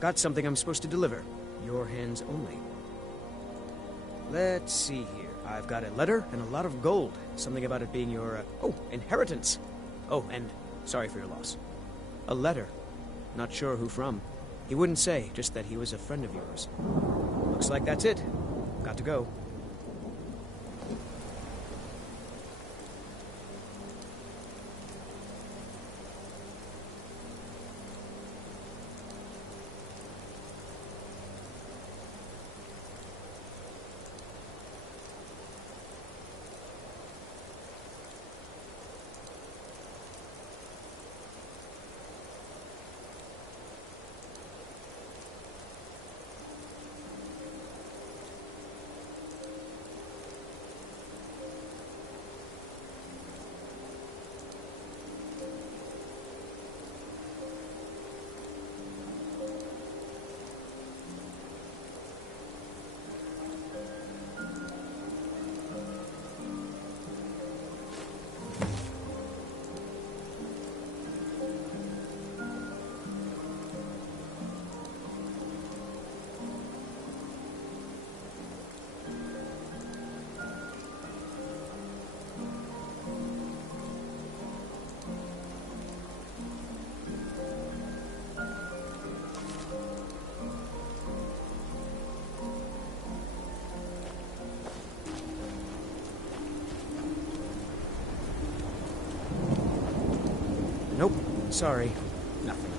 Got something I'm supposed to deliver. Your hands only. Let's see here. I've got a letter and a lot of gold. Something about it being your, inheritance. Oh, and sorry for your loss. A letter. Not sure who from. He wouldn't say, just that he was a friend of yours. Looks like that's it. Got to go. Nope. Sorry. Nothing.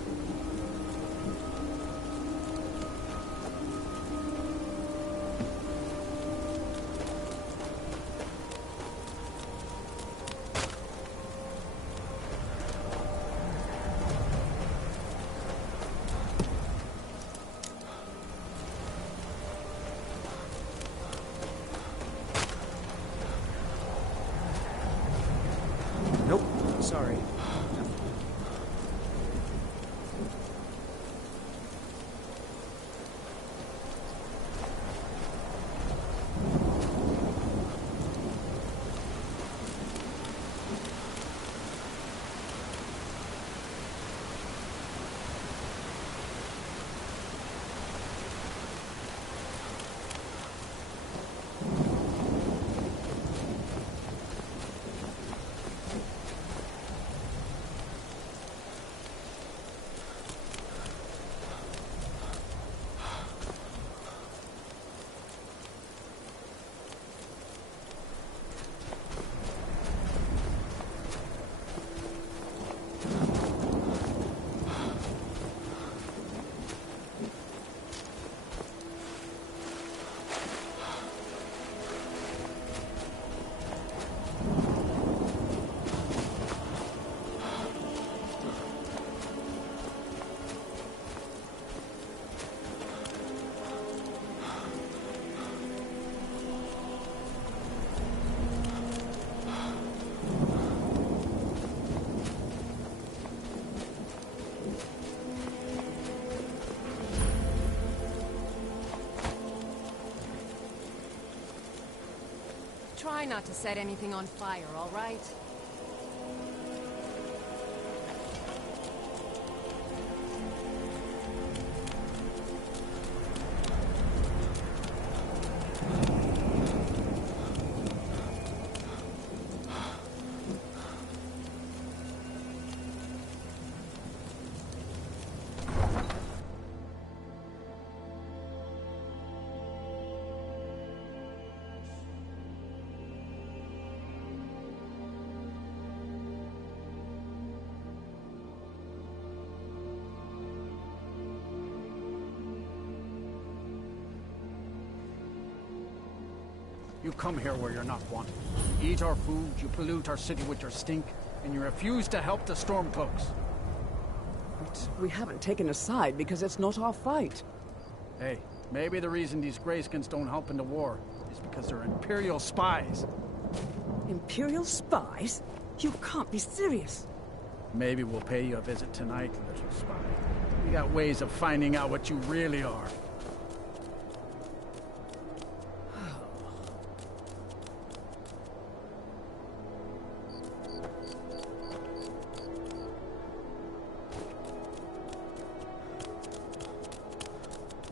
Nope. Sorry. Try not to set anything on fire, all right? You come here where you're not wanted. You eat our food, you pollute our city with your stink, and you refuse to help the Stormcloaks. But we haven't taken a side because it's not our fight. Hey, maybe the reason these Greyskins don't help in the war is because they're Imperial spies. Imperial spies? You can't be serious. Maybe we'll pay you a visit tonight, little spy. We got ways of finding out what you really are.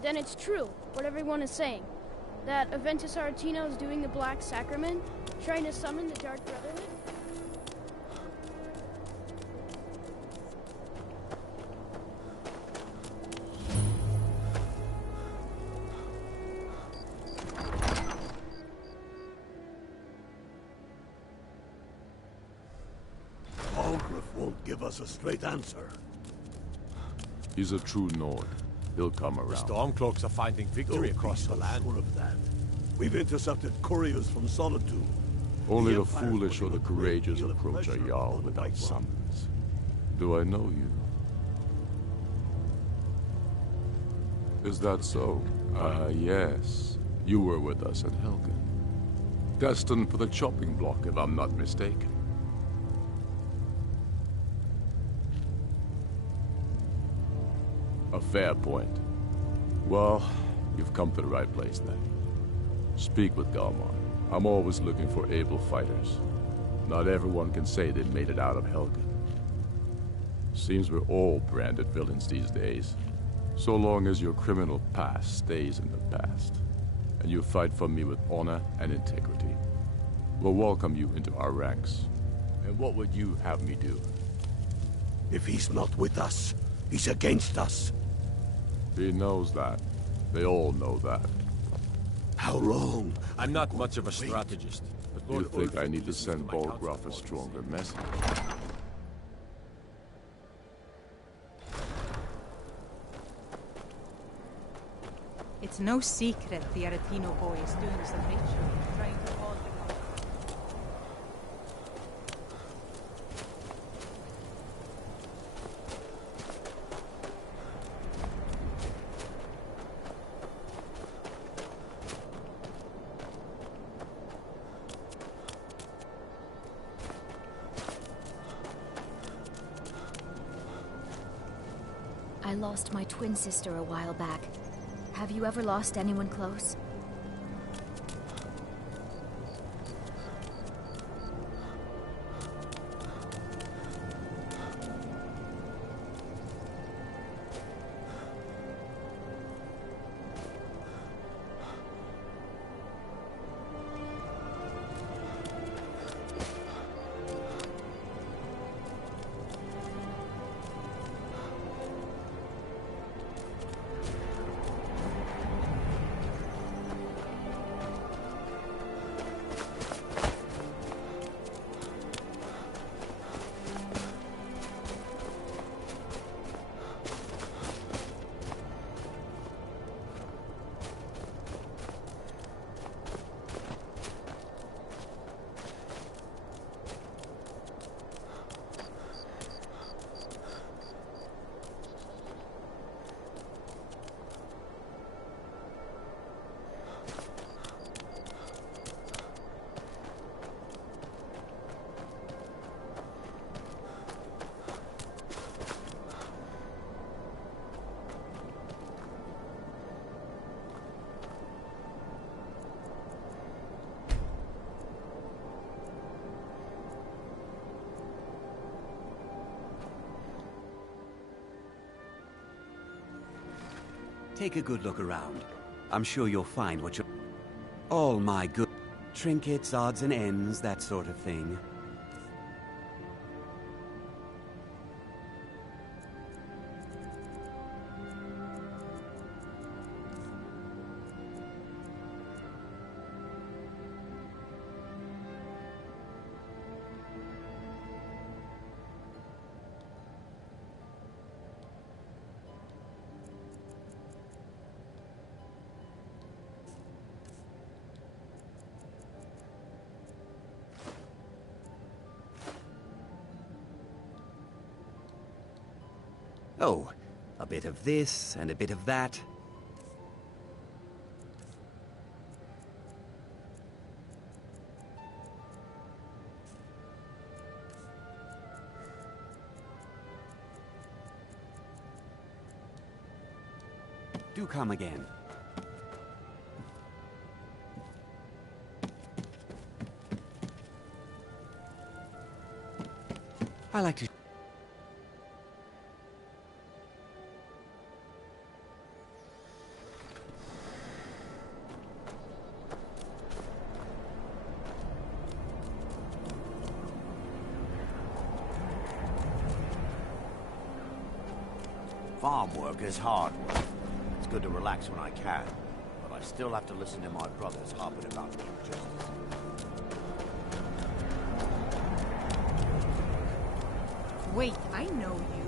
then it's true, what everyone is saying. That Aventus Aretino is doing the Black Sacrament, trying to summon the Dark Brotherhood? Algrif won't give us a straight answer. He's a true Nord. He'll come around. The Stormcloaks are finding victory across the land. Sure of that. We've intercepted couriers from Solitude. Only the foolish or the courageous approach a Jarl without summons. Do I know you? Is that so? Yes. You were with us at Helgen. Destined for the chopping block, if I'm not mistaken. A fair point. Well, you've come to the right place then. Speak with Galmar. I'm always looking for able fighters. Not everyone can say they made it out of Helgen. Seems we're all branded villains these days. So long as your criminal past stays in the past, and you fight for me with honor and integrity, we'll welcome you into our ranks. And what would you have me do? If he's not with us, he's against us. He knows that. They all know that. How long? I'm not much of a strategist. But You think I need to send Bolgraf a stronger message? It's no secret the Aretino boy is doing some ritual, trying to hold him up. I lost my twin sister a while back. Have you ever lost anyone close? Take a good look around. I'm sure you'll find what you're... All my good... trinkets, odds and ends, that sort of thing. Oh, a bit of this and a bit of that. Do come again. I like to... Farm work is hard work. It's good to relax when I can, but I still have to listen to my brothers harping about injustice. Wait, I know you.